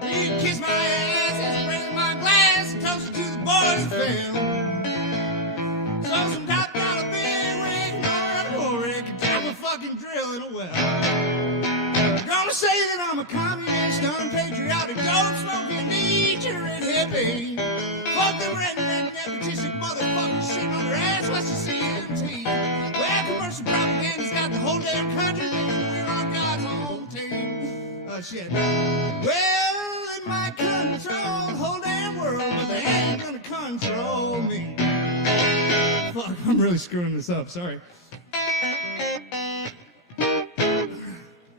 can kiss my ass as I raise my glass and toast it to the boys of film. So some top-dollar big rig, no rig, can tap a fucking drill in a well. I'm gonna say that I'm a communist, unpatriotic, gold-smoking, degenerate hippie. Fuck them redneck, nepotistic motherfuckers sitting on their ass, watch the CMT. Well, commercial propaganda's got the whole damn country thinking we're on God's home team. Shit. Well, they might control the whole damn world, but they ain't gonna control me. Fuck, I'm really screwing this up, sorry.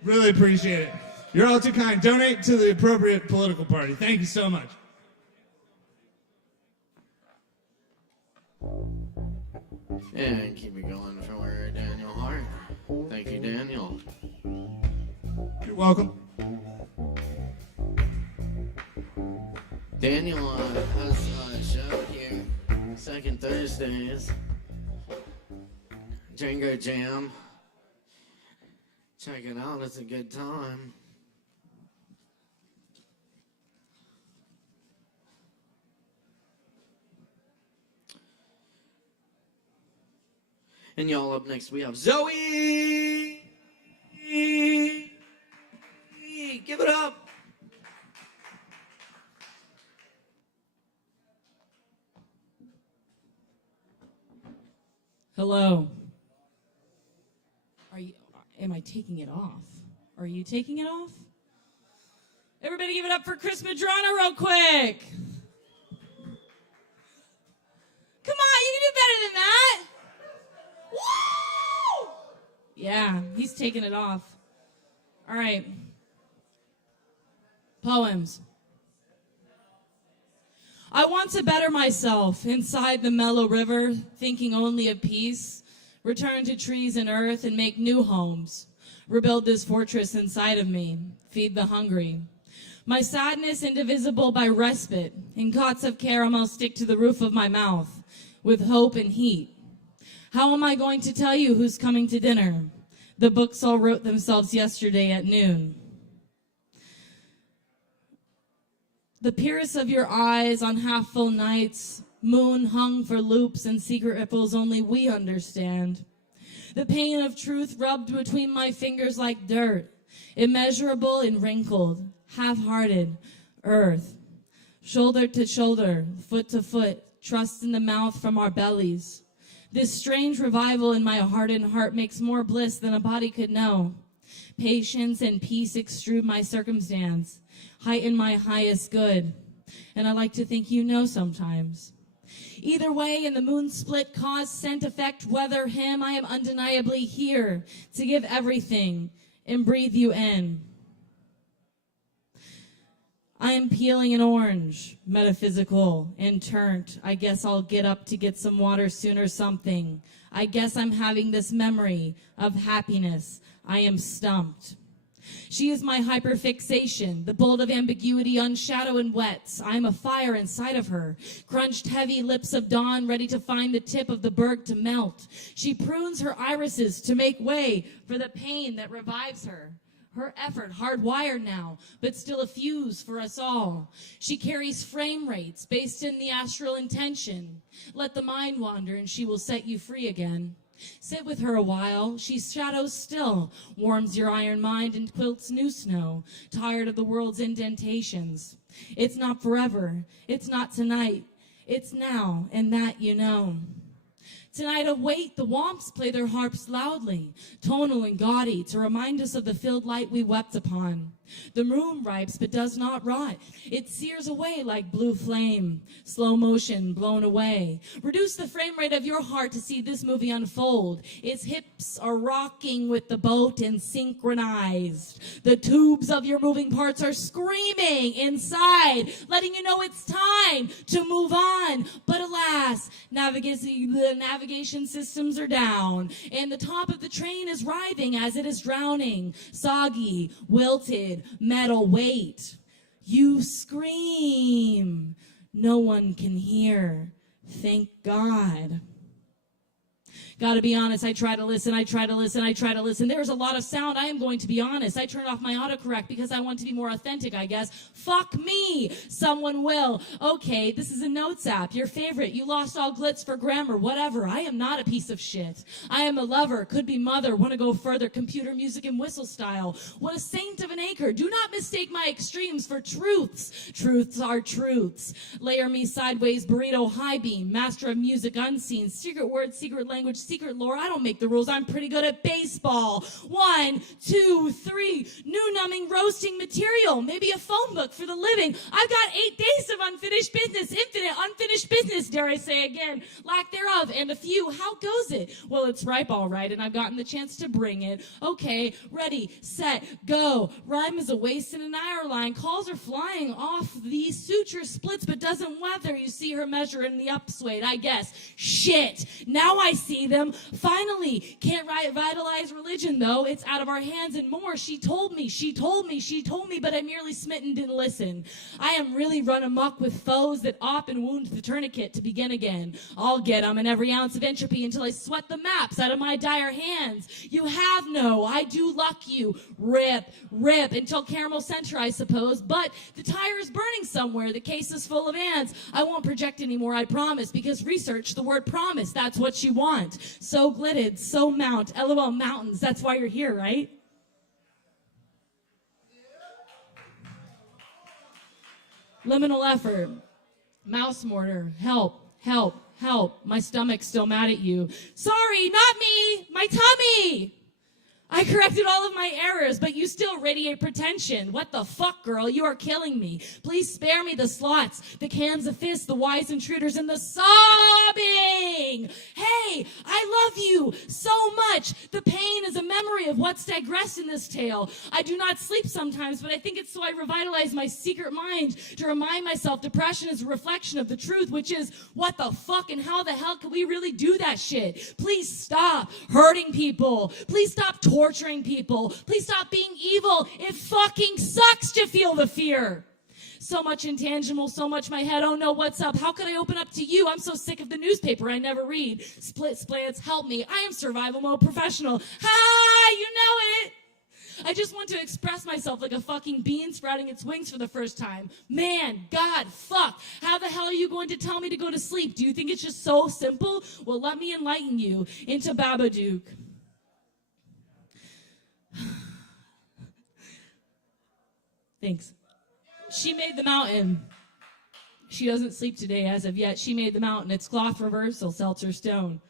Really appreciate it. You're all too kind. Donate to the appropriate political party. Thank you so much. And keep it going for Daniel Hart. Thank you, Daniel. You're welcome. Daniel has a show here, second Thursdays. Django Jam. Check it out, it's a good time. And y'all, up next we have Zoe! Give it up! Hello. Am I taking it off? Are you taking it off? Everybody give it up for Chris Madrona real quick. Come on, you can do better than that. Woo! Yeah, he's taking it off. All right. Poems. I want to better myself inside the mellow river, thinking only of peace. Return to trees and earth and make new homes. Rebuild this fortress inside of me. Feed the hungry. My sadness indivisible by respite. In cots of caramel stick to the roof of my mouth with hope and heat. How am I going to tell you who's coming to dinner? The books all wrote themselves yesterday at noon. The pierce of your eyes on half-full nights, moon hung for loops and secret ripples only we understand. The pain of truth rubbed between my fingers like dirt, immeasurable and wrinkled, half-hearted, earth. Shoulder to shoulder, foot to foot, trust in the mouth from our bellies. This strange revival in my hardened heart makes more bliss than a body could know. Patience and peace extrude my circumstance, heighten my highest good. And I like to think you know sometimes. Either way, in the moon split, cause, scent, effect, weather, him, I am undeniably here to give everything and breathe you in. I am peeling an orange, metaphysical and turnt. I guess I'll get up to get some water soon or something. I guess I'm having this memory of happiness. I am stumped. She is my hyperfixation, the bolt of ambiguity, unshadow and wets. I am a fire inside of her, crunched heavy lips of dawn, ready to find the tip of the berg to melt. She prunes her irises to make way for the pain that revives her. Her effort hardwired now, but still a fuse for us all. She carries frame rates based in the astral intention. Let the mind wander and she will set you free again. Sit with her a while, she shadows still, warms your iron mind and quilts new snow, tired of the world's indentations. It's not forever, it's not tonight, it's now, and that you know. Tonight await the womps play their harps loudly, tonal and gaudy, to remind us of the filled light we wept upon. The room ripes but does not rot. It sears away like blue flame. Slow motion blown away. Reduce the frame rate of your heart to see this movie unfold. Its hips are rocking with the boat and synchronized. The tubes of your moving parts are screaming inside, letting you know it's time to move on. But alas, the navigation systems are down, and the top of the train is writhing as it is drowning. Soggy, wilted, metal weight. You scream. No one can hear. Thank God. Gotta be honest, I try to listen. There's a lot of sound. I am going to be honest. I turn off my autocorrect because I want to be more authentic, I guess. Fuck me. Someone will. Okay, this is a notes app. Your favorite. You lost all glitz for grammar. Whatever. I am not a piece of shit. I am a lover. Could be mother. Want to go further. Computer music and whistle style. What a saint of an anchor. Do not mistake my extremes for truths. Truths are truths. Layer me sideways. Burrito high beam. Master of music unseen. Secret word, secret language, secret lore. I don't make the rules. I'm pretty good at baseball. 1, 2, 3. New numbing roasting material. Maybe a phone book for the living. I've got 8 days of unfinished business. Infinite unfinished business, dare I say again. Lack thereof. And a few. How goes it? Well, it's ripe all right, and I've gotten the chance to bring it. Okay, ready, set, go. Rhyme is a waste in an hour line. Calls are flying off the suture splits, but doesn't weather. You see her measure in the upswade, I guess. Shit. Now I see them. Finally, can't vitalize religion, though. It's out of our hands and more. She told me, but I merely smitten didn't listen. I am really run amok with foes that op and wound the tourniquet to begin again. I'll get them in every ounce of entropy until I sweat the maps out of my dire hands. You have no, I do luck you. Rip, until caramel center, I suppose. But the tire is burning somewhere. The case is full of ants. I won't project anymore, I promise, because research, the word promise, that's what you want. So glitted, so mount, LOL mountains, that's why you're here, right? Liminal effort, mouse mortar, help, my stomach's still mad at you. Sorry, not me, my tummy! I corrected all of my errors, but you still radiate pretension. What the fuck, girl? You are killing me. Please spare me the slots, the cans of fists, the wise intruders, and the sobbing. Hey, I love you so much. The pain is a memory of what's digressed in this tale. I do not sleep sometimes, but I think it's so I revitalize my secret mind to remind myself depression is a reflection of the truth, which is, what the fuck and how the hell can we really do that shit? Please stop hurting people. Please stop torturing people. Please stop being evil. It fucking sucks to feel the fear. So much intangible, so much my head. Oh no, what's up? How could I open up to you? I'm so sick of the newspaper I never read. Split splats, help me. I am survival mode professional. Ha! You know it! I just want to express myself like a fucking bean sprouting its wings for the first time. Man, God, fuck. How the hell are you going to tell me to go to sleep? Do you think it's just so simple? Well, let me enlighten you into Babadook. Thanks. She made the mountain. She doesn't sleep today as of yet. She made the mountain. It's cloth reversal, seltzer stone.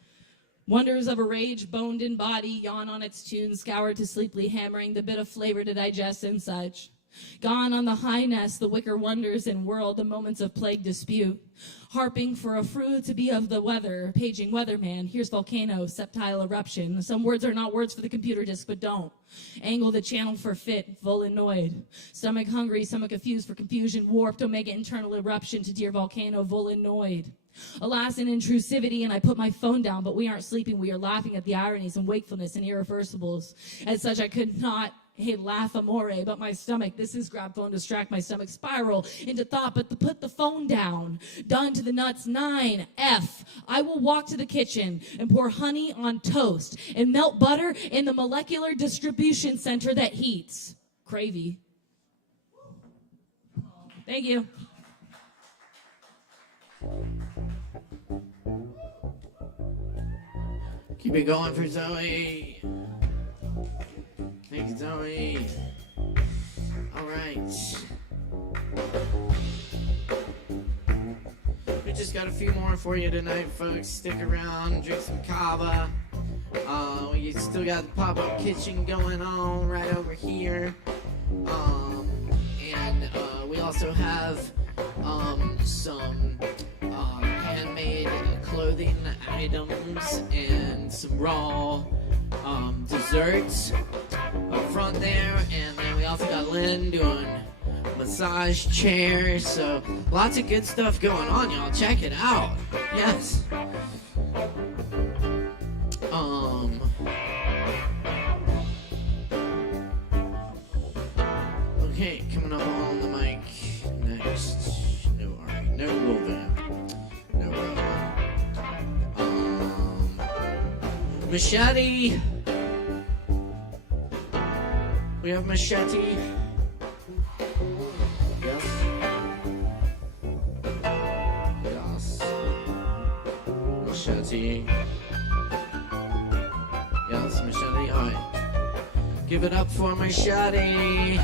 Wonders of a rage, boned in body, yawn on its tune, scoured to sleepily hammering the bit of flavor to digest and such. Gone on the high nest, the wicker wonders in world, the moments of plague dispute. Harping for a fruit to be of the weather, paging weatherman, here's volcano, septile eruption. Some words are not words for the computer disk, but don't. Angle the channel for fit, volanoid. Stomach hungry, stomach confused for confusion, warped omega internal eruption to dear volcano, volanoid. Alas, in intrusivity, and I put my phone down, but we aren't sleeping, we are laughing at the ironies and wakefulness and irreversibles. As such, I could not laugh amore, but my stomach, this is grab phone, distract my stomach, spiral into thought, but to put the phone down. Done to the nuts, 9F. I will walk to the kitchen and pour honey on toast and melt butter in the molecular distribution center that heats. Cravey. Thank you. Keep it going for Zoe. Thanks, Zoe. All right. We just shows. Got a few more for you tonight, folks. Stick around, drink some Kava. We still got the pop-up kitchen going on right over here. And we also have some handmade clothing items and some raw desserts up front there. And then we also got Lynn doing massage chairs. So lots of good stuff going on, y'all. Check it out. Yes. Okay, coming up on the mic next. No, alright, no Wolverine. No Machete. We have Machete. Yes. Yes. Machete. Yes, Machete. Alright. Give it up for Machete.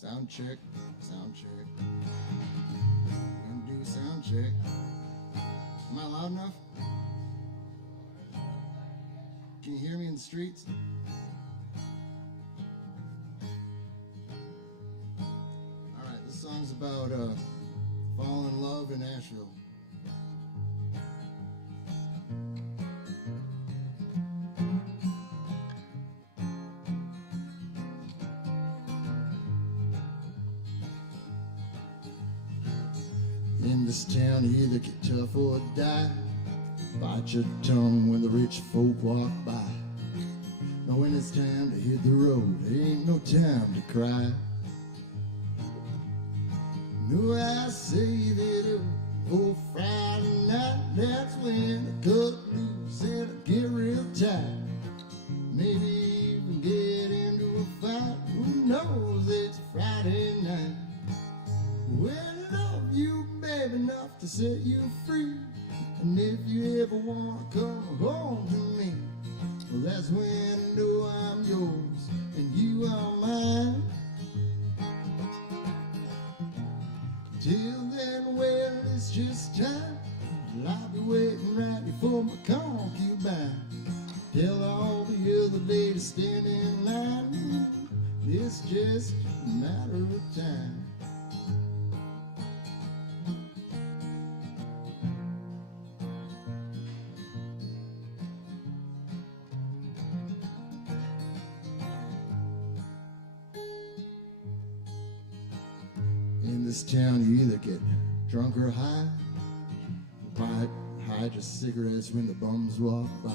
Sound check, sound check. Gonna do sound check. Am I loud enough? Can you hear me in the streets? Alright, this song's about falling in love in Nashville. In this town, you either get tough or die. Bite your tongue when the rich folk walk by. Now when it's time to hit the road, there ain't no time to cry. No, I save it up for Friday night. That's when I cut loose and I get real tight. Maybe even get into a fight. Who knows, it's Friday night. Well, I love you, baby, enough to set you free. And if you ever want to come home to me, well, that's when I know I'm yours and you are mine. Till then, well, it's just time. I'll be waiting right before my concubine. Tell all the other ladies standing in line, it's just a matter of time. In this town, you either get drunk or high. Hide your cigarettes when the bums walk by.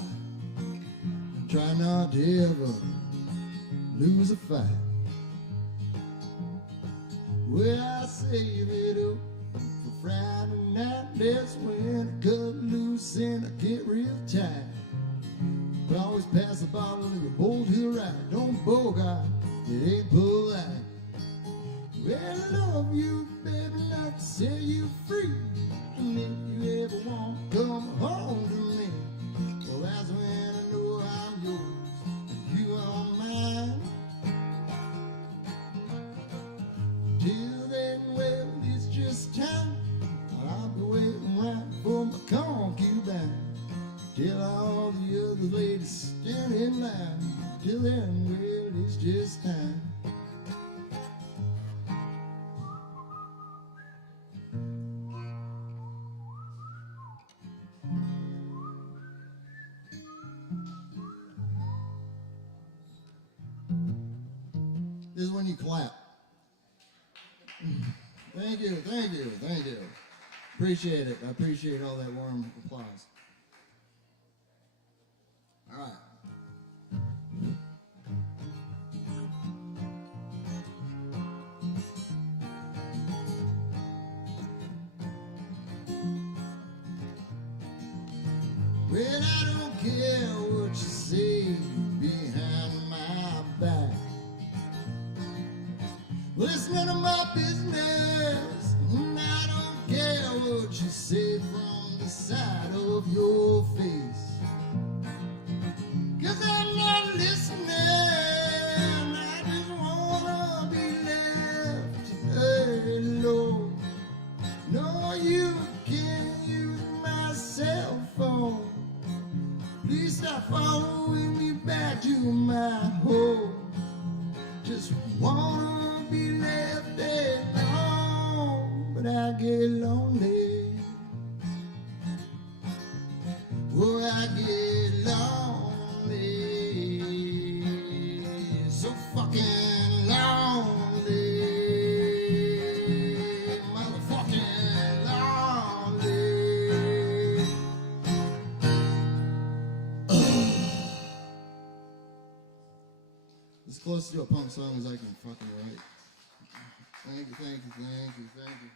Try not to ever lose a fight. Well, I save it up for Friday night. That's when I cut loose and I get real tight. But always pass the bottle and you bowl to the right. Don't bogart, it ain't polite. Well, I love you, baby, enough to set you free. And if you ever want to come home to me, well, that's when I know I'm yours and you are mine. Till then, well, it's just time. I'll be waiting right for my concubine. Till all the other ladies stand in line. Till then, well, it's just time. This is when you clap. Thank you, thank you, thank you. Appreciate it. I appreciate all that warm applause. All right. Well, I don't care what you say behind my back. Well, it's none of my business, and I don't care what you say from the side of your face. 'Cause I'm not listening, I just wanna be left alone. No, you can't use my cell phone. Please stop following me back to my home. Just wanna be left alone, but I get lonely. Oh, I get lonely, so fucking lonely, motherfucking lonely. As close to a punk song as I can fucking write. Thank you, thank you, thank you, thank you.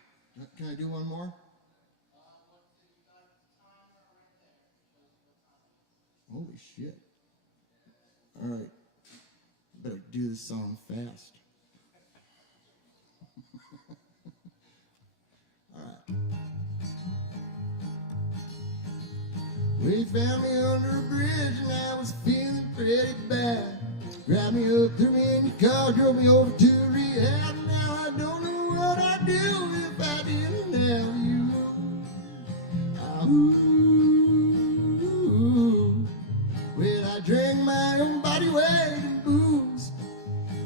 Can I do one more? Holy shit. All right. Better do this song fast. All right. We found me under a bridge and I was feeling pretty bad. Grabbed me up, threw me in your car, drove me over to rehab. Now I don't know what I'd do if I didn't have you. Well, I drank my own body weight in booze.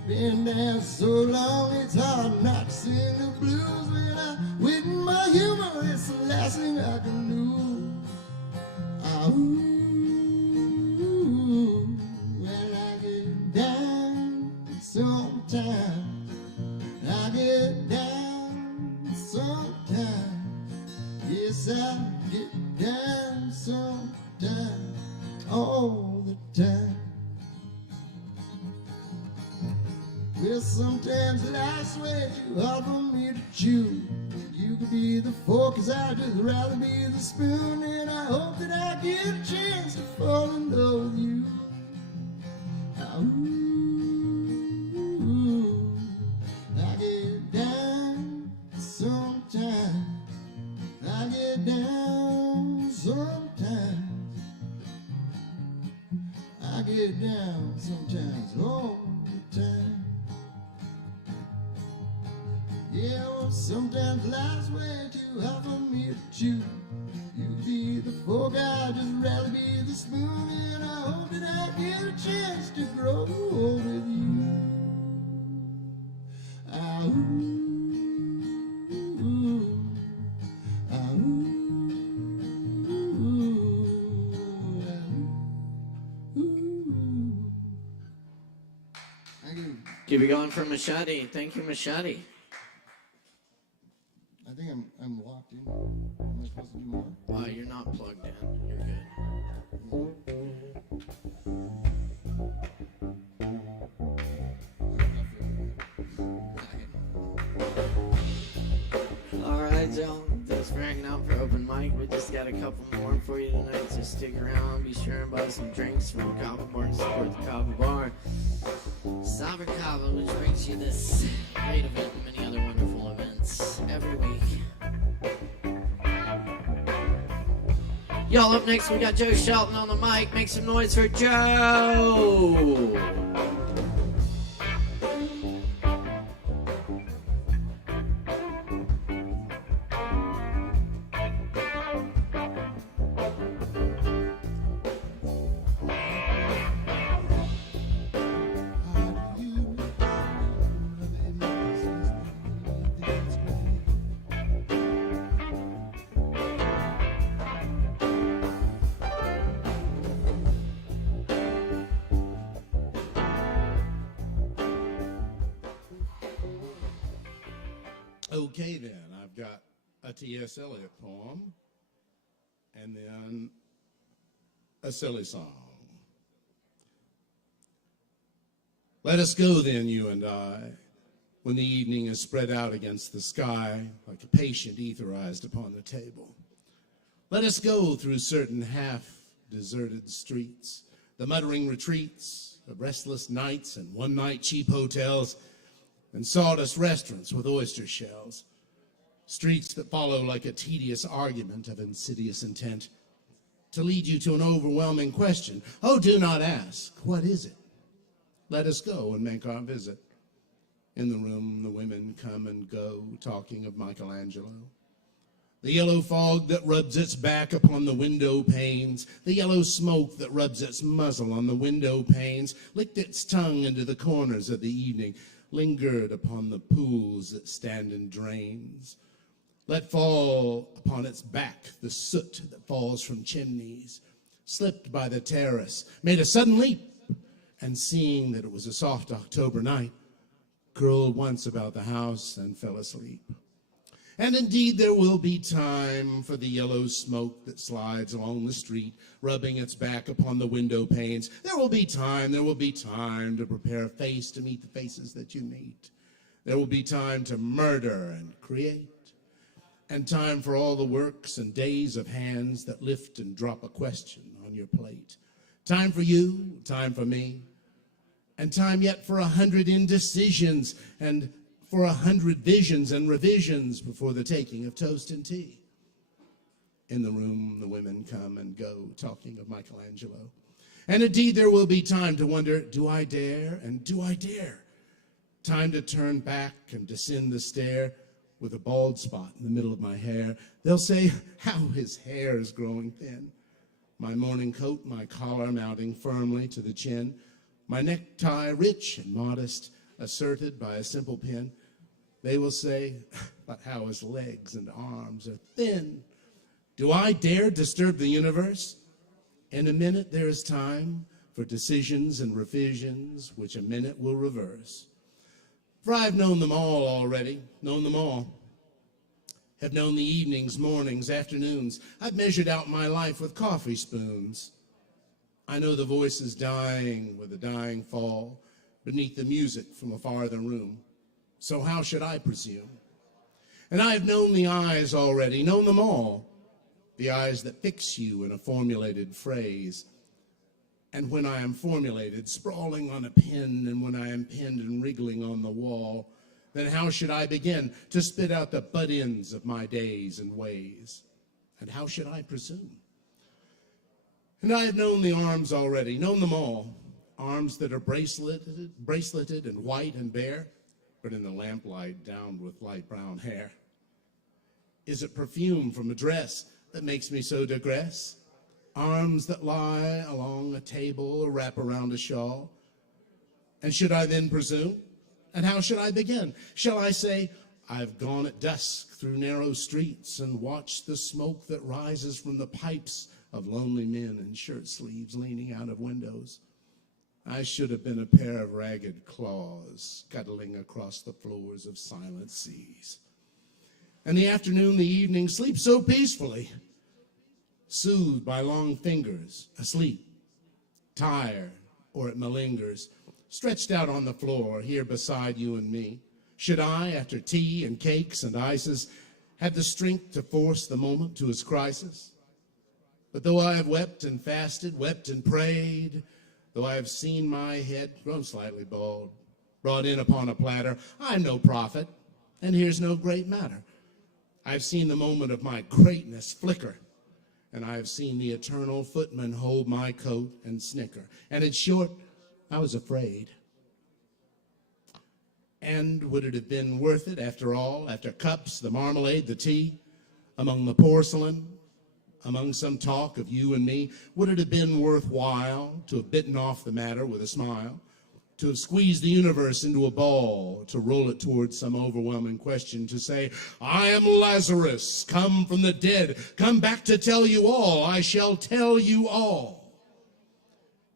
Been down so long, it's hard not to sing the blues. When I wit my humor, it's the last thing I can do. Well, I get down sometimes. I get down sometimes. Yes, I get down sometimes. All the time. Well, sometimes life's way too hard for me to chew. You could be the fork, 'cause I'd just rather be the spoon. And I hope that I get a chance to fall in love with you. I get down sometimes. I get down sometimes. I get down sometimes all the time. Yeah, well, sometimes life's way too hard for me to chew. You be the fork, I'd just rather be the spoon. And I hope that I get a chance to grow with you. Thank you. Keep it going for Machete. Thank you, Machete. I think I'm locked in. Am I supposed to do more? You're not plugged in. You're good. All right, y'all. Thanks for hanging out for open mic. We just got a couple more for you tonight, so stick around. Be sure and buy some drinks from Kava Bar and support the Kava Bar. Sovereign Kava, which brings you this great event and many other wonderful events every week. Y'all, up next we got Joe Shelton on the mic. Make some noise for Joe! Okay then, I've got a T.S. Eliot poem and then a silly song. Let us go then, you and I, when the evening is spread out against the sky like a patient etherized upon the table. Let us go through certain half-deserted streets, the muttering retreats of restless nights and one-night cheap hotels and sawdust restaurants with oyster shells, streets that follow like a tedious argument of insidious intent to lead you to an overwhelming question. Oh, do not ask, what is it? Let us go and make our visit. In the room, the women come and go, talking of Michelangelo. The yellow fog that rubs its back upon the window panes, the yellow smoke that rubs its muzzle on the window panes, licked its tongue into the corners of the evening, lingered upon the pools that stand in drains. Let fall upon its back the soot that falls from chimneys, slipped by the terrace, made a sudden leap, and seeing that it was a soft October night, curled once about the house and fell asleep. And indeed there will be time for the yellow smoke that slides along the street, rubbing its back upon the window panes. There will be time to prepare a face to meet the faces that you meet. There will be time to murder and create, and time for all the works and days of hands that lift and drop a question on your plate. Time for you, time for me, and time yet for 100 indecisions and for 100 visions and revisions before the taking of toast and tea. In the room, the women come and go, talking of Michelangelo. And indeed, there will be time to wonder, do I dare and do I dare? Time to turn back and descend the stair with a bald spot in the middle of my hair. They'll say, how his hair is growing thin. My morning coat, my collar mounting firmly to the chin, my necktie rich and modest, asserted by a simple pin. They will say, but how his legs and arms are thin. Do I dare disturb the universe? In a minute there is time for decisions and revisions, which a minute will reverse. For I've known them all already, known them all. Have known the evenings, mornings, afternoons. I've measured out my life with coffee spoons. I know the voices dying with a dying fall beneath the music from a farther room. So how should I presume? And I have known the eyes already, known them all. The eyes that fix you in a formulated phrase. And when I am formulated, sprawling on a pen, and when I am pinned and wriggling on the wall, then how should I begin to spit out the butt ends of my days and ways? And how should I presume? And I have known the arms already, known them all. Arms that are braceleted and white and bare, but in the lamplight downed with light brown hair. Is it perfume from a dress that makes me so digress? Arms that lie along a table or wrap around a shawl? And should I then presume? And how should I begin? Shall I say, I've gone at dusk through narrow streets and watched the smoke that rises from the pipes of lonely men in shirt sleeves leaning out of windows? I should have been a pair of ragged claws scuttling across the floors of silent seas. And the afternoon, the evening, sleep so peacefully, soothed by long fingers, asleep, tired, or it malingers, stretched out on the floor here beside you and me. Should I, after tea and cakes and ices, have the strength to force the moment to its crisis? But though I have wept and fasted, wept and prayed, though I have seen my head grown slightly bald, brought in upon a platter, I'm no prophet, and here's no great matter. I've seen the moment of my greatness flicker, and I have seen the eternal footman hold my coat and snicker. And in short, I was afraid. And would it have been worth it after all, after cups, the marmalade, the tea, among the porcelain, among some talk of you and me, would it have been worthwhile to have bitten off the matter with a smile, to have squeezed the universe into a ball, to roll it towards some overwhelming question, to say, I am Lazarus, come from the dead, come back to tell you all, I shall tell you all.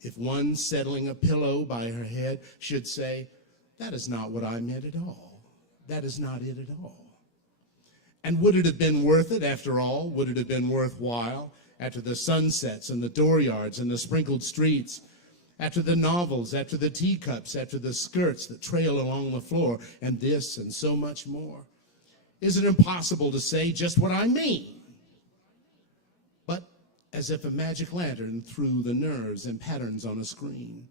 If one settling a pillow by her head should say, that is not what I meant at all, that is not it at all. And would it have been worth it after all? Would it have been worthwhile after the sunsets and the dooryards and the sprinkled streets, after the novels, after the teacups, after the skirts that trail along the floor, and this and so much more? Is it impossible to say just what I mean? But as if a magic lantern threw the nerves and patterns on a screen,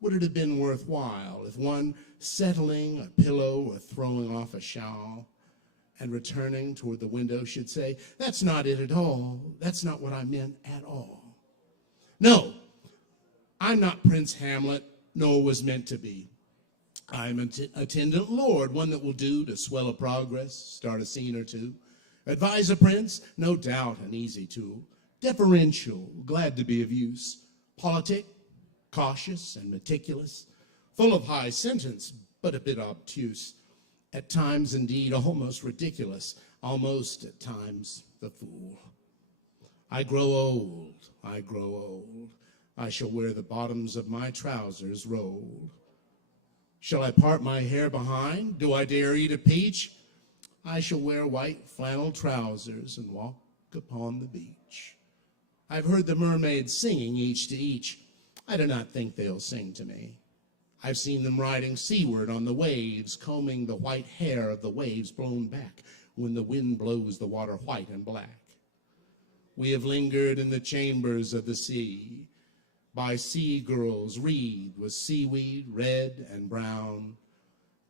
would it have been worthwhile if one settling a pillow or throwing off a shawl and returning toward the window should say, "That's not it at all. That's not what I meant at all." No, I'm not Prince Hamlet, nor was meant to be. I'm an attendant lord, one that will do to swell a progress, start a scene or two. Advise a prince, no doubt an easy tool. Deferential, glad to be of use. Politic, cautious and meticulous. Full of high sentence, but a bit obtuse. At times, indeed, almost ridiculous. Almost, at times, the fool. I grow old, I grow old. I shall wear the bottoms of my trousers rolled. Shall I part my hair behind? Do I dare eat a peach? I shall wear white flannel trousers and walk upon the beach. I've heard the mermaids singing each to each. I do not think they'll sing to me. I've seen them riding seaward on the waves, combing the white hair of the waves blown back when the wind blows the water white and black. We have lingered in the chambers of the sea, by sea girls wreathed with seaweed red and brown,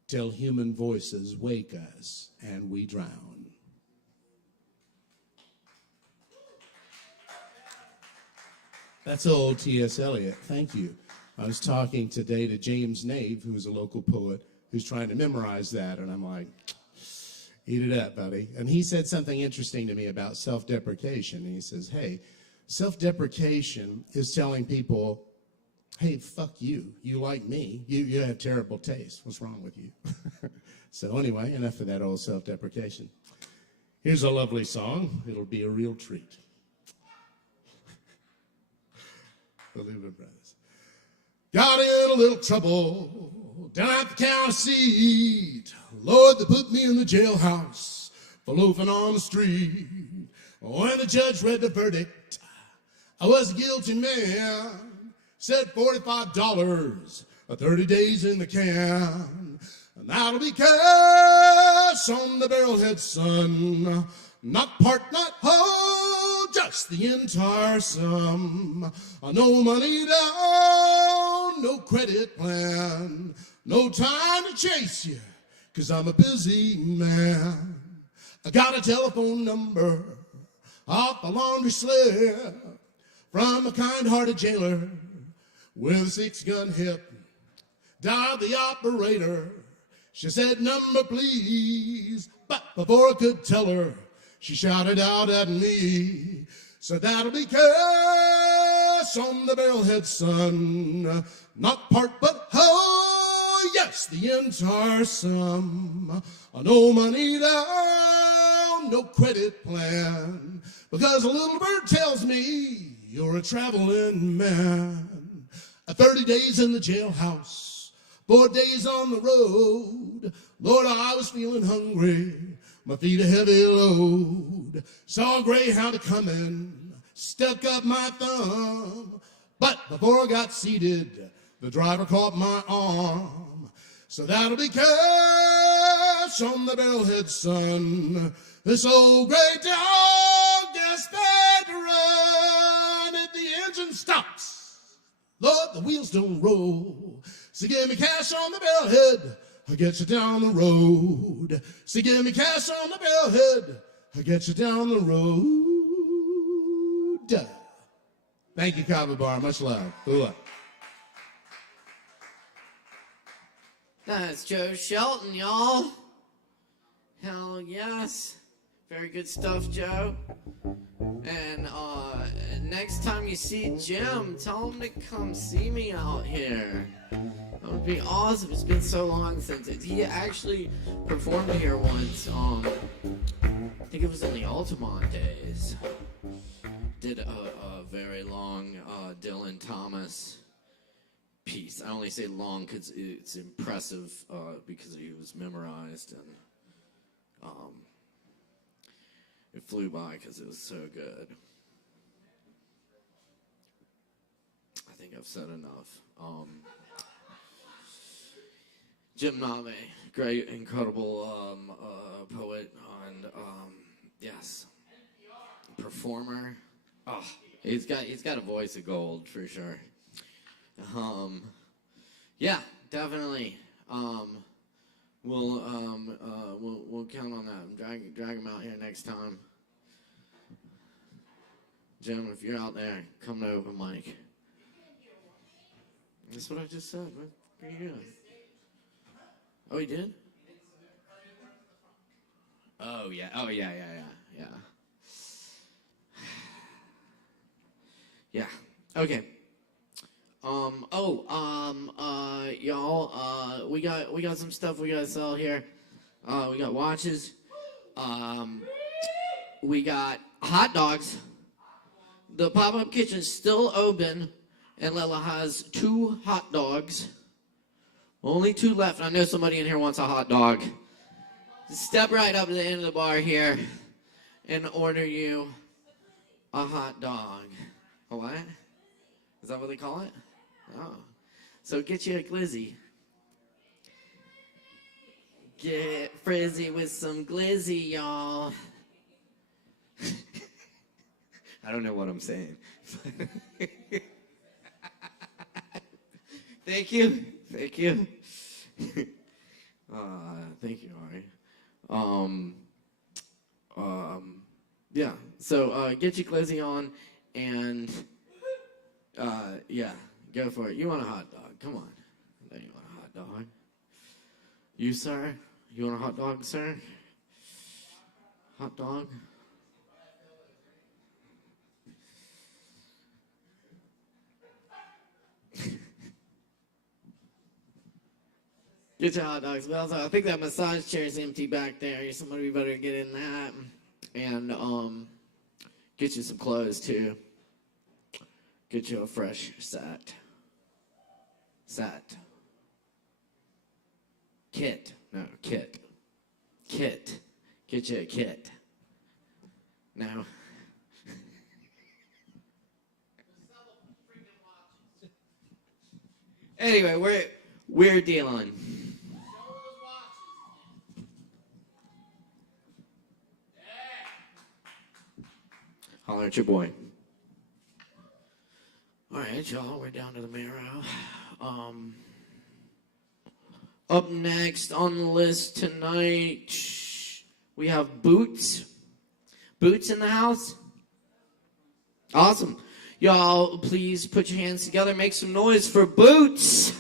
till human voices wake us and we drown. That's old T.S. Eliot. Thank you. I was talking today to James Nave, who's a local poet, who's trying to memorize that, and I'm like, eat it up, buddy. And he said something interesting to me about self-deprecation. He says, hey, self-deprecation is telling people, hey, fuck you. You like me. You have terrible taste. What's wrong with you? So anyway, enough of that old self-deprecation. Here's a lovely song. It'll be a real treat. The Lubin Brothers. Got in a little trouble down at the county seat. Lord, they put me in the jailhouse for loafing on the street. When the judge read the verdict, I was a guilty man. Said $45, 30 days in the can. And that'll be cash on the barrelhead, son. Not part, not whole, just the entire sum. No money down, no credit plan. No time to chase you, 'cause I'm a busy man. I got a telephone number off a laundry slip from a kind-hearted jailer with a 6-gun hip. Dialed the operator. She said, "Number, please." But before I could tell her, she shouted out at me. So that'll be cash on the barrelhead, son. Not part but whole, yes, the entire sum. No money down, no credit plan. Because a little bird tells me you're a traveling man. 30 days in the jailhouse, 4 days on the road. Lord, I was feeling hungry, my feet a heavy load. Saw a greyhound a-comin', stuck up my thumb. But before I got seated, the driver caught my arm. So that'll be cash on the barrelhead, son. This old gray dog gets fed to run if the engine stops. Lord, the wheels don't roll. So give me cash on the barrelhead, I'll get you down the road. So give me cash on the barrelhead, I'll get you down the road. Thank you, Kava Bar. Much love. Ooh. That's Joe Shelton, y'all. Hell yes. Very good stuff, Joe. And next time you see Jim, tell him to come see me out here. That would be awesome. It's been so long since he actually performed here once. I think it was in the Altamont days. Did a very long Dylan Thomas piece. I only say long because it's impressive because he was memorized. And It flew by because it was so good. I think I've said enough. Jim Nave, great, incredible poet and yes, performer. Oh, he's got a voice of gold for sure. Yeah, definitely. We'll count on that. Drag him out here next time. Jim, if you're out there, come to open mic. That's what I just said. What are you doing? Oh, he did? Oh yeah. Yeah. Okay. Y'all, we got some stuff we gotta sell here. We got watches. We got hot dogs. The pop-up kitchen's still open, and Lela has 2 hot dogs. Only 2 left. I know somebody in here wants a hot dog. Step right up to the end of the bar here and order you a hot dog. A what? Is that what they call it? Oh. So get you a glizzy. Get frizzy with some glizzy, y'all. I don't know what I'm saying. Thank you. Thank you. Thank you, Ari. Yeah. So get your glizzy on and yeah, go for it. You want a hot dog? Come on. I know you want a hot dog. You, sir? You want a hot dog, sir? Hot dog? Get your hot dogs. Well, so I think that massage chair is empty back there. Somebody better get in that. And get you some clothes, too. Get you a fresh set. Kit. No, kit. Kit. Get you a kit. No. Anyway, we're dealing. Holler at your boy. All right, y'all, we're down to the marrow. Up next on the list tonight, we have Boots. Boots in the house? Awesome. Y'all, please put your hands together. Make some noise for Boots.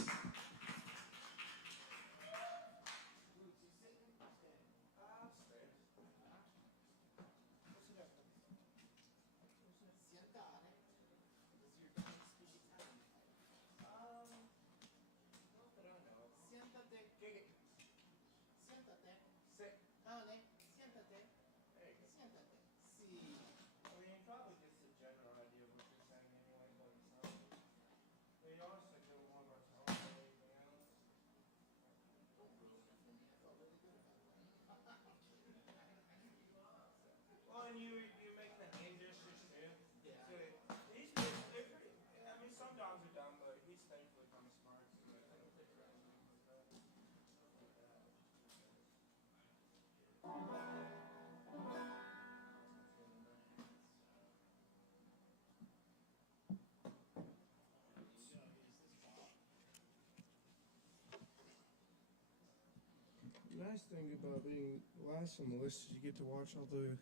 The nice thing about being last on the list is you get to watch all the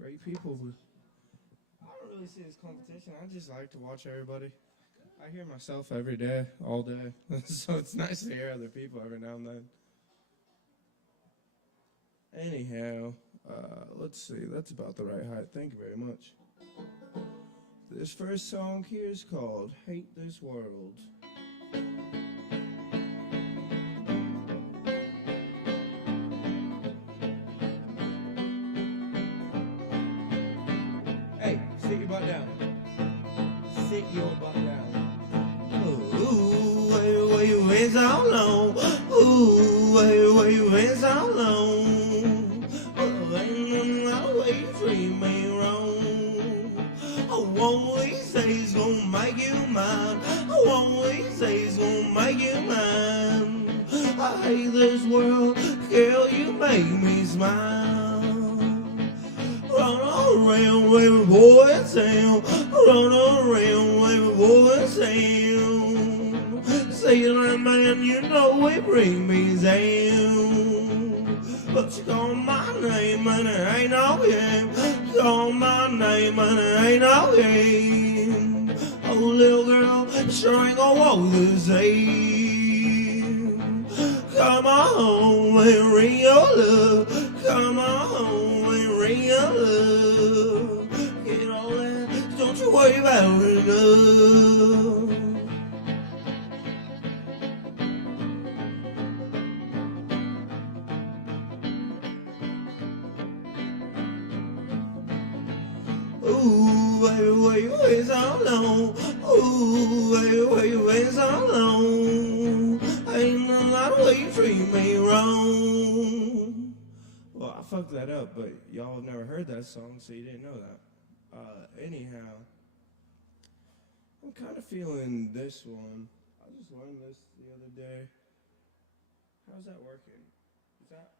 great people. I don't really see it as competition. I just like to watch everybody. I hear myself every day, all day. So it's nice to hear other people every now and then. Anyhow, let's see. That's about the right height. Thank you very much. This first song here is called Hate This World. Hey, sit your butt down. Sit your butt down. Ooh, where you been so long? Ooh, where you been so long? Oh, ain't no way. What we say is gonna make you mine. What we say is gonna make you mine. I hate this world, girl, you make me smile. Run around with a boy and sound. Run around with a boy and sound. Say that man, you know it bring me down. But you call my name and it ain't no game. Call my name and it ain't no game. Oh, little girl, you sure ain't gonna walk the same. Come on home and ring your love. Come on home and ring your love. Get all that, don't you worry about it enough. Ooh, baby, why you wait so long? Ooh, baby, why you wait so long? Ain't no lot of way you treat me wrong. Well, I fucked that up, but y'all have never heard that song, so you didn't know that. Anyhow, I'm kind of feeling this one. I just learned this the other day. How's that working? Is that?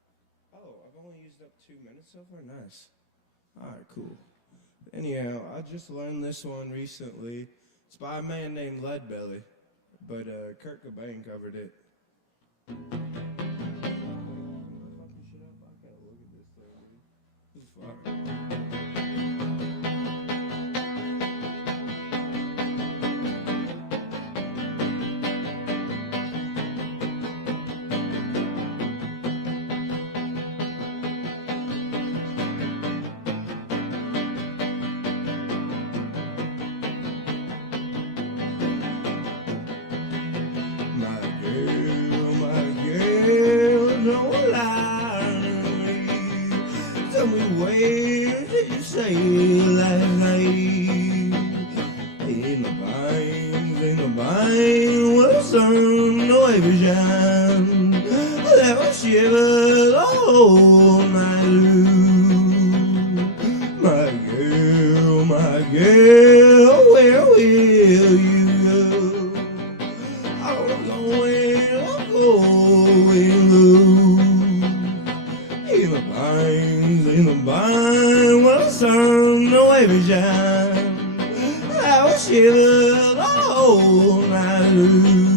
Oh, I've only used up 2 minutes so far. Nice. All right, cool. Anyhow, I just learned this one recently. It's by a man named Leadbelly, but Kurt Cobain covered it. Where did you say last night? In the vine, where the sun no ever shine. That was shiver the whole night through. My girl, where will you go? I'm going low. In the vine, where the sun no ever shine. I was shiver the whole night through.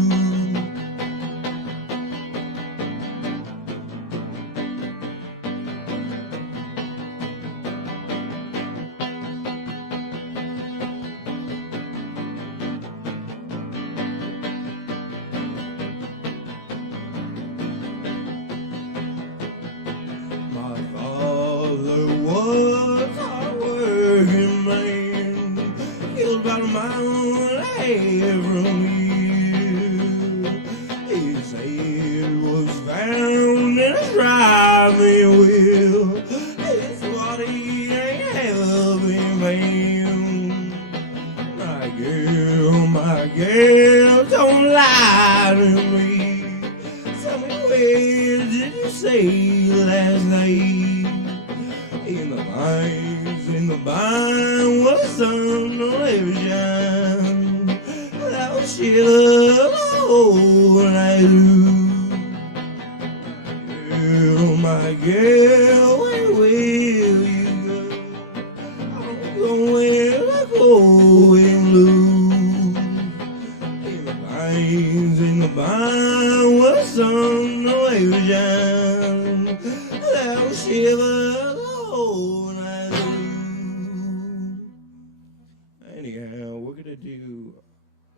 Anyhow, we're gonna do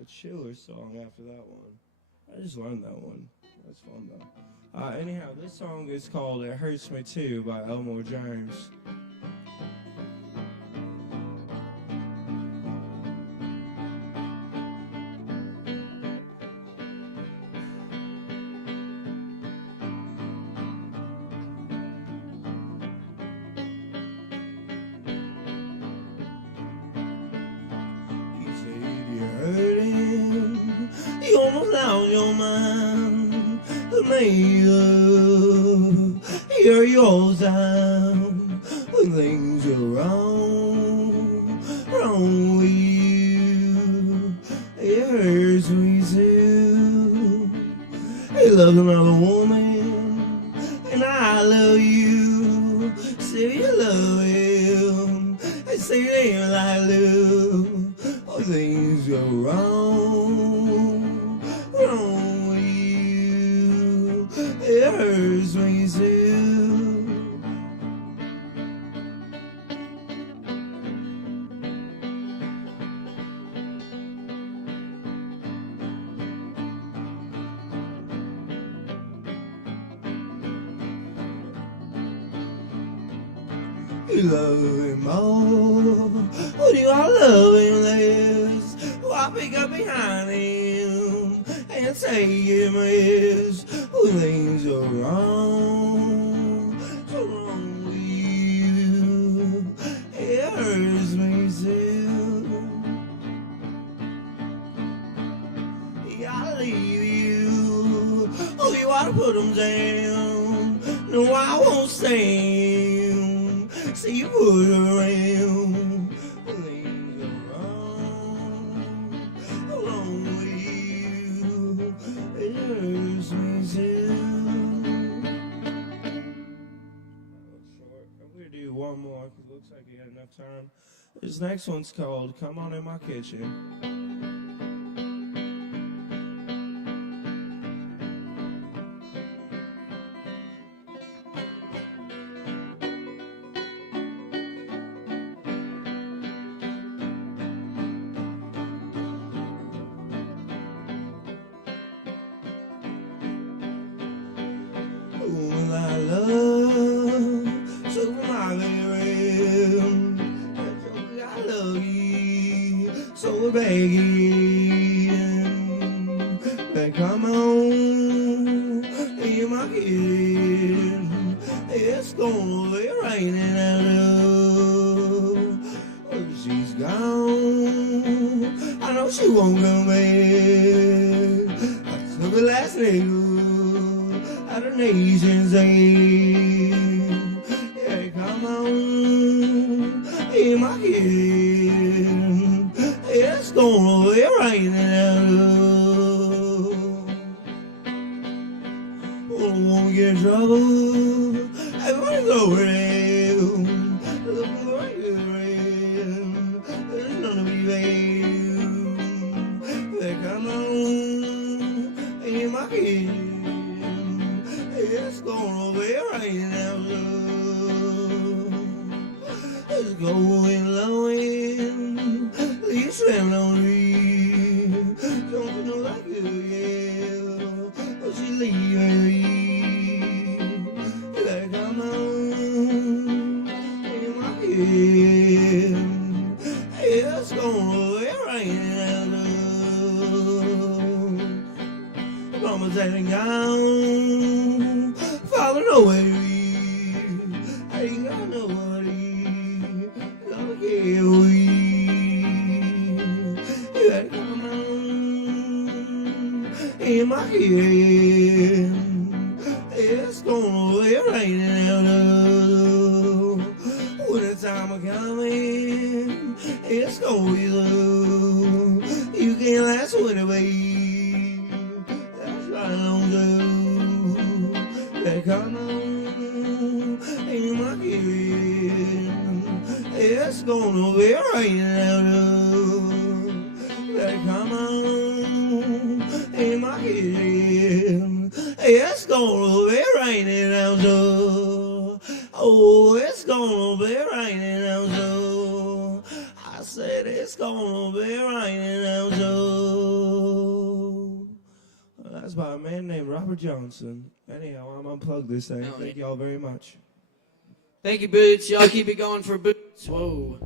a chiller song after that one. I just learned that one. That's fun though. Anyhow, this song is called "It Hurts Me Too" by Elmore James. You almost lost your mind. The made up. Hear your sound when things are wrong. Wrong with love another woman, and I love you. Say you love him, and say it ain't like love. All things go wrong, wrong with you. It hurts me too. You love him more, or do I love him less? Oh, I pick up behind him and take him his. Oh, things are wrong, so wrong with you. It hurts me too. Yeah, I leave you. Oh, you ought to put them down. No, I won't stand. See you put around. Things are wrong with you. It hurts me too. I'm gonna do one more because it looks like you got enough time. This next one's called "Come On In My Kitchen." Woman I love, so my baby, I love you, so we're begging, but come on, in my kitchen, it's gonna be raining out of, if she's gone, I know she won't come back, I took her last night. Out of nation's aid. Yeah, come on in my kitchen. It's gonna be raining out of. Oh, won't get in trouble. Everybody go around. Looking for a good rain. There's none to be found. Yeah, come on in my kitchen. It's gonna be raining out low. It's going low in. Leaves swimming on me. Don't you know that girl, yeah? Oh, she leaving me. Like come on in my head. It's gonna be raining out low. Mama's having gone. Father, no way. I ain't got nobody. Gonna get away. You gotta come on in my head. It's gonna be raining out of. When the time of coming, it's gonna be low. You can't last with it, babe. That's right, long ago. Come on in my kitchen. It's gonna be raining out of. Come on in my kitchen. It's gonna be raining out of. Oh, it's gonna be raining out of. I said it's gonna be raining out of. That's by a man named Robert Johnson. Anyhow, I'm unplugged this thing. Thank y'all very much. Thank you, Boots. Y'all keep it going for Boots. Whoa.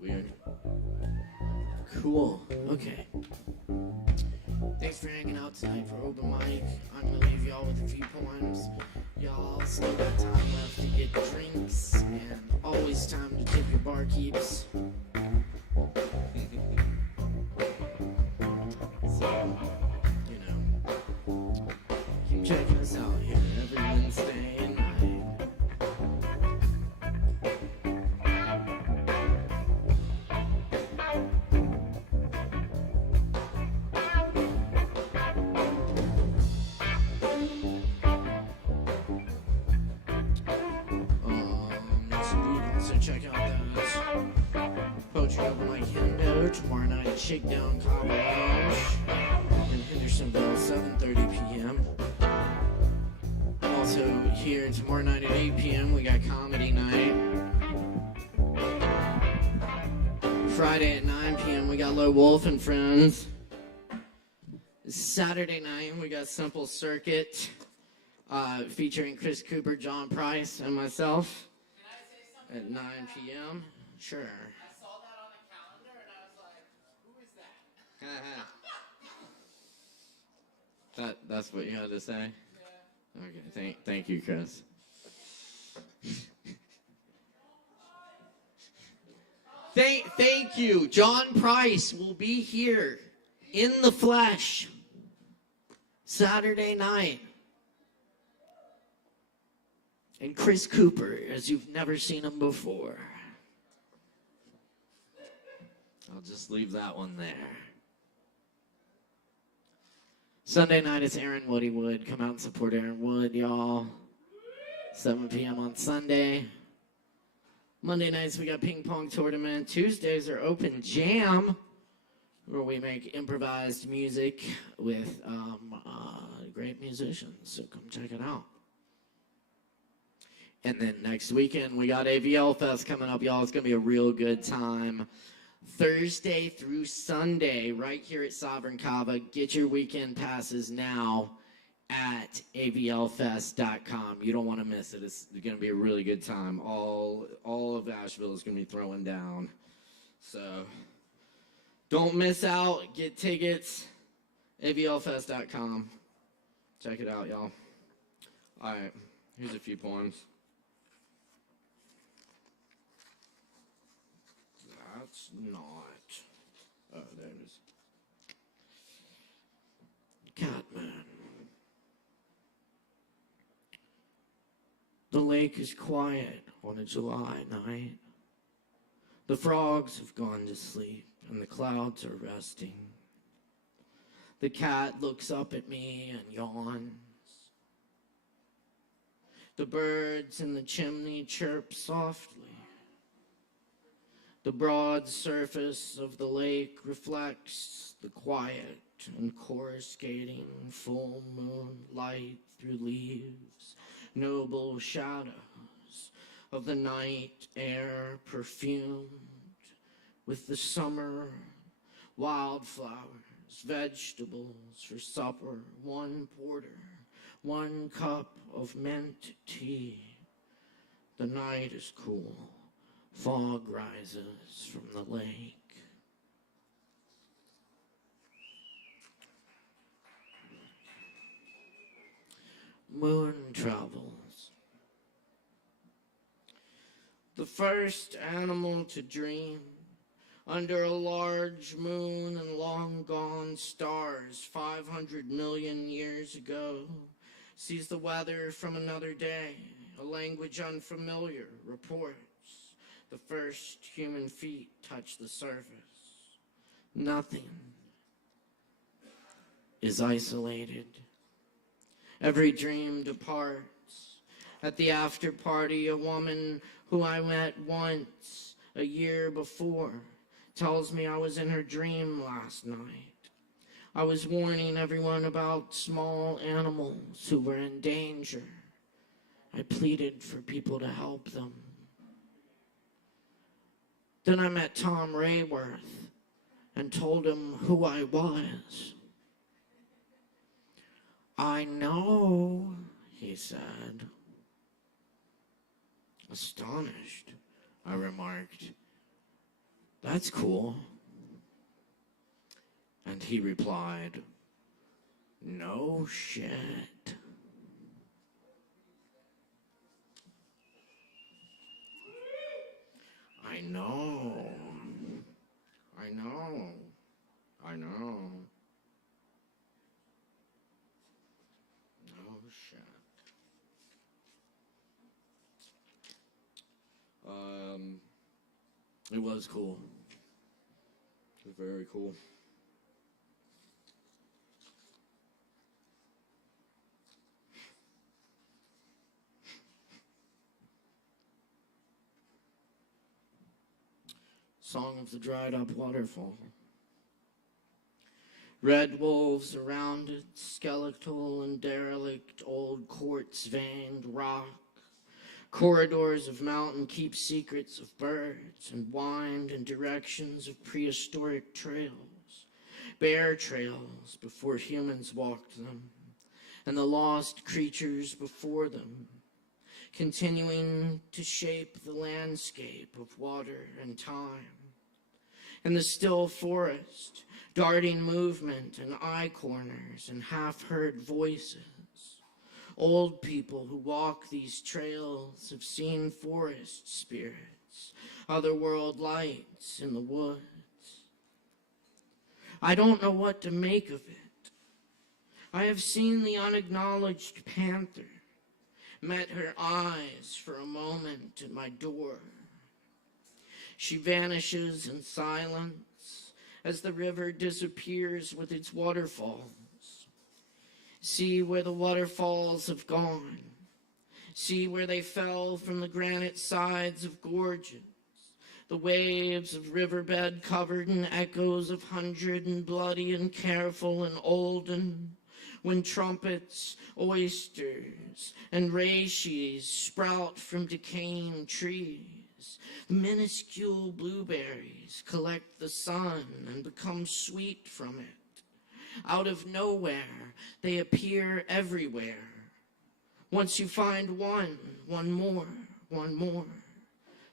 Weird. Cool. Okay. Thanks for hanging out tonight for open mic. I'm going to leave y'all with a few poems. Y'all still got time left to get drinks and always time to tip your barkeeps. So, you know, keep checking us out here every Wednesday night. check out those. Poetry Open Mic Hendo tomorrow night at Shakedown Kava Lounge in Hendersonville, 7:30 p.m. Also here tomorrow night at 8 p.m. we got Comedy Night. Friday at 9 p.m. we got Low Wolf and Friends. Saturday night we got Simple Circuit featuring Chris Cooper, John Price, and myself at 9 p.m. Sure. I saw that on the calendar and I was like, who is that? That's what you had to say? Yeah. Okay, thank you, Chris. Thank you. John Price will be here in the flesh Saturday night. And Chris Cooper, as you've never seen him before. I'll just leave that one there. Sunday night it's Aaron Woody Wood. Come out and support Aaron Wood, y'all. 7 p.m. on Sunday. Monday nights we got ping pong tournament. Tuesdays are open jam, where we make improvised music with great musicians. So come check it out. And then next weekend, we got AVL Fest coming up, y'all. It's going to be a real good time. Thursday through Sunday, right here at Sovereign Kava. Get your weekend passes now at avlfest.com. You don't want to miss it. It's going to be a really good time. All of Asheville is going to be throwing down. So don't miss out. Get tickets. avlfest.com. Check it out, y'all. All right. Here's a few poems. That's not. Oh, there it is. Catman. The lake is quiet on a July night. The frogs have gone to sleep and the clouds are resting. The cat looks up at me and yawns. The birds in the chimney chirp softly. The broad surface of the lake reflects the quiet and coruscating full moon light through leaves, noble shadows of the night air perfumed with the summer wildflowers, vegetables for supper, one porter, one cup of mint tea. The night is cool. Fog rises from the lake. Moon travels. The first animal to dream under a large moon and long gone stars 500 million years ago sees the weather from another day, a language unfamiliar, reports. The first human feet touch the surface. Nothing is isolated. Every dream departs. At the after party, a woman who I met once a year before tells me I was in her dream last night. I was warning everyone about small animals who were in danger. I pleaded for people to help them. Then I met Tom Rayworth and told him who I was. I know, he said. Astonished, I remarked, that's cool. And he replied, no shit. I know. No shit. It was cool. It was very cool. Song of the dried up waterfall. Red wolves around it, skeletal and derelict, old quartz veined rock. Corridors of mountain keep secrets of birds and wind in directions of prehistoric trails. Bear trails before humans walked them, and the lost creatures before them, continuing to shape the landscape of water and time. In the still forest, darting movement and eye corners and half-heard voices. Old people who walk these trails have seen forest spirits, otherworld lights in the woods. I don't know what to make of it. I have seen the unacknowledged panther, met her eyes for a moment at my door. She vanishes in silence as the river disappears with its waterfalls. See where the waterfalls have gone. See where they fell from the granite sides of gorges. The waves of riverbed covered in echoes of hundred and bloody and careful and olden. When trumpets, oysters, and reishi sprout from decaying trees. The minuscule blueberries collect the sun and become sweet from it. Out of nowhere, they appear everywhere. Once you find one more,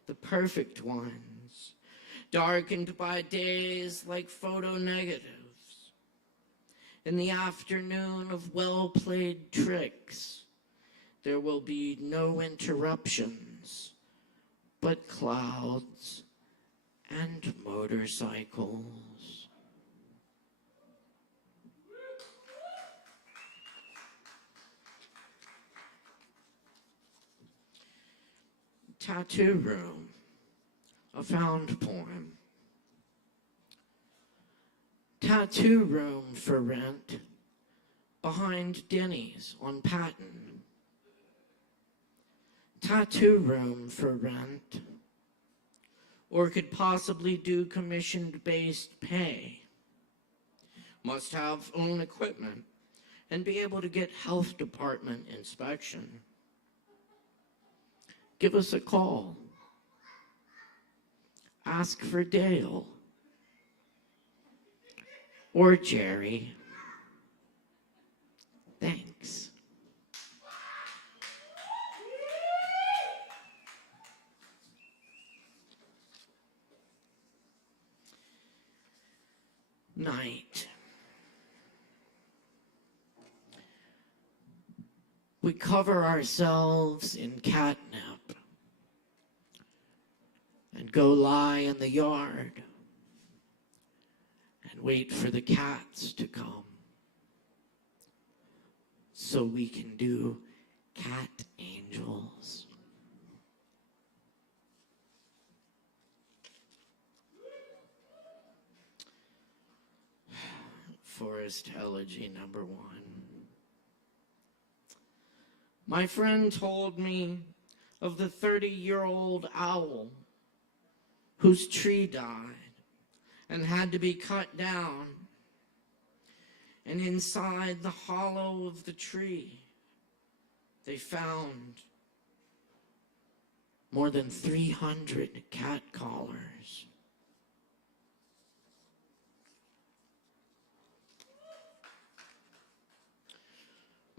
the perfect ones, darkened by days like photo negatives. In the afternoon of well-played tricks, there will be no interruptions, but clouds and motorcycles. Tattoo Room, a found poem. Tattoo room for rent behind Denny's on Patton. Tattoo room for rent, or could possibly do commission-based pay. Must have own equipment and be able to get health department inspection. Give us a call. Ask for Dale or Jerry. Thanks. Night. We cover ourselves in catnip and go lie in the yard and wait for the cats to come so we can do cat angels. Forest Elegy number 1. My friend told me of the 30-year-old owl whose tree died and had to be cut down. And inside the hollow of the tree, they found more than 300 cat collars.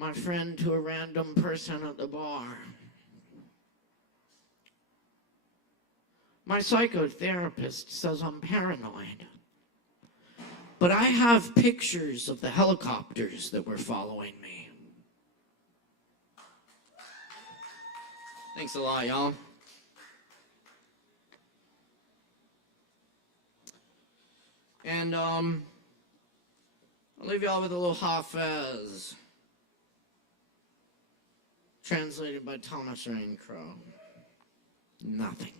My friend to a random person at the bar. My psychotherapist says I'm paranoid. But I have pictures of the helicopters that were following me. Thanks a lot, y'all. And I'll leave y'all with a little Hafez, translated by Thomas Rain Crow. Nothing.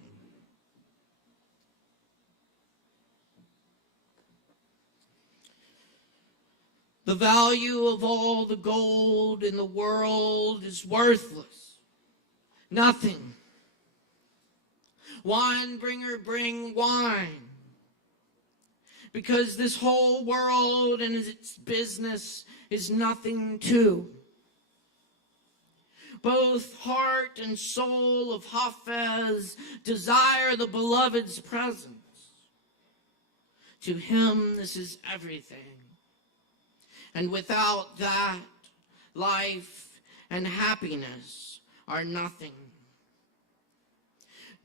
The value of all the gold in the world is worthless. Nothing. Wine bringer, bring wine. because this whole world and its business is nothing to. Both heart and soul of Hafez desire the beloved's presence. To him, this is everything. And without that, life and happiness are nothing.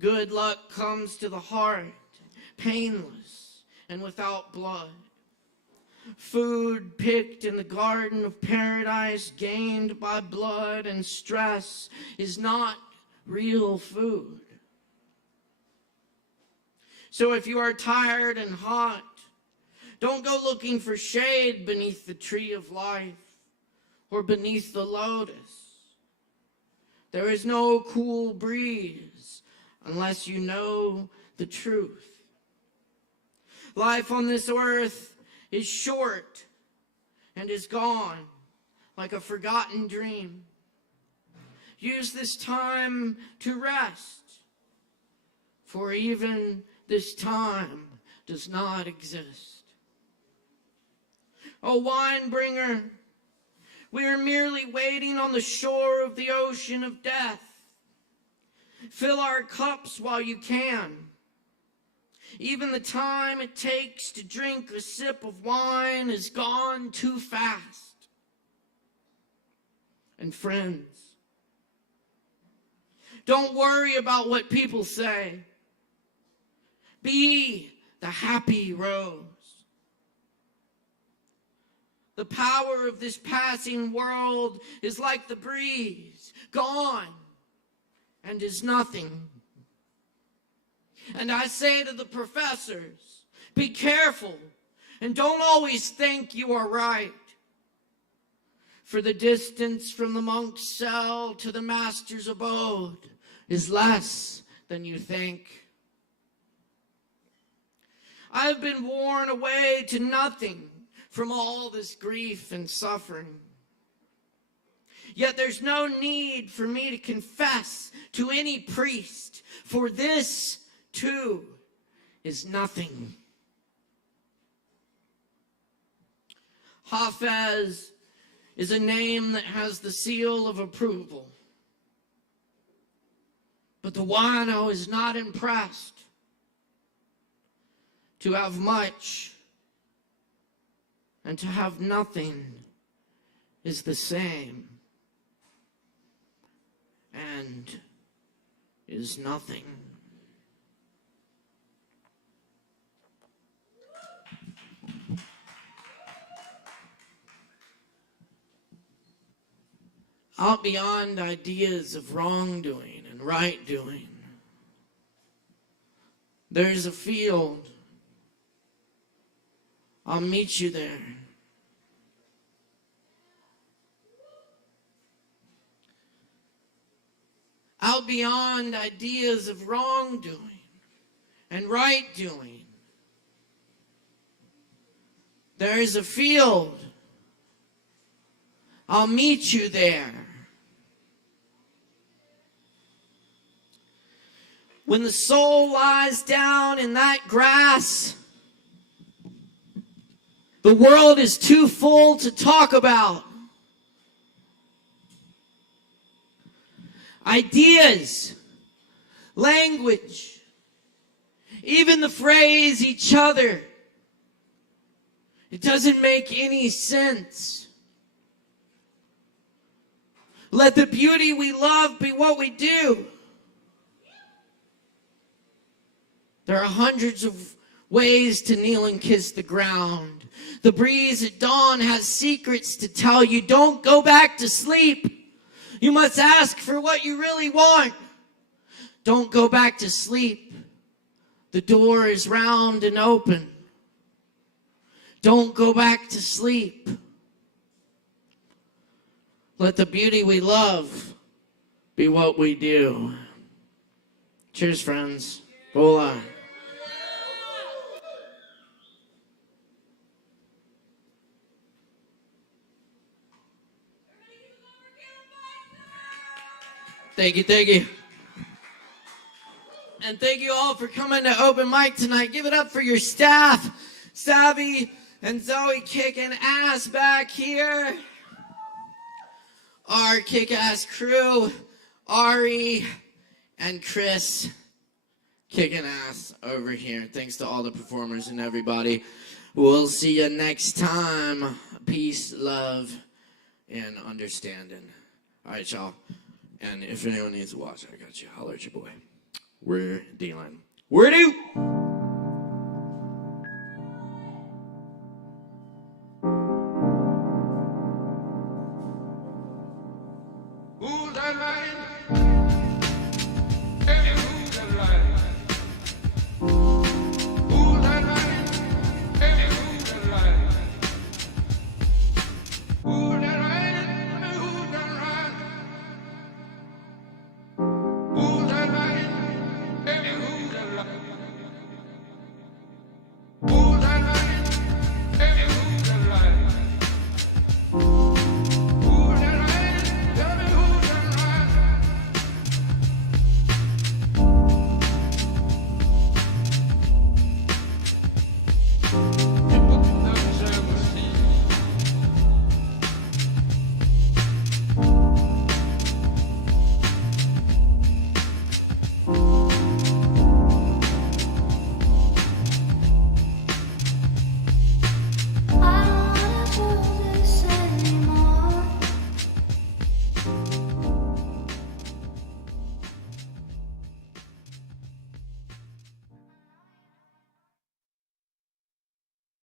Good luck comes to the heart, painless and without blood. Food picked in the garden of paradise, gained by blood and stress, is not real food. So if you are tired and hot, don't go looking for shade beneath the tree of life or beneath the lotus. There is no cool breeze unless you know the truth. Life on this earth is short and is gone like a forgotten dream. Use this time to rest, for even this time does not exist. O wine bringer, we are merely waiting on the shore of the ocean of death. Fill our cups while you can. Even the time it takes to drink a sip of wine is gone too fast. And friends, don't worry about what people say. Be the happy rose. The power of this passing world is like the breeze, gone and is nothing. And I say to the professors, be careful and don't always think you are right. For the distance from the monk's cell to the master's abode is less than you think. I have been worn away to nothing from all this grief and suffering. Yet there's no need for me to confess to any priest, for this too is nothing. Hafez is a name that has the seal of approval. But the wino is not impressed. To have much and to have nothing is the same and is nothing. Out beyond ideas of wrongdoing and right doing, there's a field. I'll meet you there. Out beyond ideas of wrongdoing and right doing, there is a field. I'll meet you there. When the soul lies down in that grass, the world is too full to talk about. Ideas, language, even the phrase each other. It doesn't make any sense. Let the beauty we love be what we do. There are hundreds of ways to kneel and kiss the ground. The breeze at dawn has secrets to tell you. Don't go back to sleep. You must ask for what you really want. Don't go back to sleep. The door is round and open. Don't go back to sleep. Let the beauty we love be what we do. Cheers, friends. Hola. Thank you, thank you. And thank you all for coming to open mic tonight. Give it up for your staff. Savvy and Zoe kicking ass back here. Our kick-ass crew, Ari and Chris, kicking ass over here. Thanks to all the performers and everybody. We'll see you next time. Peace, love, and understanding. All right, y'all. And if anyone needs to watch, I got you. Holler at your boy. We're dealing. We're due. Who's that line? Hey, who's that line? Who's that line? Hey, who's that line? Who's that line? Who's that line? Who's that line? Hey, who's that line? Who's that line? Hey, who's that line? Who's that line? Tell me who's that line?